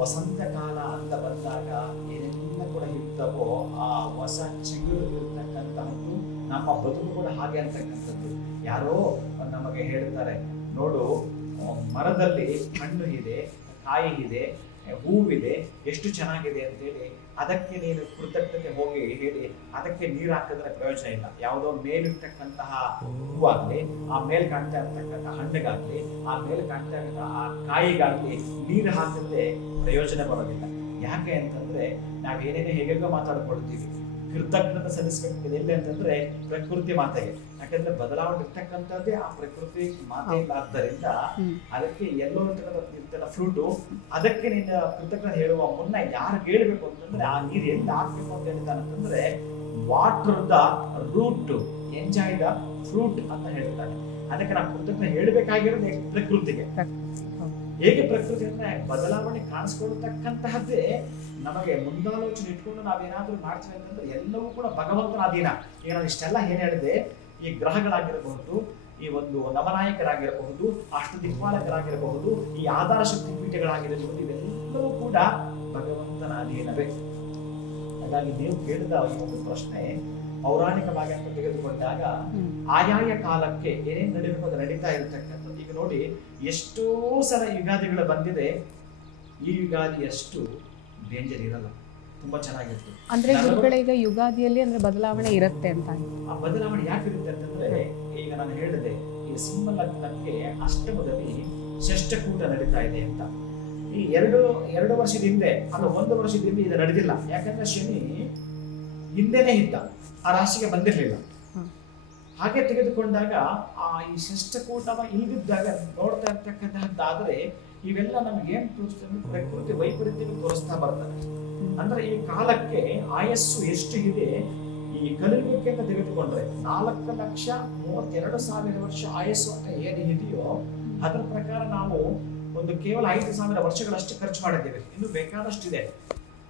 ವಸಂತ ಕಾಲ ಅಂತ ಬಂದಾಗ ಏನೆಲ್ಲ ಕೂಡ ಇರ್ತವೋ ಆ ಹೊಸ ಚಿಗುರು ಇರ್ತಕ್ಕಂತಹದ್ದು ನಮ್ಮ ಬದುಕು ಕೂಡ ಹಾಗೆ ಅಂತಕ್ಕಂಥದ್ದು. ಯಾರೋ ನಮಗೆ ಹೇಳ್ತಾರೆ, ನೋಡು ಮರದಲ್ಲಿ ಹಣ್ಣು ಇದೆ, ಕಾಯಿ ಇದೆ, ಹೂವಿದೆ, ಎಷ್ಟು ಚೆನ್ನಾಗಿದೆ ಅಂತೇಳಿ ಅದಕ್ಕೆ ನೀನು ಕೃತಜ್ಞತೆ ಹೋಗಿ ಹೇಳಿ ಅದಕ್ಕೆ ನೀರು ಹಾಕಿದ್ರೆ ಪ್ರಯೋಜನ ಇಲ್ಲ. ಯಾವುದೋ ಮೇಲಿರ್ತಕ್ಕಂತಹ ಹೂವಾಗ್ಲಿ, ಆ ಮೇಲ್ ಕಾಣ್ತಾ ಇರ್ತಕ್ಕಂಥ ಹಣ್ಣಿಗಾಗ್ಲಿ, ಆ ಮೇಲೆ ಕಾಣ್ತಾ ಇರ್ತಕ್ಕಂಥ ಆ ಕಾಯಿಗಾಗ್ಲಿ ನೀರು ಹಾಕಿದ್ರೆ ಪ್ರಯೋಜನ ಬರೋದಿಲ್ಲ. ಯಾಕೆ ಅಂತಂದ್ರೆ ನಾವೇನೇನೇ ಹೇಗೋ ಮಾತಾಡ್ಕೊಳ್ತೀವಿ, ಕೃತಜ್ಞತೆ ಸಲ್ಲಿಸಬೇಕು ಎಲ್ಲಿ ಅಂತಂದ್ರೆ ಪ್ರಕೃತಿ ಮಾತೆಗೆ. ಯಾಕಂದ್ರೆ ಬದಲಾವಣೆ ಇರ್ತಕ್ಕಂಥದ್ದೇ ಆ ಪ್ರಕೃತಿ ಮಾತೆ ಆದ್ದರಿಂದ ಅದಕ್ಕೆ ಎಲ್ಲೋ ಇರ್ತಕ್ಕಂಥ ಫ್ರೂಟು, ಅದಕ್ಕೆ ನಿನ್ನ ಕೃತಜ್ಞತೆ ಹೇಳುವ ಮುನ್ನ ಯಾರು ಹೇಳ್ಬೇಕು ಅಂತಂದ್ರೆ ಆ ನೀರು ಎಲ್ಲಿ ಹಾಕ್ಬೇಕು ಅಂತ ಹೇಳ್ತಾನೆ ಅಂತಂದ್ರೆ water the root, enjoy the fruit ಅಂತ ಹೇಳ್ತಾನೆ. ಅದಕ್ಕೆ ನಾವು ಕೃತಜ್ಞತೆ ಹೇಳ್ಬೇಕಾಗಿರೋದು ಪ್ರಕೃತಿಗೆ. ಹೇಗೆ ಪ್ರಕೃತಿ ಅಂದ್ರೆ ಬದಲಾವಣೆ ಕಾಣಿಸ್ಕೊಳ್ತಕ್ಕಂತಹದ್ದೇ ನಮಗೆ ಮುಂದಾಲೋಚನೆ ಇಟ್ಕೊಂಡು ನಾವೇನಾದ್ರೂ ಮಾಡ್ತೀವಿ ಅಂತಂದ್ರೆ ಎಲ್ಲವೂ ಕೂಡ ಭಗವಂತನ ಅಧೀನ. ಈಗ ನಾನು ಇಷ್ಟೆಲ್ಲ ಏನ್ ಹೇಳಿದೆ, ಈ ಗ್ರಹಗಳಾಗಿರಬಹುದು, ಈ ಒಂದು ನವನಾಯಕರಾಗಿರಬಹುದು, ಅಷ್ಟದಿಕ್ಪಾಲಕರಾಗಿರಬಹುದು, ಈ ಆಧಾರ ಶಕ್ತಿ ಪೀಠಗಳಾಗಿರಬಹುದು, ಇವೆಲ್ಲವೂ ಕೂಡ ಭಗವಂತನ ಅಧೀನವೇ. ಹಾಗಾಗಿ ನೀವು ಕೇಳಿದ ಈ ಒಂದು ಪ್ರಶ್ನೆ ಪೌರಾಣಿಕವಾಗಿ ಅಂತ ತೆಗೆದುಕೊಂಡಾಗ ಆಯಾಯ ಕಾಲಕ್ಕೆ ಏನೇನು ನಡೀಬೇಕು ಅದು ನಡೀತಾ ಇರತಕ್ಕಂಥದ್ದು. ಈಗ ನೋಡಿ, ಎಷ್ಟೋ ಸಲ ಯುಗಾದಿಗಳು ಬಂದಿದೆ, ಈ ಯುಗಾದಿಯಷ್ಟು ಡೇಂಜರ್ ಇರಲ್ಲ, ತುಂಬಾ ಚೆನ್ನಾಗಿರ್ತದೆ. ಅಂದ್ರೆ ಗುರುಗಳೀಗ ಯುಗಾದಿಯಲ್ಲಿ ಅಂದ್ರೆ ಬದಲಾವಣೆ ಇರುತ್ತೆ ಅಂತ. ಆ ಬದಲಾವಣೆ ಯಾಕಿರುತ್ತೆ ಅಂತಂದ್ರೆ, ಈಗ ನಾನು ಹೇಳಿದೆ, ಈ ಸಿಂಹ ಲಗ್ನಕ್ಕೆ ಅಷ್ಟಮದಲ್ಲಿ ಷಷ್ಠಕೂಟ ನಡೀತಾ ಇದೆ ಅಂತ. ಈ ಎರಡು ವರ್ಷದ ಹಿಂದೆ ಅಥವಾ 1 ವರ್ಷದ ಹಿಂದೆ ಇದು ನಡೆದಿಲ್ಲ. ಯಾಕಂದ್ರೆ ಶನಿ ಹಿಂದೆನೆ ಇದ್ದ, ಆ ರಾಶಿಗೆ ಬಂದಿರಲಿಲ್ಲ. ಹಾಗೆ ತೆಗೆದುಕೊಂಡಾಗ ಆ ಈ ಷಷ್ಠಕೂಟವ ಇಲ್ದಿದ್ದಾಗ ನೋಡ್ತಾ ಇರ್ತಕ್ಕಂತಹದ್ದಾದ್ರೆ ಇವೆಲ್ಲ ನಮ್ಗೆ ಏನ್ ತೋರಿಸ್ತದೆ, ಪ್ರಕೃತಿ ವೈಪರೀತ್ಯ ತೋರಿಸ್ತಾ ಬರ್ತದೆ. ಅಂದ್ರೆ ಈ ಕಾಲಕ್ಕೆ ಆಯಸ್ಸು ಎಷ್ಟು ಇದೆ, ಈ ಕಲಿಯುಗಕ್ಕೆ ಅಂತ ತೆಗೆದುಕೊಂಡ್ರೆ 4,32,000 ವರ್ಷ ಆಯಸ್ಸು ಅಂತ ಏನು ಇದೆಯೋ ಅದರ ಪ್ರಕಾರ ನಾವು ಒಂದು ಕೇವಲ 5,000 ವರ್ಷಗಳಷ್ಟು ಖರ್ಚು ಮಾಡಿದ್ದೇವೆ. ಇನ್ನು ಬೇಕಾದಷ್ಟಿದೆ.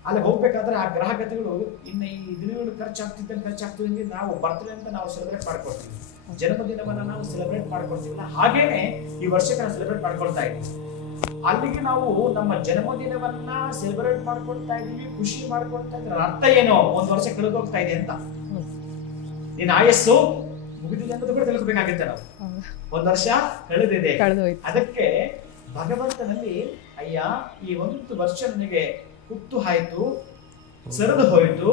ಅಲ್ಲಿ ಹೋಗ್ಬೇಕಾದ್ರೆ ಆ ಗ್ರಹಗತಿಗಳು ಇನ್ನು ಈ ದಿನಗಳು ಖರ್ಚಾಗ್ತಿದ್ದಂಗೆ ನಾವು ಬರ್ತ್ಡೇ ಅಂತ ನಾವು ಸೆಲೆಬ್ರೇಟ್ ಮಾಡ್ಕೊಳ್ತೀವಿ, ಜನ್ಮದಿನವನ್ನ ನಾವು ಸೆಲೆಬ್ರೇಟ್ ಮಾಡ್ಕೊಳ್ತೀವಿಲ್ಲ, ಹಾಗೇನೆ ಈ ವರ್ಷಕ್ಕೆ ನಾವು ಸೆಲೆಬ್ರೇಟ್ ಮಾಡ್ಕೊಳ್ತಾ ಇದ್ದೀವಿ. ಅಲ್ಲಿಗೆ ನಾವು ನಮ್ಮ ಜನ್ಮದಿನವನ್ನ ಸೆಲೆಬ್ರೇಟ್ ಮಾಡ್ಕೊಳ್ತಾ ಇದೀವಿ, ಖುಷಿ ಮಾಡ್ಕೊಳ್ತಾ ಇದ್ರೆ ಅರ್ಥ ಏನೋ, 1 ವರ್ಷ ಕಳೆದೋಗ್ತಾ ಇದೆ ಅಂತ. ನಿನ್ನ ಆಯಸ್ಸು ಮುಗಿದಿದೆ ಅನ್ನೋದು ಕೂಡ ತಿಳ್ಕೊಬೇಕಾಗುತ್ತೆ. ನಾವು 1 ವರ್ಷ ಕಳೆದಿದೆ. ಅದಕ್ಕೆ ಭಗವಂತನಲ್ಲಿ, ಅಯ್ಯ ಈ 1 ವರ್ಷ ನನಗೆ ಹುಟ್ಟು ಆಯ್ತು, ಸರಿದು ಹೋಯ್ತು,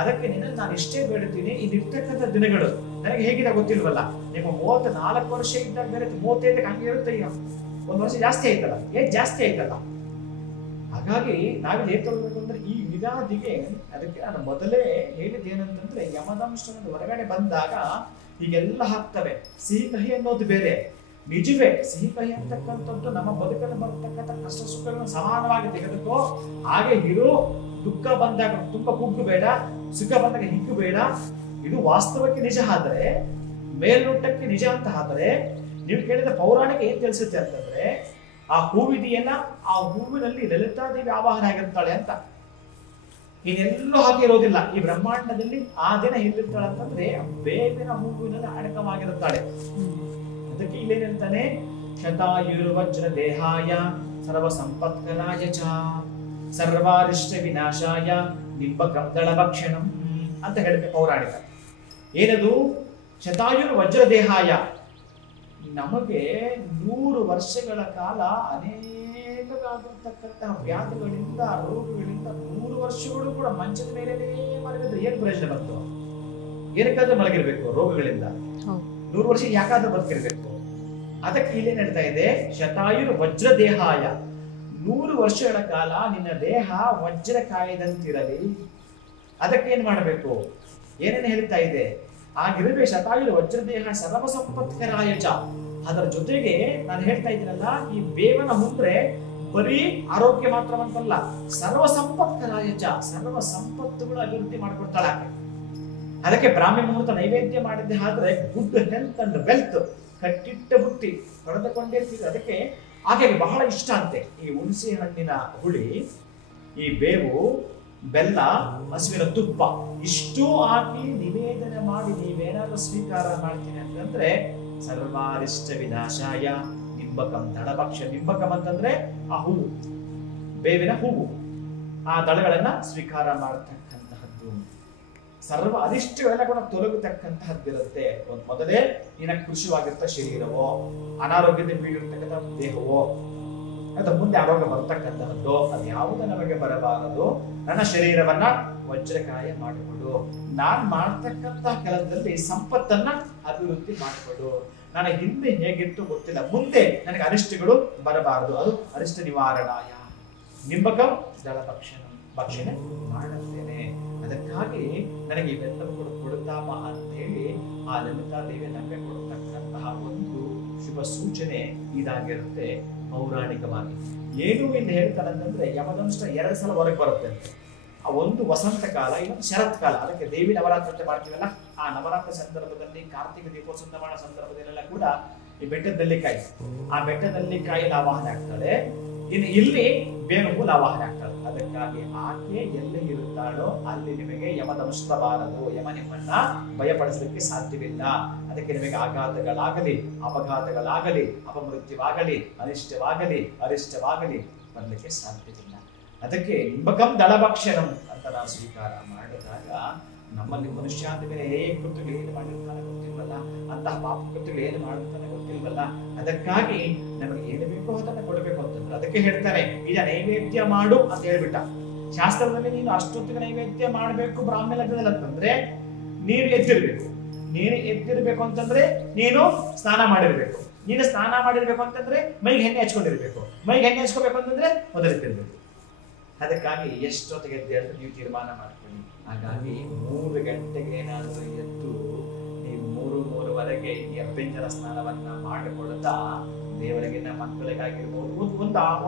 ಅದಕ್ಕೆ ನಿನ್ನ ನಾನು ಇಷ್ಟೇ ಬೇಡುತ್ತೀನಿ, ಇದಿರ್ತಕ್ಕಂಥ ದಿನಗಳು ನನಗೆ ಹೇಗಿದೆ ಗೊತ್ತಿಲ್ವಲ್ಲ, ನಿಮ್ಮ 34 ವರ್ಷ ಇದ್ದಾಗ ಬೇರೆ 35ಕ್ಕೆ ಹಂಗೆ ಇರುತ್ತೆ. ಈಗ 1 ವರ್ಷ ಜಾಸ್ತಿ ಆಯ್ತಲ್ಲ, ಏಜ್ ಜಾಸ್ತಿ ಆಯ್ತಲ್ಲ. ಹಾಗಾಗಿ ನಾವಿಲ್ಲಿ ಹೇಗೆ ತಗೊಳ್ಬೇಕು ಅಂದ್ರೆ ಈ ಯುಗಾದಿಗೆ, ಅದಕ್ಕೆ ನಾನು ಮೊದಲೇ ಹೇಳಿದ್ದು ಏನಂತಂದ್ರೆ, ಯಮದಂಶನದ ಹೊರಗಡೆ ಬಂದಾಗ ಹೀಗೆಲ್ಲ ಹಾಕ್ತವೆ. ಸಿಹಿ ಕಹಿ ಅನ್ನೋದು ಬೇರೆ, ನಿಜವೇ ಸಿಹಿ ಕಹಿ ಅಂತಕ್ಕಂಥದ್ದು ನಮ್ಮ ಬದುಕಲ್ಲಿ ಬರ್ತಕ್ಕಂಥ ಕಷ್ಟ ಸುಖಗಳನ್ನು ಸಮಾನವಾಗಿ ತೆಗೆದುಕೋ. ಹಾಗೆ ಇರು, ದುಃಖ ಬಂದಾಗ ತುಂಬಾ ಕುಗ್ಗು ಬೇಡ, ಸುಖ ಬಂದಾಗ ಹಿಗ್ಗು ಬೇಡ. ಇದು ವಾಸ್ತವಕ್ಕೆ ನಿಜ ಆದ್ರೆ, ಮೇಲ್ನೋಟಕ್ಕೆ ನಿಜ ಅಂತ ಆದ್ರೆ, ನೀವು ಕೇಳಿದ ಪೌರಾಣಿಕ ಏನ್ ತಿಳಿಸುತ್ತೆ ಅಂತಂದ್ರೆ, ಆ ಹೂವಿದೆಯಲ್ಲ, ಆ ಹೂವಿನಲ್ಲಿ ಲಲಿತಾದೇವಿ ಆವಾಹನ ಆಗಿರ್ತಾಳೆ ಅಂತ. ಇನ್ನೆಲ್ಲೂ ಹಾಕಿರೋದಿಲ್ಲ ಈ ಬ್ರಹ್ಮಾಂಡದಲ್ಲಿ. ಆ ದಿನ ಎಲ್ಲಿರ್ತಾಳೆ ಅಂತಂದ್ರೆ ಬೇವಿನ ಹೂವಿನಲ್ಲಿ ಅಡಕವಾಗಿರುತ್ತಾಳೆ. ಅದಕ್ಕೆ ಇಲ್ಲೇನಂತಾನೆ, ಶತಾಯುರ್ವಜ್ರ ದೇಹಾಯ ಸರ್ವ ಸಂಪತ್ಕರಾಯ ಚ ಸರ್ವಾರಿಷ್ಟ ವಿನಾಶಾಯ ನಿಂಬಕಂ ದಳಭಕ್ಷಣಂ ಅಂತ ಹೇಳುತ್ತೆ ಪೌರಾಣಿಕ. ಏನದು? ಶತಾಯುರ್ ವಜ್ರ ದೇಹಾಯ, ನಮಗೆ 100 ವರ್ಷಗಳ ಕಾಲ ಅನೇಕವಾಗಿರ್ತಕ್ಕಂತಹ ವ್ಯಾಧಿಗಳಿಂದ, ರೋಗಗಳಿಂದ 100 ವರ್ಷಗಳು ಕೂಡ ಮಂಚದ ಮೇಲೆ ಮಲಗಿದ್ರೆ ಏನ್ ಪ್ರಯೋಜನ ಬಂತು? ಏನಕ್ಕಾದ್ರೂ ಮಲಗಿರ್ಬೇಕು ರೋಗಗಳಿಂದ? 100 ವರ್ಷ ಯಾಕಾದ್ರೂ ಬದುಕಿರ್ಬೇಕು? ಅದಕ್ಕೆ ಇಲ್ಲೇ ನಡೀತಾ ಇದೆ, ಶತಾಯುರ್ ವಜ್ರ ದೇಹಾಯ, 100 ವರ್ಷಗಳ ಕಾಲ ನಿನ್ನ ದೇಹ ವಜ್ರ ಕಾಯದಂತಿರಲಿ. ಅದಕ್ಕೆ ಏನ್ ಮಾಡಬೇಕು? ಏನೇನು ಹೇಳ್ತಾ ಇದೆ? ಆಗಿರಬೇಕು ಶತಾಯುರ್ ವಜ್ರ ದೇಹ ಸರ್ವ ಸಂಪತ್ಕರಾಯ ಚ. ಅದರ ಜೊತೆಗೆ ನಾನು ಹೇಳ್ತಾ ಇದ್ದೀನಲ್ಲ, ಈ ಬೇವನ ಹುಂದ್ರೆ ಬರೀ ಆರೋಗ್ಯ ಮಾತ್ರವಂತಲ್ಲ, ಸರ್ವ ಸಂಪತ್ಕರಾಯ ಚ, ಸರ್ವ ಸಂಪತ್ತುಗಳು ಅಭಿವೃದ್ಧಿ ಮಾಡಿಕೊಡ್ತಾಳೆ ಆಕೆ. ಅದಕ್ಕೆ ಬ್ರಾಹ್ಮಿ ಮುಹೂರ್ತ ನೈವೇದ್ಯ ಮಾಡಿದ್ದೆ ಆದ್ರೆ ಗುಡ್ ಹೆಲ್ತ್ ಅಂಡ್ ವೆಲ್ತ್, ಕಟ್ಟಿಟ್ಟ ಬುತ್ತಿ ಪಡೆದುಕೊಂಡಿರ್ತೀವಿ. ಅದಕ್ಕೆ ಆಕೆಗೆ ಬಹಳ ಇಷ್ಟ ಅಂತೆ ಈ ಹುಣಸೆ ಹಣ್ಣಿನ ಹುಳಿ, ಈ ಬೇವು, ಬೆಲ್ಲ, ಹಸುವಿನ ತುಪ್ಪ ಇಷ್ಟು ಹಾಕಿ ನಿವೇದನೆ ಮಾಡಿ ನೀವೇನಾದ್ರೂ ಸ್ವೀಕಾರ ಮಾಡ್ತೀನಿ ಅಂತಂದ್ರೆ ಸರ್ವಾರಿಷ್ಟ ವಿನಾಶಾಯ ನಿಂಬಕಂ ದಳಭಕ್ಷ. ನಿಂಬಕಂ ಅಂತಂದ್ರೆ ಆ ಹೂವು, ಬೇವಿನ ಹೂವು, ಆ ದಳಗಳನ್ನ ಸ್ವೀಕಾರ ಮಾಡತಕ್ಕಂತಹದ್ದು. ಸರ್ವ ಅರಿಷ್ಟಗಳೆಲ್ಲ ಕೂಡ ತೊಲಗತಕ್ಕಂತಹದ್ದಿರುತ್ತೆ. ಮೊದಲೇ ನಿನ್ನ ಕೃಷಿವಾಗಿರ್ತ ಶರೀರವೋ, ಅನಾರೋಗ್ಯದಿಂದ ಬೀಳಿರ್ತಕ್ಕಂಥ ದೇಹವೋ, ಅಥವಾ ಮುಂದೆ ಆರೋಗ್ಯ ಬರ್ತಕ್ಕಂತಹದ್ದು, ಅದು ಯಾವುದು ನಮಗೆ ಬರಬಾರದು. ನನ್ನ ಶರೀರವನ್ನ ವಜ್ರಕಾಯ ಮಾಡಿಕೊಡು. ನಾನ್ ಮಾಡ್ತಕ್ಕಂತಹ ಕೆಲಸದಲ್ಲಿ ಸಂಪತ್ತನ್ನ ಅಭಿವೃದ್ಧಿ ಮಾಡಿಕೊಡು. ನನ್ನ ಹಿಂದೆ ಹೇಗಿತ್ತು ಗೊತ್ತಿಲ್ಲ, ಮುಂದೆ ನನಗೆ ಅರಿಷ್ಟಗಳು ಬರಬಾರದು. ಅದು ಅರಿಷ್ಟ ನಿವಾರಣಾಯ ನಿಂಬಕಂ ದಳಭಕ್ಷಣೆ ಮಾಡುತ್ತೇನೆ. ಅದಕ್ಕಾಗಿ ನನಗೆ ಇವೆಲ್ಲವೂ ಕೊಡುತ್ತಾಮ ಅಂತ ಹೇಳಿ ಆ ಲಲಿತಾದೇವಿ ನಮಗೆ ಕೊಡತಕ್ಕಂತಹ ಒಂದು ಶುಭ ಸೂಚನೆ ಇದಾಗಿರುತ್ತೆ ಪೌರಾಣಿಕವಾಗಿ. ಏನು ಎಂದು ಹೇಳ್ತಾರೆ ಅಂತಂದ್ರೆ, ಯಮದಂಶ 2 ಸಲ ಹೊರಗೆ ಬರುತ್ತೆ ಅಂತ. ಆ ಒಂದು ವಸಂತ ಕಾಲ, ಇನ್ನೊಂದು ಶರತ್ ಕಾಲ. ಅದಕ್ಕೆ ದೇವಿ ನವರಾತ್ರಿ ಅಂತ ಮಾಡ್ತೀವಲ್ಲ, ಆ ನವರಾತ್ರಿ ಸಂದರ್ಭದಲ್ಲಿ, ಕಾರ್ತಿಕ ದೀಪೋತ್ಸವ ಮಾಡೋ ಸಂದರ್ಭದಲ್ಲೆಲ್ಲ ಕೂಡ ಈ ಬೆಟ್ಟದ ನೆಲ್ಲಿಕಾಯಿ, ಆ ಬೆಟ್ಟದ ನೆಲ್ಲಿಕಾಯಿ ಆವಾಹನೆ ಆಗ್ತಾಳೆ. ಇನ್ನು ಇಲ್ಲಿ ಬೇವು ಆವಾಹನೆ ಆಗ್ತಾಳೆ. ಅದಕ್ಕಾಗಿ ಆಕೆ ಎಲ್ಲಿ ಇರುತ್ತಾಳೋ ಅಲ್ಲಿ ನಿಮಗೆ ಯಮದಂಶ ಬಾರದು. ಯಮ ನಿಮ್ಮನ್ನ ಭಯಪಡಿಸಲಿಕ್ಕೆ ಸಾಧ್ಯವಿಲ್ಲ. ಅದಕ್ಕೆ ನಿಮಗೆ ಆಘಾತಗಳಾಗಲಿ, ಅಪಘಾತಗಳಾಗಲಿ, ಅಪಮೃತ್ಯುವಾಗಲಿ, ಅರಿಷ್ಟವಾಗಲಿ ಬರ್ಲಿಕ್ಕೆ ಸಾಧ್ಯವಿಲ್ಲ. ಅದಕ್ಕೆ ನಿಂಬಕಂ ದಳಭಕ್ಷಣಂ ಅಂತ ನಾವು ಸ್ವೀಕಾರ ಮಾಡಿದಾಗ ನಮ್ಮಲ್ಲಿ ಮನುಷ್ಯ ಅಂದ ಮೇಲೆ ಕೃತ್ಯಗಳು ಏನು ಮಾಡಿರ್ತಾನೆ ಗೊತ್ತಿಲ್ವಲ್ಲ, ಅಂತಹ ಪಾಪ ಕೃತ್ಯಗಳು ಏನು ಮಾಡಿರ್ತಾನೆ ಗೊತ್ತಿಲ್ವಲ್ಲ. ಅದಕ್ಕಾಗಿ ನಮಗೆ ಏನು ಬೇಕೋ ಅದನ್ನ ಕೊಡಬೇಕು ಅಂತಂದ್ರೆ ಅದಕ್ಕೆ ಹೇಳ್ತಾರೆ, ಈಗ ನೈವೇದ್ಯ ಮಾಡು ಅಂತ ಹೇಳ್ಬಿಟ್ಟ. ಶಾಸ್ತ್ರದಲ್ಲಿ ನೀನು ಅಷ್ಟೊತ್ತಿಗೆ ನೈವೇದ್ಯ ಮಾಡಬೇಕು ಬ್ರಾಹ್ಮಣ ಲಗ್ನದಲ್ಲಿ ಅಂತಂದ್ರೆ ನೀನು ಎದ್ದಿರ್ಬೇಕು. ನೀನು ಎದ್ದಿರ್ಬೇಕು ಅಂತಂದ್ರೆ ನೀನು ಸ್ನಾನ ಮಾಡಿರ್ಬೇಕು. ನೀನು ಸ್ನಾನ ಮಾಡಿರ್ಬೇಕು ಅಂತಂದ್ರೆ ಮೈಗೆ ಎಣ್ಣೆ ಹಚ್ಕೊಂಡಿರ್ಬೇಕು. ಮೈಗೆ ಎಣ್ಣೆ ಹಚ್ಕೋಬೇಕು ಅಂತಂದ್ರೆ ಮೊದಲಿರ್ಬೇಕು. ಅದಕ್ಕಾಗಿ ಎಷ್ಟೊತ್ತಿಗೆ ಎದ್ದು ನೀವು ತೀರ್ಮಾನ ಮಾಡ್ಕೊಳ್ಳಿ. ಹಾಗಾಗಿ 3 ಗಂಟೆಗೆ ಏನಾದರೂ ಎದ್ದು ನೀವು 3-3:30 ಈ ಅಭ್ಯಂಜನ ಸ್ನಾನವನ್ನ ಮಾಡಿಕೊಡುತ್ತಾ ದೇವರಿಗೆ, ನಮ್ಮ ಮಕ್ಕಳಿಗಾಗಿರ್ಬೋದು,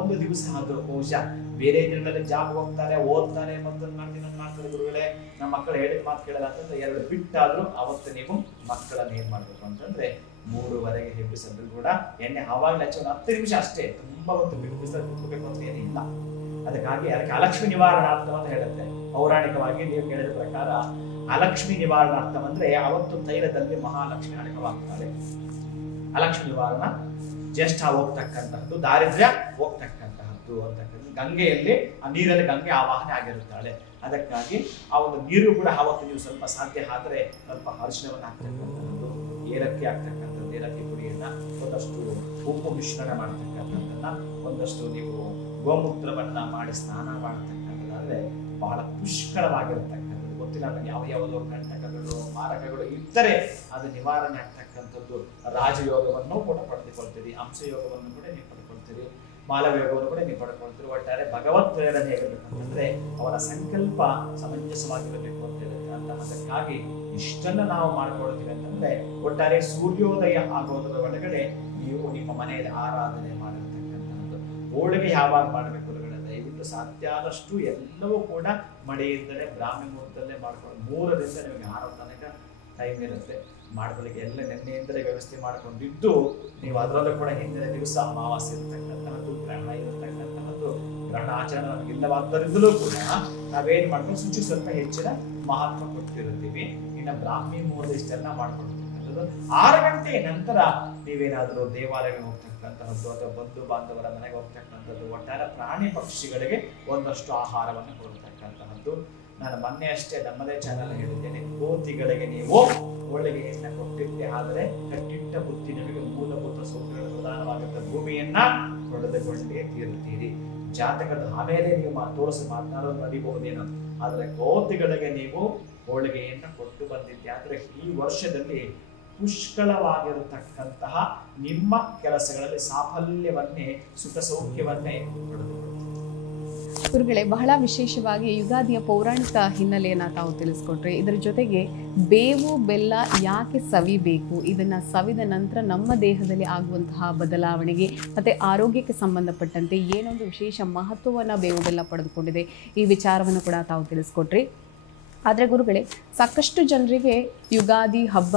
ಒಂದು ದಿವಸ ಆದ್ರೂ ಬಹುಶಃ ಬೇರೆ ದಿನದಲ್ಲಿ ಜಾಬ್ ಹೋಗ್ತಾರೆ, ಓದ್ತಾರೆ, ಮತ್ತೊಂದು ಮಾಡ್ತಾರೆ ಗುರುಗಳೇ, ನಮ್ಮ ಮಕ್ಕಳು ಹೇಳಿದ ಮಾತು ಕೇಳಲ್ಲ ಅಂತಂದ್ರೆ 2 ಬಿಟ್ಟಾದ್ರೂ ಅವತ್ತು ನೀವು ಮಕ್ಕಳನ್ನ ಏನ್ ಮಾಡ್ಬೇಕು ಅಂತಂದ್ರೆ 3:30 ಹೆಬ್ಬಿಸಿದ್ರು ಕೂಡ ಎಣ್ಣೆ ಆವಾಗಲೇ ಹಚ್ಚೋದು 10 ನಿಮಿಷ ಅಷ್ಟೇ. ತುಂಬಾ ಹೊತ್ತು ಬಿಸಿಲು ಕುತ್ಕೋಬೇಕು ಅಂತ ಏನಿಲ್ಲ. ಅದಕ್ಕಾಗಿ ಅದಕ್ಕೆ ಅಲಕ್ಷ್ಮಿ ನಿವಾರಣಾರ್ಥ ಅಂತ ಹೇಳುತ್ತೆ ಪೌರಾಣಿಕವಾಗಿ. ನೀವು ಕೇಳಿದ ಪ್ರಕಾರ ಅಲಕ್ಷ್ಮಿ ನಿವಾರಣಾರ್ಥ ಅಂದ್ರೆ ಅವತ್ತು ತೈಲದಲ್ಲಿ ಮಹಾಲಕ್ಷ್ಮಿ ಅಡಕವಾಗ್ತಾಳೆ. ಅಲಕ್ಷ್ಮಿ ನಿವಾರಣ ಜ್ಯೇಷ್ಠ ಹೋಗ್ತಕ್ಕಂತಹದ್ದು, ದಾರಿದ್ರ್ಯ ಹೋಗ್ತಕ್ಕಂತಹದ್ದು ಅಂತಕ್ಕಂಥ. ಗಂಗೆಯಲ್ಲಿ ಆ ನೀರಲ್ಲಿ ಗಂಗೆ ಆವಾಹನೆ ಆಗಿರುತ್ತಾಳೆ. ಅದಕ್ಕಾಗಿ ಆ ಒಂದು ನೀರು ಕೂಡ ಆವತ್ತು ನೀವು ಸ್ವಲ್ಪ ಸಾಧ್ಯ ಆದ್ರೆ ಸ್ವಲ್ಪ ಅರಿಶಿನವನ್ನು ಹಾಕ್ತಕ್ಕಂಥದ್ದು, ಏಲಕ್ಕಿ ಆಗ್ತಕ್ಕಂಥದ್ದು, ಏಲಕ್ಕಿ ಪುಡಿಯನ್ನ ಒಂದಷ್ಟು ಉಪ್ಪು ಮಿಶ್ರಣ ಮಾಡ್ತಕ್ಕಂಥದ್ದನ್ನ, ಒಂದಷ್ಟು ನೀವು ಗೋಮೂತ್ರವನ್ನ ಮಾಡಿ ಸ್ನಾನ ಮಾಡತಕ್ಕಂಥದ್ದಾದ್ರೆ ಬಹಳ ಪುಷ್ಕಳವಾಗಿರತಕ್ಕಂಥದ್ದು. ಗೊತ್ತಿಲ್ಲ ನಮಗೆ ಯಾವ ಯಾವುದೋ ಕಂಟಕಗಳು ಮಾರಕಗಳು ಇದ್ದರೆ ಅದು ನಿವಾರಣೆ ಆಗ್ತಕ್ಕಂಥದ್ದು. ರಾಜಯೋಗವನ್ನು ಕೂಡ ಪಡೆದುಕೊಳ್ತೀರಿ, ಹಂಸಯೋಗವನ್ನು ಕೂಡ ನೀವು ಪಡ್ಕೊಳ್ತೀರಿ, ಮಾಲವಯೋಗವನ್ನು ಕೂಡ ನೀವು ಪಡ್ಕೊಳ್ತೀರಿ. ಒಟ್ಟಾರೆ ಭಗವತ್ ಪ್ರೇರಣೆ ಹೇಗಿರ್ಬೇಕಂತಂದ್ರೆ ಅವರ ಸಂಕಲ್ಪ ಸಮಂಜಸವಾಗಿರಬೇಕು ಅಂತ ಹೇಳುತ್ತೆ. ಅಂತ ಅದಕ್ಕಾಗಿ ಇಷ್ಟನ್ನ ನಾವು ಮಾಡ್ಕೊಳ್ತೀವಿ ಅಂತಂದ್ರೆ ಒಟ್ಟಾರೆ ಸೂರ್ಯೋದಯ ಆಗೋದರ ಒಳಗಡೆ ನೀವು ನಿಮ್ಮ ಮನೆಯಲ್ಲಿ ಆರಾಧನೆ ಮಾಡಿರ್ತಕ್ಕಂಥದ್ದು. ಹೋಳಿಗೆ ಯಾವಾಗ ಮಾಡಬೇಕು? ದಯವಿಟ್ಟು ಸಾಧ್ಯ ಆದಷ್ಟು ಎಲ್ಲವೂ ಕೂಡ ಮಳೆಯಿಂದಲೇ ಬ್ರಾಹ್ಮಿ ಮುಹೂರ್ತದಲ್ಲೇ ಮಾಡ್ಕೊಂಡು 3ರಿಂದ ನಿಮಗೆ 6 ತನಕ ಟೈಮ್ ಇರುತ್ತೆ. ಮಾಡಗಳಿಗೆ ಎಲ್ಲ ನೆನ್ನೆಯಿಂದಲೇ ವ್ಯವಸ್ಥೆ ಮಾಡ್ಕೊಂಡಿದ್ದು ನೀವು ಅದರಲ್ಲೂ ಕೂಡ ಹಿಂದಿನ ದಿವಸ ಅಮಾವಾಸ್ಯೆ ಇರತಕ್ಕಂಥದ್ದು, ಗ್ರಹಣ ಇರತಕ್ಕಂಥದ್ದು, ಗ್ರಹಣ ಆಚರಣೆ ನಮಗಿಲ್ಲವಾದ್ದರಿಂದಲೂ ಕೂಡ ನಾವೇನ್ ಮಾಡ್ಕೊಂಡು ಶುಚಿ ಸ್ವಲ್ಪ ಹೆಚ್ಚಿನ ಮಹತ್ವ ಕೊಟ್ಟಿರ್ತೀವಿ. ಇನ್ನು ಬ್ರಾಹ್ಮಿ ಮುಹೂರ್ತ ಇಷ್ಟೆಲ್ಲ ಮಾಡ್ಕೊಂಡಿರ್ತಕ್ಕಂಥದ್ದು. 6 ಗಂಟೆ ನಂತರ ನೀವೇನಾದರೂ ದೇವಾಲಯಕ್ಕೆ ಹೋಗ್ತಕ್ಕಂಥದ್ದು ಅಥವಾ ಬಂಧು ಬಾಂಧವರ ಮನೆಗೆ ಹೋಗ್ತಕ್ಕಂಥದ್ದು, ಒಟ್ಟಾರೆ ಪ್ರಾಣಿ ಪಕ್ಷಿಗಳಿಗೆ ಒಂದಷ್ಟು ಆಹಾರವನ್ನು ಕೊಡ್ತಕ್ಕಂತಹದ್ದು. ನಾನು ಮೊನ್ನೆ ಅಷ್ಟೇ ನಮ್ಮದೇ ಚಾನಲ್ ಹೇಳಿದ್ದೇನೆ, ಕೋತಿಗಳಿಗೆ ನೀವು ಹೋಳಿಗೆಯನ್ನ ಕೊಟ್ಟಿದ್ದೆ ಆದರೆ ಕಟ್ಟಿಟ್ಟ ಬುತ್ತಿ ನಿಮಗೆ ಮೂಲಭೂತ ಸೌಕರ್ಯಗಳು ಪ್ರಧಾನವಾದಂಥ ಭೂಮಿಯನ್ನ ಹೊಡೆದುಕೊಂಡೇ ತೀರುತ್ತೀರಿ. ಜಾತಕದ ಆಮೇಲೆ ನೀವು ಮಾತನಾಡೋದು ನಡಿಬಹುದೇನೋ, ಆದರೆ ಕೋತಿಗಳಿಗೆ ನೀವು ಹೋಳಿಗೆಯನ್ನ ಕೊಟ್ಟು ಬಂದಿದ್ದೆ ಆದರೆ ಈ ವರ್ಷದಲ್ಲಿ ಪುಷ್ಕಳವಾಗಿರತಕ್ಕಂತಹ ನಿಮ್ಮ ಕೆಲಸಗಳಲ್ಲಿ ಸಾಫಲ್ಯವನ್ನೇ ಸುಖ ಸೌಖ್ಯವನ್ನೇ ಪಡೆದುಕೊಳ್ಳುತ್ತೀರಿ. ಗುರುಗಳೇ, ಬಹಳ ವಿಶೇಷವಾಗಿ ಯುಗಾದಿಯ ಪೌರಾಣಿಕ ಹಿನ್ನೆಲೆಯನ್ನು ತಾವು ತಿಳಿಸ್ಕೊಟ್ರಿ. ಇದರ ಜೊತೆಗೆ ಬೇವು ಬೆಲ್ಲ ಯಾಕೆ ಸವಿಬೇಕು, ಇದನ್ನು ಸವಿದ ನಂತರ ನಮ್ಮ ದೇಹದಲ್ಲಿ ಆಗುವಂತಹ ಬದಲಾವಣೆಗೆ ಮತ್ತು ಆರೋಗ್ಯಕ್ಕೆ ಸಂಬಂಧಪಟ್ಟಂತೆ ಏನೊಂದು ವಿಶೇಷ ಮಹತ್ವವನ್ನು ಬೇವು ಬೆಲ್ಲ ಪಡೆದುಕೊಂಡಿದೆ, ಈ ವಿಚಾರವನ್ನು ಕೂಡ ತಾವು ತಿಳಿಸ್ಕೊಟ್ರಿ. ಆದರೆ ಗುರುಗಳೇ, ಸಾಕಷ್ಟು ಜನರಿಗೆ ಯುಗಾದಿ ಹಬ್ಬ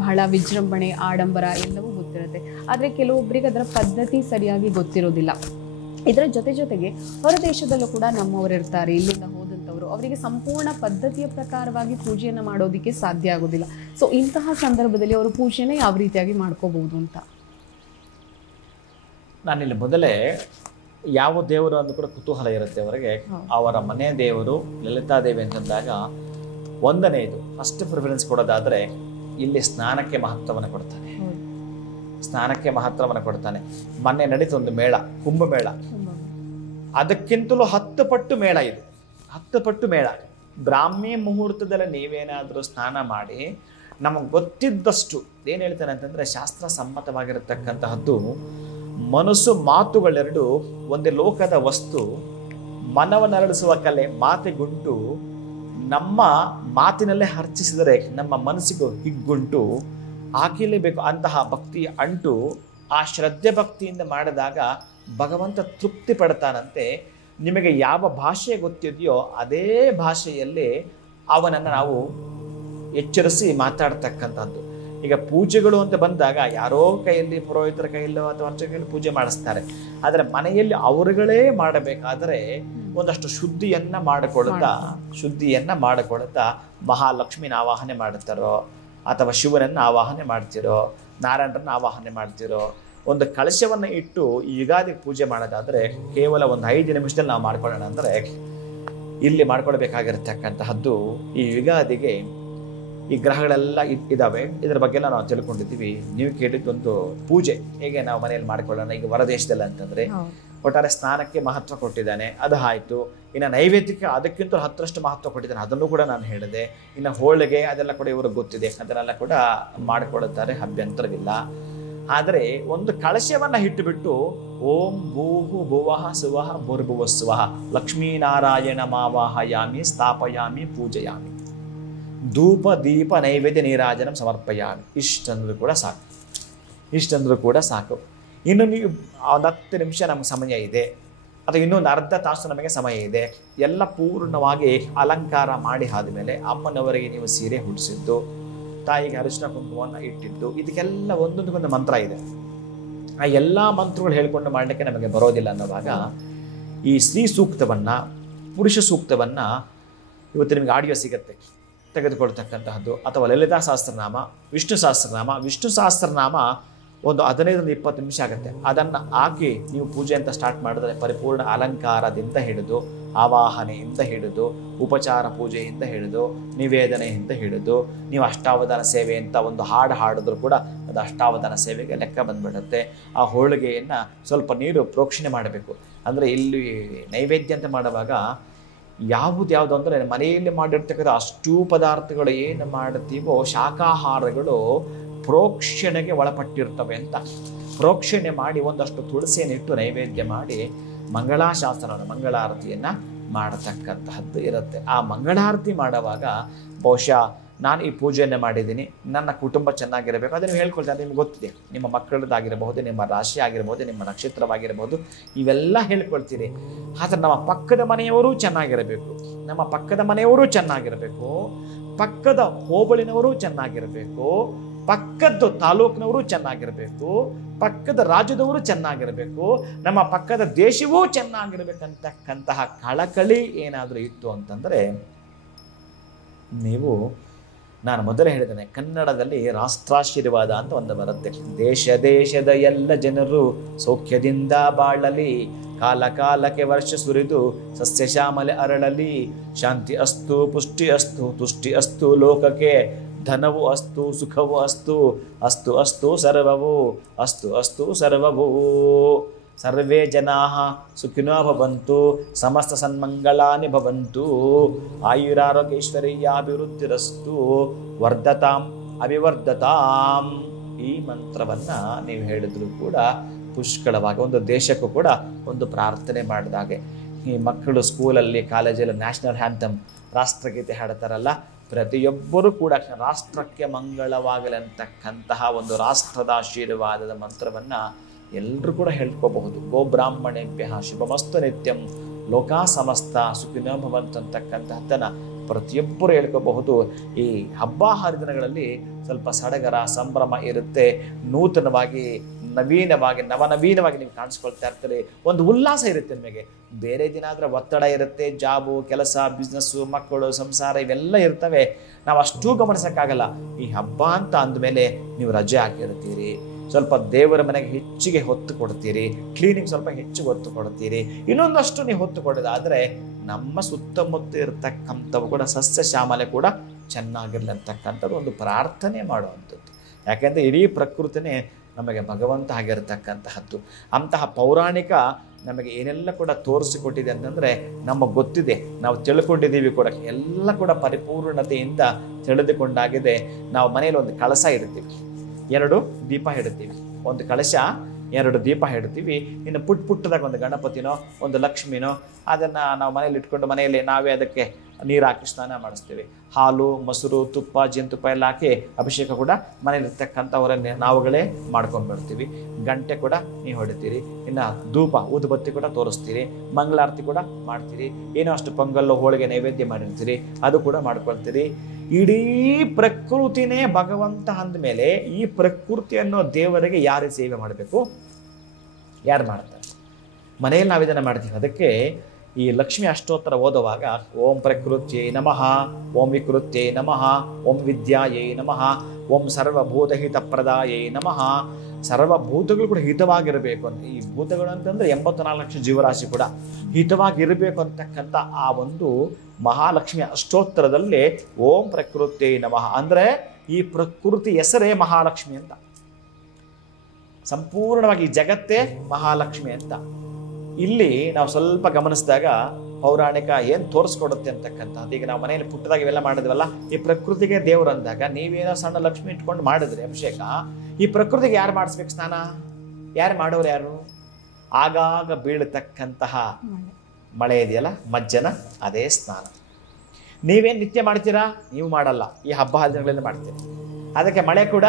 ಬಹಳ ವಿಜೃಂಭಣೆ, ಆಡಂಬರ ಎಲ್ಲವೂ ಗೊತ್ತಿರುತ್ತೆ. ಆದರೆ ಕೆಲವೊಬ್ಬರಿಗೆ ಅದರ ಪದ್ಧತಿ ಸರಿಯಾಗಿ ಗೊತ್ತಿರೋದಿಲ್ಲ. ಇದರ ಜೊತೆಗೆ ಹೊರ ದೇಶದಲ್ಲೂ ಕೂಡ ನಮ್ಮವರು ಇರ್ತಾರೆ, ಇಲ್ಲಿಂದ ಹೋದಂಥವರು, ಅವರಿಗೆ ಸಂಪೂರ್ಣ ಪದ್ಧತಿಯ ಪ್ರಕಾರವಾಗಿ ಪೂಜೆಯನ್ನು ಮಾಡೋದಕ್ಕೆ ಸಾಧ್ಯ ಆಗೋದಿಲ್ಲ. ಸೊ ಇಂತಹ ಸಂದರ್ಭದಲ್ಲಿ ಅವರು ಪೂಜೆನ ಯಾವ ರೀತಿಯಾಗಿ ಮಾಡ್ಕೋಬಹುದು ಅಂತ ನಾನಿಲ್ಲಿ ಮೊದಲೇ ಯಾವ ದೇವರು ಅಂದ್ರೂ ಕೂಡ ಕುತೂಹಲ ಇರುತ್ತೆ ಅವರಿಗೆ. ಅವರ ಮನೆ ದೇವರು ಲಲಿತಾದೇವಿ ಅಂತಂದಾಗ ಒಂದನೇದು ಫಸ್ಟ್ ಪ್ರಿಫರೆನ್ಸ್ ಕೊಡೋದಾದ್ರೆ ಇಲ್ಲಿ ಸ್ನಾನಕ್ಕೆ ಮಹತ್ವವನ್ನು ಕೊಡ್ತಾನೆ. ಸ್ನಾನಕ್ಕೆ ಮಹತ್ವವನ್ನು ಕೊಡ್ತಾನೆ. ಮೊನ್ನೆ ನಡೀತು ಒಂದು ಮೇಳ, ಕುಂಭಮೇಳ. ಅದಕ್ಕಿಂತಲೂ 10 ಪಟ್ಟು ಮೇಳ ಇದು, 10 ಪಟ್ಟು ಮೇಳ. ಬ್ರಾಹ್ಮಿ ಮುಹೂರ್ತದಲ್ಲಿ ನೀವೇನಾದರೂ ಸ್ನಾನ ಮಾಡಿ ನಮಗೆ ಗೊತ್ತಿದ್ದಷ್ಟು ಏನು ಹೇಳ್ತಾನೆ ಅಂತಂದ್ರೆ ಶಾಸ್ತ್ರ ಸಮ್ಮತವಾಗಿರತಕ್ಕಂತಹದ್ದು, ಮನಸ್ಸು ಮಾತುಗಳೆರಡು ಒಂದೇ ಲೋಕದ ವಸ್ತು, ಮನವನ್ನರಳಿಸುವ ಕಲೆ ಮಾತಿಗುಂಟು, ನಮ್ಮ ಮಾತಿನಲ್ಲೇ ಅರ್ಚಿಸಿದರೆ ನಮ್ಮ ಮನಸ್ಸಿಗೂ ಹಿಗ್ಗುಂಟು, ಹಾಕಿಲೇಬೇಕು ಅಂತಹ ಭಕ್ತಿ ಅಂಟು. ಆ ಶ್ರದ್ಧೆ ಭಕ್ತಿಯಿಂದ ಮಾಡಿದಾಗ ಭಗವಂತ ತೃಪ್ತಿ ಪಡ್ತಾನಂತೆ. ನಿಮಗೆ ಯಾವ ಭಾಷೆ ಗೊತ್ತಿದೆಯೋ ಅದೇ ಭಾಷೆಯಲ್ಲಿ ಅವನನ್ನು ನಾವು ಎಚ್ಚರಿಸಿ ಮಾತಾಡ್ತಕ್ಕಂಥದ್ದು. ಈಗ ಪೂಜೆಗಳು ಅಂತ ಬಂದಾಗ ಯಾರೋ ಕೈಯಲ್ಲಿ, ಪುರೋಹಿತರ ಕೈಯಲ್ಲೋ ಅಥವಾ ಅರ್ಚಕರಲ್ಲಿ ಪೂಜೆ ಮಾಡಿಸ್ತಾರೆ. ಆದರೆ ಮನೆಯಲ್ಲಿ ಅವರುಗಳೇ ಮಾಡಬೇಕಾದ್ರೆ ಒಂದಷ್ಟು ಶುದ್ಧಿಯನ್ನ ಮಾಡಿಕೊಳ್ಳುತ್ತಾ ಮಹಾಲಕ್ಷ್ಮಿನ ಆವಾಹನೆ ಮಾಡುತ್ತಾರೋ ಅಥವಾ ಶಿವನನ್ನು ಆವಾಹನೆ ಮಾಡ್ತಿರೋ, ನಾರಾಯಣರನ್ನ ಆವಾಹನೆ ಮಾಡ್ತಿರೋ, ಒಂದು ಕಳಶವನ್ನು ಇಟ್ಟು ಈ ಯುಗಾದಿಗೆ ಪೂಜೆ ಮಾಡೋದಾದ್ರೆ ಕೇವಲ ಒಂದು 5 ನಿಮಿಷದಲ್ಲಿ ನಾವು ಮಾಡ್ಕೊಳ್ಳೋಣ ಅಂದರೆ ಇಲ್ಲಿ ಮಾಡ್ಕೊಳ್ಬೇಕಾಗಿರ್ತಕ್ಕಂತಹದ್ದು ಈ ಯುಗಾದಿಗೆ ಈ ಗ್ರಹಗಳೆಲ್ಲ ಇದ್ದಾವೆ. ಇದರ ಬಗ್ಗೆ ಎಲ್ಲ ನಾವು ತಿಳ್ಕೊಂಡಿದ್ದೀವಿ. ನೀವು ಕೇಳಿದ್ದೊಂದು ಪೂಜೆ ಹೇಗೆ ನಾವು ಮನೆಯಲ್ಲಿ ಮಾಡ್ಕೊಳ್ಳೋಣ ಈಗ ಹೊರದೇಶದಲ್ಲಿ ಅಂತಂದ್ರೆ ಒಟ್ಟಾರೆ ಸ್ನಾನಕ್ಕೆ ಮಹತ್ವ ಕೊಟ್ಟಿದ್ದಾನೆ, ಅದು ಆಯಿತು. ಇನ್ನು ನೈವೇದ್ಯಕ್ಕೆ ಅದಕ್ಕಿಂತ 10ರಷ್ಟು ಮಹತ್ವ ಕೊಟ್ಟಿದ್ದಾನೆ, ಅದನ್ನು ಕೂಡ ನಾನು ಹೇಳಿದೆ. ಇನ್ನು ಹೋಳಿಗೆ ಅದೆಲ್ಲ ಕೂಡ ಇವ್ರಿಗೆ ಗೊತ್ತಿದೆ, ಅದನ್ನೆಲ್ಲ ಕೂಡ ಮಾಡಿಕೊಳ್ಳುತ್ತಾರೆ, ಅಭ್ಯಂತರವಿಲ್ಲ. ಆದರೆ ಒಂದು ಕಳಶವನ್ನು ಇಟ್ಟುಬಿಟ್ಟು ಓಂ ಭೂಹು ಭುವಃ ಸುವಃ ಭುರ್ಭುವಸ್ವಃ ಲಕ್ಷ್ಮೀನಾರಾಯಣ ಮಾವಾಹಯಾಮಿ ಸ್ಥಾಪಯಾಮಿ ಪೂಜಯಾಮಿ ಧೂಪ ದೀಪ ನೈವೇದ್ಯ ನೀರಾಜನಂ ಸಮರ್ಪಯಾಮಿ. ಇಷ್ಟಂದ್ರೂ ಕೂಡ ಸಾಕು. ಇನ್ನು ನೀವು ಒಂದು 10 ನಿಮಿಷ ನಮಗೆ ಸಮಯ ಇದೆ ಅಥವಾ ಇನ್ನೊಂದು ಅರ್ಧ ತಾಸು ನಮಗೆ ಸಮಯ ಇದೆ. ಎಲ್ಲ ಪೂರ್ಣವಾಗಿ ಅಲಂಕಾರ ಮಾಡಿ ಆದಮೇಲೆ ಅಮ್ಮನವರಿಗೆ ನೀವು ಸೀರೆ ಹುಟ್ಟಿಸಿದ್ದು, ತಾಯಿಗೆ ಅರಿಶಿನ ಕುಂಕುಮವನ್ನು ಇಟ್ಟಿದ್ದು, ಇದಕ್ಕೆಲ್ಲ ಒಂದೊಂದಕ್ಕೊಂದು ಮಂತ್ರ ಇದೆ. ಆ ಎಲ್ಲ ಮಂತ್ರಗಳು ಹೇಳ್ಕೊಂಡು ಮಾಡಲಿಕ್ಕೆ ನಮಗೆ ಬರೋದಿಲ್ಲ ಅನ್ನೋವಾಗ ಈ ಸ್ತ್ರೀ ಸೂಕ್ತವನ್ನು, ಪುರುಷ ಸೂಕ್ತವನ್ನು ಇವತ್ತು ನಿಮಗೆ ಆಡಿಯೋ ಸಿಗುತ್ತೆ ತೆಗೆದುಕೊಳ್ತಕ್ಕಂತಹದ್ದು, ಅಥವಾ ಲಲಿತಾ ಸಹಸ್ರನಾಮ, ವಿಷ್ಣು ಸಹಸ್ರನಾಮ ಒಂದು 15-20 ನಿಮಿಷ ಆಗುತ್ತೆ. ಅದನ್ನು ಹಾಕಿ ನೀವು ಪೂಜೆ ಅಂತ ಸ್ಟಾರ್ಟ್ ಮಾಡಿದ್ರೆ ಪರಿಪೂರ್ಣ ಅಲಂಕಾರದಿಂದ ಹಿಡಿದು, ಆವಾಹನೆಯಿಂದ ಹಿಡಿದು, ಉಪಚಾರ ಪೂಜೆಯಿಂದ ಹಿಡಿದು, ನಿವೇದನೆಯಿಂದ ಹಿಡಿದು, ನೀವು ಅಷ್ಟಾವಧಾನ ಸೇವೆ ಅಂತ ಒಂದು ಹಾಡು ಹಾಡಿದ್ರು ಕೂಡ ಅದು ಅಷ್ಟಾವಧಾನ ಸೇವೆಗೆ ಲೆಕ್ಕ ಬಂದ್ಬಿಡುತ್ತೆ. ಆ ಹೋಳಿಗೆಯನ್ನು ಸ್ವಲ್ಪ ನೀರು ಪ್ರೋಕ್ಷಣೆ ಮಾಡಬೇಕು. ಅಂದರೆ ಇಲ್ಲಿ ನೈವೇದ್ಯ ಅಂತ ಮಾಡುವಾಗ ಯಾವುದು ಅಂದರೆ ಮನೆಯಲ್ಲಿ ಮಾಡಿರ್ತಕ್ಕಂಥ ಅಷ್ಟೂ ಪದಾರ್ಥಗಳು ಏನು ಮಾಡ್ತೀವೋ ಶಾಕಾಹಾರಗಳು ಪ್ರೋಕ್ಷಣೆಗೆ ಒಳಪಟ್ಟಿರ್ತವೆ ಅಂತ. ಪ್ರೋಕ್ಷಣೆ ಮಾಡಿ ಒಂದಷ್ಟು ತುಳಸಿಯನ್ನಿಟ್ಟು ನೈವೇದ್ಯ ಮಾಡಿ ಮಂಗಳಾಶಾಸನವನ್ನು ಮಂಗಳಾರತಿಯನ್ನು ಮಾಡತಕ್ಕಂತಹದ್ದು ಇರುತ್ತೆ. ಆ ಮಂಗಳಾರತಿ ಮಾಡುವಾಗ ಬಹುಶಃ ನಾನು ಈ ಪೂಜೆಯನ್ನು ಮಾಡಿದ್ದೀನಿ, ನನ್ನ ಕುಟುಂಬ ಚೆನ್ನಾಗಿರಬೇಕು, ಅದನ್ನು ಹೇಳ್ಕೊಳ್ತಾರೆ. ನಿಮ್ಗೆ ಗೊತ್ತಿದೆ, ನಿಮ್ಮ ಮಕ್ಕಳದ್ದಾಗಿರಬಹುದು, ನಿಮ್ಮ ರಾಶಿ ಆಗಿರಬಹುದು, ನಿಮ್ಮ ನಕ್ಷತ್ರವಾಗಿರಬಹುದು, ಇವೆಲ್ಲ ಹೇಳ್ಕೊಳ್ತೀರಿ. ಆದರೆ ನಮ್ಮ ಪಕ್ಕದ ಮನೆಯವರು ಚೆನ್ನಾಗಿರಬೇಕು, ನಮ್ಮ ಪಕ್ಕದ ಮನೆಯವರು ಚೆನ್ನಾಗಿರಬೇಕು, ಪಕ್ಕದ ಹೋಬಳಿನವರು ಚೆನ್ನಾಗಿರಬೇಕು, ಪಕ್ಕದ ತಾಲೂಕಿನವರು ಚೆನ್ನಾಗಿರಬೇಕು, ಪಕ್ಕದ ರಾಜ್ಯದವರು ಚೆನ್ನಾಗಿರಬೇಕು, ನಮ್ಮ ಪಕ್ಕದ ದೇಶವೂ ಚೆನ್ನಾಗಿರ್ಬೇಕಂತಕ್ಕಂತಹ ಕಳಕಳಿ ಏನಾದರೂ ಇತ್ತು ಅಂತಂದರೆ ನೀವು, ನಾನು ಮೊದಲೇ ಹೇಳಿದ್ದೇನೆ, ಕನ್ನಡದಲ್ಲಿ ರಾಷ್ಟ್ರಾಶೀರ್ವಾದ ಅಂತ ಒಂದು ಬರುತ್ತೆ. ದೇಶದ ಎಲ್ಲ ಜನರು ಸೌಖ್ಯದಿಂದ ಬಾಳಲಿ, ಕಾಲ ಕಾಲಕ್ಕೆ ವರ್ಷ ಸುರಿದು ಸಸ್ಯ ಶ್ಯಾಮಲೆ ಅರಳಲಿ, ಶಾಂತಿ ಅಸ್ತು ಪುಷ್ಟಿ ಅಸ್ತು ತುಷ್ಟಿ ಅಸ್ತು ಲೋಕಕ್ಕೆ, ಧನವು ಅಸ್ತು ಸುಖವು ಅಸ್ತು ಅಸ್ತು ಅಸ್ತು ಸರ್ವವು ಅಸ್ತು ಅಸ್ತು ಸರ್ವವು, ಸರ್ವೇ ಜನಾಃ ಸುಖಿನೋ ಭವಂತು, ಸಮಸ್ತ ಸನ್ಮಂಗಳಾನಿ ಭವಂತು, ಆಯುರಾರೋಗ್ಯೈಶ್ವರ್ಯಾಭಿವೃದ್ಧಿರಸ್ತು, ವರ್ಧತಾಂ ಅಭಿವರ್ಧತಾಂ. ಈ ಮಂತ್ರವನ್ನು ನೀವು ಹೇಳಿದ್ರು ಕೂಡ ಪುಷ್ಕಳವಾಗಿ ಒಂದು ದೇಶಕ್ಕೂ ಕೂಡ ಒಂದು ಪ್ರಾರ್ಥನೆ ಮಾಡಿದಾಗೆ. ಈ ಮಕ್ಕಳು ಸ್ಕೂಲಲ್ಲಿ ಕಾಲೇಜಲ್ಲಿ ನ್ಯಾಷನಲ್ ಹ್ಯಾಂಥಮ್ ರಾಷ್ಟ್ರಗೀತೆ ಹಾಡ್ತಾರಲ್ಲ, ಪ್ರತಿಯೊಬ್ಬರೂ ಕೂಡ ರಾಷ್ಟ್ರಕ್ಕೆ ಮಂಗಳವಾಗಲಿ ಅಂತಕ್ಕಂತಹ ಒಂದು ರಾಷ್ಟ್ರದ ಆಶೀರ್ವಾದದ ಮಂತ್ರವನ್ನು ಎಲ್ಲರೂ ಕೂಡ ಹೇಳ್ಕೋಬಹುದು. ಗೋಬ್ರಾಹ್ಮಣೇಭ್ಯ ಶುಭಮಸ್ತು ನಿತ್ಯಂ, ಲೋಕಾ ಸಮಸ್ತ ಸುಖಿನೋ ಭವಂತು ಅಂತಕ್ಕಂತಹದ್ದನ್ನು ಪ್ರತಿಯೊಬ್ಬರು ಹೇಳ್ಕೋಬಹುದು. ಈ ಹಬ್ಬ ಹರಿದಿನಗಳಲ್ಲಿ ಸ್ವಲ್ಪ ಸಡಗರ ಸಂಭ್ರಮ ಇರುತ್ತೆ, ನೂತನವಾಗಿ ನವನವೀನವಾಗಿ ನೀವು ಕಾಣಿಸ್ಕೊಳ್ತಾ ಇರ್ತೀರಿ, ಒಂದು ಉಲ್ಲಾಸ ಇರುತ್ತೆ ನಿಮಗೆ. ಬೇರೆ ದಿನ ಆದರೆ ಒತ್ತಡ ಇರುತ್ತೆ, ಜಾಬು ಕೆಲಸ ಬಿಸ್ನೆಸ್ಸು ಮಕ್ಕಳು ಸಂಸಾರ ಇವೆಲ್ಲ ಇರ್ತವೆ, ನಾವು ಅಷ್ಟೂ ಗಮನಿಸೋಕ್ಕಾಗಲ್ಲ. ಈ ಹಬ್ಬ ಅಂತ ಅಂದಮೇಲೆ ನೀವು ರಜೆ ಹಾಕಿರ್ತೀರಿ, ಸ್ವಲ್ಪ ದೇವರ ಮನೆಗೆ ಹೆಚ್ಚಿಗೆ ಹೊತ್ತು ಕೊಡ್ತೀರಿ, ಕ್ಲೀನಿಂಗ್ ಸ್ವಲ್ಪ ಹೆಚ್ಚಿಗೆ ಹೊತ್ತು ಕೊಡ್ತೀರಿ, ಇನ್ನೊಂದಷ್ಟು ನೀವು ಹೊತ್ತು ಕೊಡೋದಾದರೆ ನಮ್ಮ ಸುತ್ತಮುತ್ತ ಇರತಕ್ಕಂಥವು ಕೂಡ ಸಸ್ಯ ಶ್ಯಾಮಲೆ ಕೂಡ ಚೆನ್ನಾಗಿರಲಿ ಅಂತಕ್ಕಂಥದ್ದು ಒಂದು ಪ್ರಾರ್ಥನೆ ಮಾಡುವಂಥದ್ದು. ಯಾಕೆಂದರೆ ಇಡೀ ಪ್ರಕೃತಿನೇ ನಮಗೆ ಭಗವಂತ ಆಗಿರತಕ್ಕಂತಹದ್ದು. ಅಂತಹ ಪೌರಾಣಿಕ ನಮಗೆ ಏನೆಲ್ಲ ಕೂಡ ತೋರಿಸಿಕೊಟ್ಟಿದೆ ಅಂತಂದರೆ ನಮಗೆ ಗೊತ್ತಿದೆ, ನಾವು ತಿಳ್ಕೊಂಡಿದ್ದೀವಿ ಕೂಡ, ಎಲ್ಲ ಕೂಡ ಪರಿಪೂರ್ಣತೆಯಿಂದ ತಿಳಿದುಕೊಂಡಾಗಿದೆ. ನಾವು ಮನೆಯಲ್ಲಿ ಒಂದು ಕಳಶ ಇಡ್ತೀವಿ, 2 ದೀಪ ಇಡ್ತೀವಿ, ಒಂದು ಕಳಶ 2 ದೀಪ ಇಡ್ತೀವಿ, ಇನ್ನು ಪುಟ್ಟದಾಗ ಒಂದು ಗಣಪತಿನೋ ಒಂದು ಲಕ್ಷ್ಮಿನೋ ಅದನ್ನು ನಾವು ಮನೇಲಿ ಇಟ್ಕೊಂಡು ಮನೆಯಲ್ಲಿ ನಾವೇ ಅದಕ್ಕೆ ನೀರು ಹಾಕಿ ಸ್ನಾನ ಮಾಡಿಸ್ತೀವಿ. ಹಾಲು ಮೊಸರು ತುಪ್ಪ ಜೇನುತುಪ್ಪ ಎಲ್ಲ ಹಾಕಿ ಅಭಿಷೇಕ ಕೂಡ ಮನೇಲಿರ್ತಕ್ಕಂಥವರನ್ನೇ ನಾವುಗಳೇ ಮಾಡ್ಕೊಂಡ್ಬಿಡ್ತೀವಿ. ಗಂಟೆ ಕೂಡ ನೀವು ಹೊಡಿತೀರಿ, ಇನ್ನು ಧೂಪ ಊದುಬತ್ತಿ ಕೂಡ ತೋರಿಸ್ತೀರಿ, ಮಂಗಳಾರತಿ ಕೂಡ ಮಾಡ್ತೀರಿ, ಏನೋ ಅಷ್ಟು ಪೊಂಗಲ್ಲು ಹೋಳಿಗೆ ನೈವೇದ್ಯ ಮಾಡಿರ್ತೀರಿ, ಅದು ಕೂಡ ಮಾಡ್ಕೊಳ್ತೀರಿ. ಇಡೀ ಪ್ರಕೃತಿನೇ ಭಗವಂತ ಅಂದಮೇಲೆ ಈ ಪ್ರಕೃತಿ ಅನ್ನೋ ದೇವರಿಗೆ ಯಾರು ಸೇವೆ ಮಾಡಬೇಕು? ಯಾರು ಮಾಡ್ತಾರೆ? ಮನೆಯಲ್ಲಿ ನಾವು ಇದನ್ನು ಮಾಡ್ತೀವಿ. ಅದಕ್ಕೆ ಈ ಲಕ್ಷ್ಮಿ ಅಷ್ಟೋತ್ತರ ಓದುವಾಗ ಓಂ ಪ್ರಕೃತ್ಯೈ ನಮಃ, ಓಂ ವಿಕೃತ್ಯೈ ನಮಃ, ಓಂ ವಿದ್ಯಾಯೈ ನಮಃ, ಓಂ ಸರ್ವಭೂತಹಿತ ಪ್ರದಾಯೈ ನಮಃ. ಸರ್ವಭೂತಗಳು ಕೂಡ ಹಿತವಾಗಿರಬೇಕು ಅಂತ, ಈ ಭೂತಗಳು ಅಂತಂದರೆ 84 ಲಕ್ಷ ಜೀವರಾಶಿ ಕೂಡ ಹಿತವಾಗಿರಬೇಕು ಅಂತಕ್ಕಂಥ ಆ ಒಂದು ಮಹಾಲಕ್ಷ್ಮಿ ಅಷ್ಟೋತ್ತರದಲ್ಲಿ ಓಂ ಪ್ರಕೃತ್ಯೈ ನಮಃ ಅಂದರೆ ಈ ಪ್ರಕೃತಿ ಹೆಸರೇ ಮಹಾಲಕ್ಷ್ಮಿ ಅಂತ, ಸಂಪೂರ್ಣವಾಗಿ ಜಗತ್ತೇ ಮಹಾಲಕ್ಷ್ಮಿ ಅಂತ. ಇಲ್ಲಿ ನಾವು ಸ್ವಲ್ಪ ಗಮನಿಸಿದಾಗ ಪೌರಾಣಿಕ ಏನು ತೋರಿಸ್ಕೊಡುತ್ತೆ ಅಂತಕ್ಕಂಥದ್ದು. ಈಗ ನಾವು ಮನೆಯಲ್ಲಿ ಪುಟ್ಟದಾಗ ಇವೆಲ್ಲ ಮಾಡಿದ್ವಲ್ಲ, ಈ ಪ್ರಕೃತಿಗೆ ದೇವರು ಅಂದಾಗ ನೀವೇನೋ ಸಣ್ಣ ಲಕ್ಷ್ಮಿ ಇಟ್ಕೊಂಡು ಮಾಡಿದ್ರಿ ಅಭಿಷೇಕ, ಈ ಪ್ರಕೃತಿಗೆ ಯಾರು ಮಾಡಿಸ್ಬೇಕು ಸ್ನಾನ? ಯಾರು ಮಾಡೋರು ಯಾರು? ಆಗಾಗ ಬೀಳತಕ್ಕಂತಹ ಮಳೆ ಇದೆಯಲ್ಲ ಮಜ್ಜನ, ಅದೇ ಸ್ನಾನ. ನೀವೇನು ನಿತ್ಯ ಮಾಡ್ತೀರಾ? ನೀವು ಮಾಡಲ್ಲ, ಈ ಹಬ್ಬ ಹರಿದಿನಗಳಲ್ಲಿ ಮಾಡ್ತೀರಿ. ಅದಕ್ಕೆ ಮಳೆ ಕೂಡ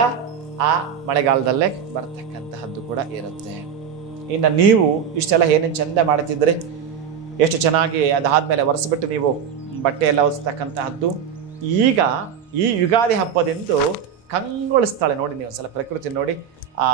ಆ ಮಳೆಗಾಲದಲ್ಲೇ ಬರ್ತಕ್ಕಂತಹದ್ದು ಕೂಡ ಇರುತ್ತೆ. ಇನ್ನು ನೀವು ಇಷ್ಟೆಲ್ಲ ಏನೇನು ಚಂದ ಮಾಡ್ತಿದ್ರಿ, ಎಷ್ಟು ಚೆನ್ನಾಗಿ ಅದಾದಮೇಲೆ ಒರೆಸ್ಬಿಟ್ಟು ನೀವು ಬಟ್ಟೆ ಎಲ್ಲ ಒರೆಸ್ತಕ್ಕಂತಹದ್ದು, ಈಗ ಈ ಯುಗಾದಿ ಹಬ್ಬದಂದು ಕಂಗೊಳಿಸ್ತಾಳೆ ನೋಡಿ. ನೀವು ಸಲ ಪ್ರಕೃತಿ ನೋಡಿ, ಆ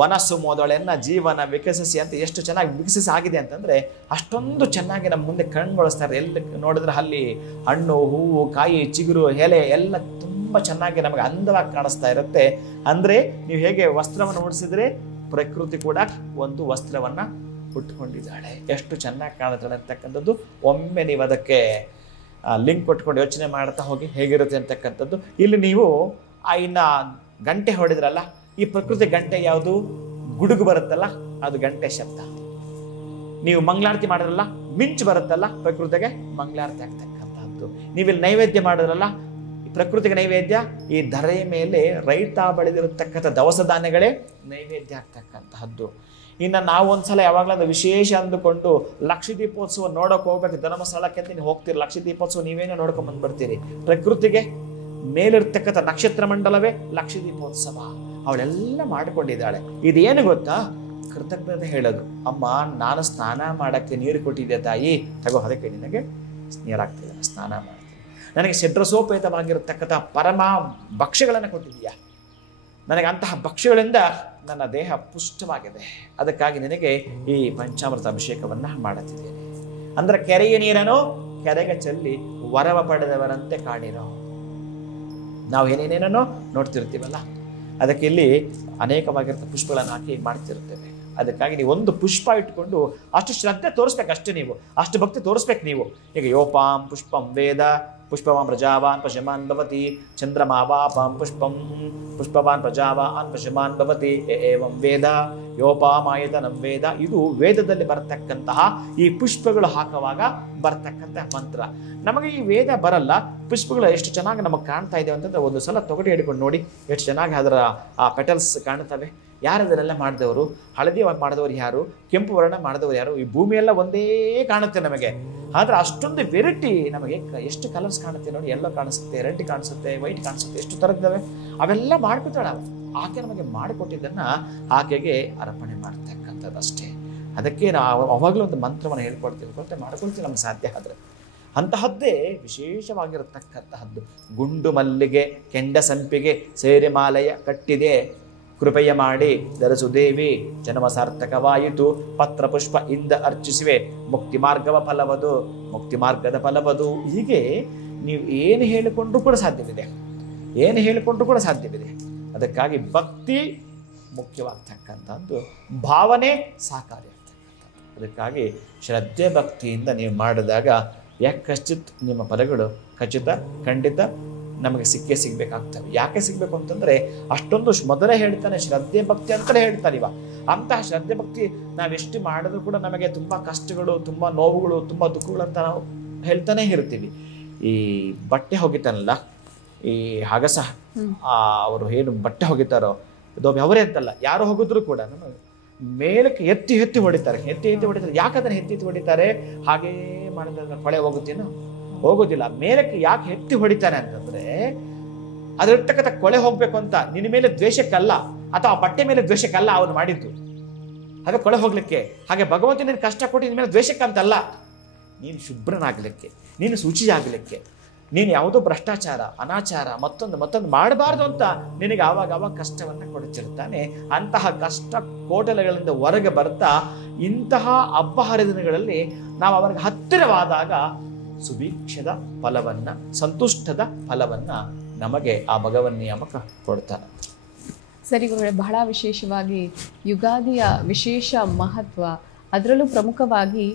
ವನಸ್ಸು ಮೊದಲನ್ನ ಜೀವನ ವಿಕಸಿಸಿ ಅಂತ ಎಷ್ಟು ಚೆನ್ನಾಗಿ ವಿಕಸಿಸಿ ಆಗಿದೆ ಅಂತಂದರೆ ಅಷ್ಟೊಂದು ಚೆನ್ನಾಗಿ ನಮ್ಮ ಮುಂದೆ ಕಂಗೊಳಿಸ್ತಾರೆ. ಎಲ್ಲಿ ನೋಡಿದ್ರೆ ಅಲ್ಲಿ ಹಣ್ಣು ಹೂವು ಕಾಯಿ ಚಿಗುರು ಎಲೆ ಎಲ್ಲ ತುಂಬ ಚೆನ್ನಾಗಿ ನಮಗೆ ಅಂದವಾಗಿ ಕಾಣಿಸ್ತಾ ಇರುತ್ತೆ. ಅಂದರೆ ನೀವು ಹೇಗೆ ವಸ್ತ್ರವನ್ನು ಉಡಿಸಿದ್ರೆ ಪ್ರಕೃತಿ ಕೂಡ ಒಂದು ವಸ್ತ್ರವನ್ನು ಉಟ್ಕೊಂಡಿದ್ದಾಳೆ, ಎಷ್ಟು ಚೆನ್ನಾಗಿ ಕಾಣುತ್ತಾಳೆ ಅಂತಕ್ಕಂಥದ್ದು. ಒಮ್ಮೆ ನೀವು ಅದಕ್ಕೆ ಲಿಂಕ್ ಕೊಟ್ಕೊಂಡು ಯೋಚನೆ ಮಾಡ್ತಾ ಹೋಗಿ ಹೇಗಿರುತ್ತೆ ಅಂತಕ್ಕಂಥದ್ದು. ಇಲ್ಲಿ ನೀವು ಇನ್ನು ಗಂಟೆ ಹೊಡೆದ್ರಲ್ಲ, ಈ ಪ್ರಕೃತಿ ಗಂಟೆ ಯಾವುದು? ಗುಡುಗು ಬರುತ್ತಲ್ಲ, ಅದು ಗಂಟೆ ಶಬ್ದ. ನೀವು ಮಂಗಳಾರತಿ ಮಾಡಿದ್ರಲ್ಲ, ಮಿಂಚು ಬರುತ್ತಲ್ಲ ಪ್ರಕೃತಿಗೆ ಮಂಗಳಾರತಿ ಆಗ್ತಕ್ಕಂಥದ್ದು. ನೀವಿಲ್ಲಿ ನೈವೇದ್ಯ ಮಾಡಿದ್ರಲ್ಲ, ಪ್ರಕೃತಿಗೆ ನೈವೇದ್ಯ, ಈ ಧರೆಯ ಮೇಲೆ ರೈತ ಬೆಳೆದಿರತಕ್ಕಂಥ ದವಸ ಧಾನ್ಯಗಳೇ ನೈವೇದ್ಯ ಆಗ್ತಕ್ಕಂತಹದ್ದು. ಇನ್ನು ನಾವು ಒಂದ್ಸಲ ಯಾವಾಗಲೂ ವಿಶೇಷ ಅಂದುಕೊಂಡು ಲಕ್ಷ ದೀಪೋತ್ಸವ ನೋಡೋಕೆ ಹೋಗ್ಬೇಕು, ಧರ್ಮಸ್ಥಳಕ್ಕೆ ಅಂತ ನೀವು ಹೋಗ್ತೀರಿ, ಲಕ್ಷ ದೀಪೋತ್ಸವ ನೀವೇನೋ ನೋಡ್ಕೊಂಡ್ ಬಂದ್ಬಿಡ್ತೀರಿ. ಪ್ರಕೃತಿಗೆ ಮೇಲಿರ್ತಕ್ಕಂಥ ನಕ್ಷತ್ರ ಮಂಡಲವೇ ಲಕ್ಷ ದೀಪೋತ್ಸವ. ಅವಳೆಲ್ಲ ಮಾಡಿಕೊಂಡಿದ್ದಾಳೆ. ಇದೇನು ಗೊತ್ತಾ? ಕೃತಜ್ಞತೆ ಹೇಳೋದು. ಅಮ್ಮ, ನಾನು ಸ್ನಾನ ಮಾಡಕ್ಕೆ ನೀರು ಕೊಟ್ಟಿದ್ದೆ ತಾಯಿ, ತಗೋ ಅದಕ್ಕೆ ನಿನಗೆ ನೀರಾಗ್ತಿದೆ, ಸ್ನಾನ ಮಾಡ್ತೀನಿ. ನನಗೆ ಷಡ್ರಸೋಪೇತವಾಗಿರತಕ್ಕಂಥ ಪರಮ ಭಕ್ಷ್ಯಗಳನ್ನು ಕೊಟ್ಟಿದೀಯಾ, ನನಗೆ ಅಂತಹ ಭಕ್ಷ್ಯಗಳಿಂದ ನನ್ನ ದೇಹ ಪುಷ್ಟವಾಗಿದೆ, ಅದಕ್ಕಾಗಿ ನಿನಗೆ ಈ ಪಂಚಾಮೃತ ಅಭಿಷೇಕವನ್ನು ಮಾಡುತ್ತಿದ್ದೇನೆ. ಅಂದ್ರೆ ಕೆರೆಯ ನೀರನ್ನು ಕೆರೆಗೆ ಚೆಲ್ಲಿ ವರವ ಪಡೆದವರಂತೆ ಕಾಣಿರೋ. ನಾವು ಏನೇನೇನೋ ನೋಡ್ತಿರ್ತೀವಲ್ಲ, ಅದಕ್ಕೆ ಇಲ್ಲಿ ಅನೇಕವಾಗಿರ್ತ ಪುಷ್ಪಗಳನ್ನು ಹಾಕಿ ಮಾಡ್ತಿರ್ತೇವೆ. ಅದಕ್ಕಾಗಿ ನೀವು ಒಂದು ಪುಷ್ಪ ಇಟ್ಕೊಂಡು ಅಷ್ಟು ಶ್ರದ್ಧೆ ತೋರಿಸ್ಬೇಕು, ಅಷ್ಟೇ ನೀವು ಅಷ್ಟು ಭಕ್ತಿ ತೋರಿಸ್ಬೇಕು ನೀವು. ಈಗ ಯೋಪಾಂ ಪುಷ್ಪಂ ವೇದ ಪುಷ್ಪವಾನ್ ಪ್ರಜಾವಾನ್ ಪಶಮಾನ್ ಭವತಿ, ಚಂದ್ರಮಾವಾಪಾಂ ಪುಷ್ಪಂ ಪುಷ್ಪವಾನ್ ಪ್ರಜಾವಾನ್ ಪಶಮಾನ್ ಭವತಿ, ಏವಂ ವೇದ ಯೋಪಾಮಾಯತನಂ ವೇದ. ಇದು ವೇದದಲ್ಲಿ ಬರತಕ್ಕಂತಹ ಈ ಪುಷ್ಪಗಳು ಹಾಕುವಾಗ ಬರ್ತಕ್ಕಂಥ ಮಂತ್ರ. ನಮಗೆ ಈ ವೇದ ಬರಲ್ಲ, ಪುಷ್ಪಗಳು ಎಷ್ಟು ಚೆನ್ನಾಗಿ ನಮಗೆ ಕಾಣ್ತಾ ಇದೆ ಅಂತಂದ್ರೆ ಒಂದು ಸಲ ತೊಗಟೆ ಹಿಡ್ಕೊಂಡು ನೋಡಿ ಎಷ್ಟು ಚೆನ್ನಾಗಿ ಅದರ ಆ ಪೆಟಲ್ಸ್ ಕಾಣ್ತವೆ. ಯಾರು ಅದನ್ನೆಲ್ಲ ಮಾಡಿದವರು? ಹಳದಿ ಮಾಡಿದವರು ಯಾರು? ಕೆಂಪು ವರ್ಣ ಮಾಡಿದವರು ಯಾರು? ಈ ಭೂಮಿಯೆಲ್ಲ ಒಂದೇ ಕಾಣುತ್ತೆ ನಮಗೆ, ಆದ್ರೆ ಅಷ್ಟೊಂದು ವೆರೈಟಿ ನಮಗೆ ಎಷ್ಟು ಕಲರ್ಸ್ ಕಾಣುತ್ತೆ ನೋಡಿ. ಎಲ್ಲೋ ಕಾಣಿಸುತ್ತೆ, ರೆಡ್ ಕಾಣಿಸುತ್ತೆ, ವೈಟ್ ಕಾಣಿಸುತ್ತೆ, ಎಷ್ಟು ಥರದ್ದಾವೆ. ಅವೆಲ್ಲ ಮಾಡ್ಕೊತಾಳೆ ಆಕೆ. ನಮಗೆ ಮಾಡಿಕೊಟ್ಟಿದ್ದನ್ನ ಆಕೆಗೆ ಅರ್ಪಣೆ ಮಾಡ್ತಕ್ಕಂಥದ್ದು ಅಷ್ಟೇ. ಅದಕ್ಕೆ ನಾವು ಅವಾಗಲೂ ಒಂದು ಮಂತ್ರವನ್ನು ಹೇಳ್ಕೊಡ್ತೀವಿ, ಮಾಡ್ಕೊಳ್ತೀವಿ ನಮ್ಗೆ ಸಾಧ್ಯ ಆದರೆ. ಅಂತಹದ್ದೇ ವಿಶೇಷವಾಗಿರತಕ್ಕಂತಹದ್ದು. ಗುಂಡು ಮಲ್ಲಿಗೆ ಕೆಂಡ ಸಂಪಿಗೆ ಸೇರಿ ಮಾಲೆಯ ಕಟ್ಟಿದೆ, ಕೃಪೆಯ ಮಾಡಿ ಧರಿಸು ದೇವಿ, ಜನ್ಮ ಸಾರ್ಥಕವಾಯಿತು, ಪತ್ರ ಪುಷ್ಪ ಇಂದ ಅರ್ಚಿಸುವೆ, ಮುಕ್ತಿ ಮಾರ್ಗವ ಫಲವದು, ಮುಕ್ತಿ ಮಾರ್ಗದ ಫಲವದು. ಹೀಗೆ ನೀವು ಏನು ಹೇಳಿಕೊಂಡ್ರೂ ಕೂಡ ಸಾಧ್ಯವಿದೆ, ಏನು ಹೇಳಿಕೊಂಡ್ರೂ ಕೂಡ ಸಾಧ್ಯವಿದೆ. ಅದಕ್ಕಾಗಿ ಭಕ್ತಿ ಮುಖ್ಯವಾಗ್ತಕ್ಕಂಥದ್ದು, ಭಾವನೆ ಸಾಕಾರಿಯಾಗ್ತಕ್ಕಂಥದ್ದು. ಅದಕ್ಕಾಗಿ ಶ್ರದ್ಧೆ ಭಕ್ತಿಯಿಂದ ನೀವು ಮಾಡಿದಾಗ ಯಾಕಶ್ಚಿತ್ ನಿಮ್ಮ ಫಲಗಳು ಖಚಿತ ಖಂಡಿತ ನಮಗೆ ಸಿಕ್ಕೇ ಸಿಗ್ಬೇಕಾಗ್ತವೆ. ಯಾಕೆ ಸಿಗ್ಬೇಕು ಅಂತಂದ್ರೆ ಅಷ್ಟೊಂದು ಮೊದಲೇ ಹೇಳ್ತಾನೆ ಶ್ರದ್ಧೆ ಭಕ್ತಿ ಅಂತಲೇ ಹೇಳ್ತಾರೆ. ಅಂತಹ ಶ್ರದ್ಧೆ ಭಕ್ತಿ ನಾವೆಷ್ಟು ಮಾಡಿದ್ರು ಕೂಡ ನಮಗೆ ತುಂಬಾ ಕಷ್ಟಗಳು, ತುಂಬಾ ನೋವುಗಳು, ತುಂಬಾ ದುಃಖಗಳಂತ ನಾವು ಹೇಳ್ತಾನೆ ಇರ್ತೀವಿ. ಈ ಬಟ್ಟೆ ಹೋಗಿತಾನಲ್ಲ, ಈ ಹಗಸ ಅವರು ಏನು ಬಟ್ಟೆ ಹೋಗಿತಾರೋ ಅದು ಅವರೇ ಅಂತಲ್ಲ, ಯಾರು ಹೋಗಿದ್ರು ಕೂಡ ನಮ್ಮ ಮೇಲಕ್ಕೆ ಎತ್ತಿ ಎತ್ತಿ ಹೊಡಿತಾರೆ, ಎತ್ತಿ ಎತ್ತಿ ಹೊಡಿತಾರೆ. ಯಾಕೆ ಅದನ್ನು ಎತ್ತಿ ಎತ್ತಿ ಹೊಡಿತಾರೆ? ಹಾಗೇ ಮಾಡಿದ್ರೆ ಕೊಳೆ ಹೋಗುತ್ತೇನೋ? ಹೋಗೋದಿಲ್ಲ. ಮೇಲಕ್ಕೆ ಯಾಕೆ ಎತ್ತಿ ಹೊಡಿತಾರೆ ಅಂತಂದ್ರೆ ಅದಿರ್ತಕ್ಕಂಥ ಕೊಳೆ ಹೋಗ್ಬೇಕು ಅಂತ. ನಿನ್ನ ಮೇಲೆ ದ್ವೇಷಕ್ಕಲ್ಲ, ಅಥವಾ ಆ ಬಟ್ಟೆ ಮೇಲೆ ದ್ವೇಷಕ್ಕಲ್ಲ ಅವನು ಮಾಡಿದ್ದು, ಹಾಗೆ ಕೊಳೆ ಹೋಗ್ಲಿಕ್ಕೆ. ಹಾಗೆ ಭಗವಂತ ನಿನ್ನ ಕಷ್ಟ ಕೊಟ್ಟು ನಿನ್ನ ಮೇಲೆ ದ್ವೇಷಕ್ಕಂತಲ್ಲ, ನೀನು ಶುಭ್ರನಾಗ್ಲಿಕ್ಕೆ, ನೀನು ಶುಚಿಯಾಗಲಿಕ್ಕೆ, ನೀನು ಯಾವುದೋ ಭ್ರಷ್ಟಾಚಾರ ಅನಾಚಾರ ಮತ್ತೊಂದು ಮಾಡಬಾರ್ದು ಅಂತ ನಿನಗೆ ಆವಾಗ ಕಷ್ಟವನ್ನು ಕೊಡುತ್ತಿರ್ತಾನೆ. ಅಂತಹ ಕಷ್ಟ ಕೋಟಲೆಗಳಿಂದ ಹೊರಗೆ ಬರ್ತಾ ಇಂತಹ ಹಬ್ಬ ಹರಿದಿನಗಳಲ್ಲಿ ನಾವು ಅವರಿಗೆ ಹತ್ತಿರವಾದಾಗ ಸುಭೀಕ್ಷದ ಫಲವನ್ನ, ಸಂತುಷ್ಟದ ಫಲವನ್ನ ನಮಗೆ ಆ ಭಗವನ್ ನಿಯಾಮಕ ಕೊಡ್ತಾನೆ. ಸರಿ ಗುರುಗಳೇ, ಬಹಳ ವಿಶೇಷವಾಗಿ ಯುಗಾದಿಯ ವಿಶೇಷ ಮಹತ್ವ, ಅದರಲ್ಲೂ ಪ್ರಮುಖವಾಗಿ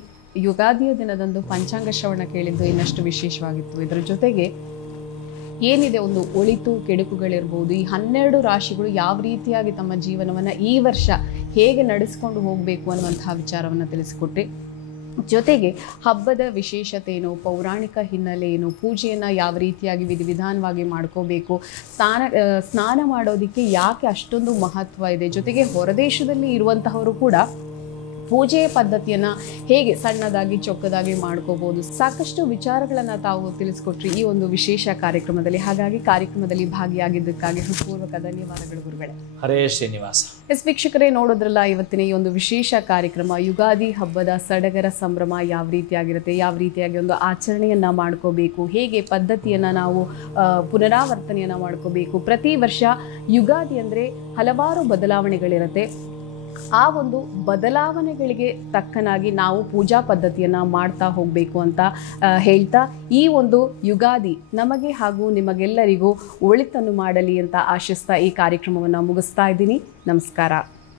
ಯುಗಾದಿಯ ದಿನದಂದು ಪಂಚಾಂಗ ಶ್ರವಣ ಕೇಳಿದ್ದು ಇನ್ನಷ್ಟು ವಿಶೇಷವಾಗಿತ್ತು. ಇದರ ಜೊತೆಗೆ ಏನಿದೆ ಒಂದು ಒಳಿತು ಕೆಡುಕುಗಳಿರ್ಬೋದು, ಈ 12 ರಾಶಿಗಳು ಯಾವ ರೀತಿಯಾಗಿ ತಮ್ಮ ಜೀವನವನ್ನು ಈ ವರ್ಷ ಹೇಗೆ ನಡೆಸ್ಕೊಂಡು ಹೋಗಬೇಕು ಅನ್ನುವಂತಹ ವಿಚಾರವನ್ನು ತಿಳಿಸಿಕೊಟ್ರಿ. ಜೊತೆಗೆ ಹಬ್ಬದ ವಿಶೇಷತೆ ಏನು, ಪೌರಾಣಿಕ ಹಿನ್ನೆಲೆ ಏನು, ಪೂಜೆಯನ್ನು ಯಾವ ರೀತಿಯಾಗಿ ವಿಧಿವಿಧಾನವಾಗಿ ಮಾಡ್ಕೋಬೇಕು, ಸ್ನಾನ ಮಾಡೋದಕ್ಕೆ ಯಾಕೆ ಅಷ್ಟೊಂದು ಮಹತ್ವ ಇದೆ, ಜೊತೆಗೆ ಹೊರದೇಶದಲ್ಲಿ ಇರುವಂತಹವರು ಕೂಡ ಪೂಜೆಯ ಪದ್ಧತಿಯನ್ನು ಹೇಗೆ ಸಣ್ಣದಾಗಿ ಚೊಕ್ಕದಾಗಿ ಮಾಡ್ಕೋಬಹುದು, ಸಾಕಷ್ಟು ವಿಚಾರಗಳನ್ನು ತಾವು ತಿಳಿಸ್ಕೊಟ್ರಿ ಈ ಒಂದು ವಿಶೇಷ ಕಾರ್ಯಕ್ರಮದಲ್ಲಿ. ಹಾಗಾಗಿ ಕಾರ್ಯಕ್ರಮದಲ್ಲಿ ಭಾಗಿಯಾಗಿದ್ದಕ್ಕಾಗಿ ಹೃತ್ಪೂರ್ವಕ ಧನ್ಯವಾದಗಳು ಗುರುಗಳೇ. ಹರೇ ಶ್ರೀನಿವಾಸ. ವೀಕ್ಷಕರೇ, ನೋಡೋದ್ರಲ್ಲ ಇವತ್ತಿನ ಈ ಒಂದು ವಿಶೇಷ ಕಾರ್ಯಕ್ರಮ, ಯುಗಾದಿ ಹಬ್ಬದ ಸಡಗರ ಸಂಭ್ರಮ ಯಾವ ರೀತಿಯಾಗಿರುತ್ತೆ, ಯಾವ ರೀತಿಯಾಗಿ ಒಂದು ಆಚರಣೆಯನ್ನು ಮಾಡ್ಕೋಬೇಕು, ಹೇಗೆ ಪದ್ಧತಿಯನ್ನು ನಾವು ಪುನರಾವರ್ತನೆಯನ್ನು ಮಾಡ್ಕೋಬೇಕು. ಪ್ರತಿ ವರ್ಷ ಯುಗಾದಿ ಅಂದರೆ ಹಲವಾರು ಬದಲಾವಣೆಗಳಿರುತ್ತೆ. ಆ ಒಂದು ಬದಲಾವಣೆಗಳಿಗೆ ತಕ್ಕನಾಗಿ ನಾವು ಪೂಜಾ ಪದ್ಧತಿಯನ್ನು ಮಾಡ್ತಾ ಹೋಗಬೇಕು ಅಂತ ಹೇಳ್ತಾ, ಈ ಒಂದು ಯುಗಾದಿ ನಮಗೆ ಹಾಗೂ ನಿಮಗೆಲ್ಲರಿಗೂ ಒಳಿತನ್ನು ಮಾಡಲಿ ಅಂತ ಆಶಿಸ್ತಾ ಈ ಕಾರ್ಯಕ್ರಮವನ್ನು ಮುಗಿಸ್ತಾ ಇದ್ದೀನಿ. ನಮಸ್ಕಾರ.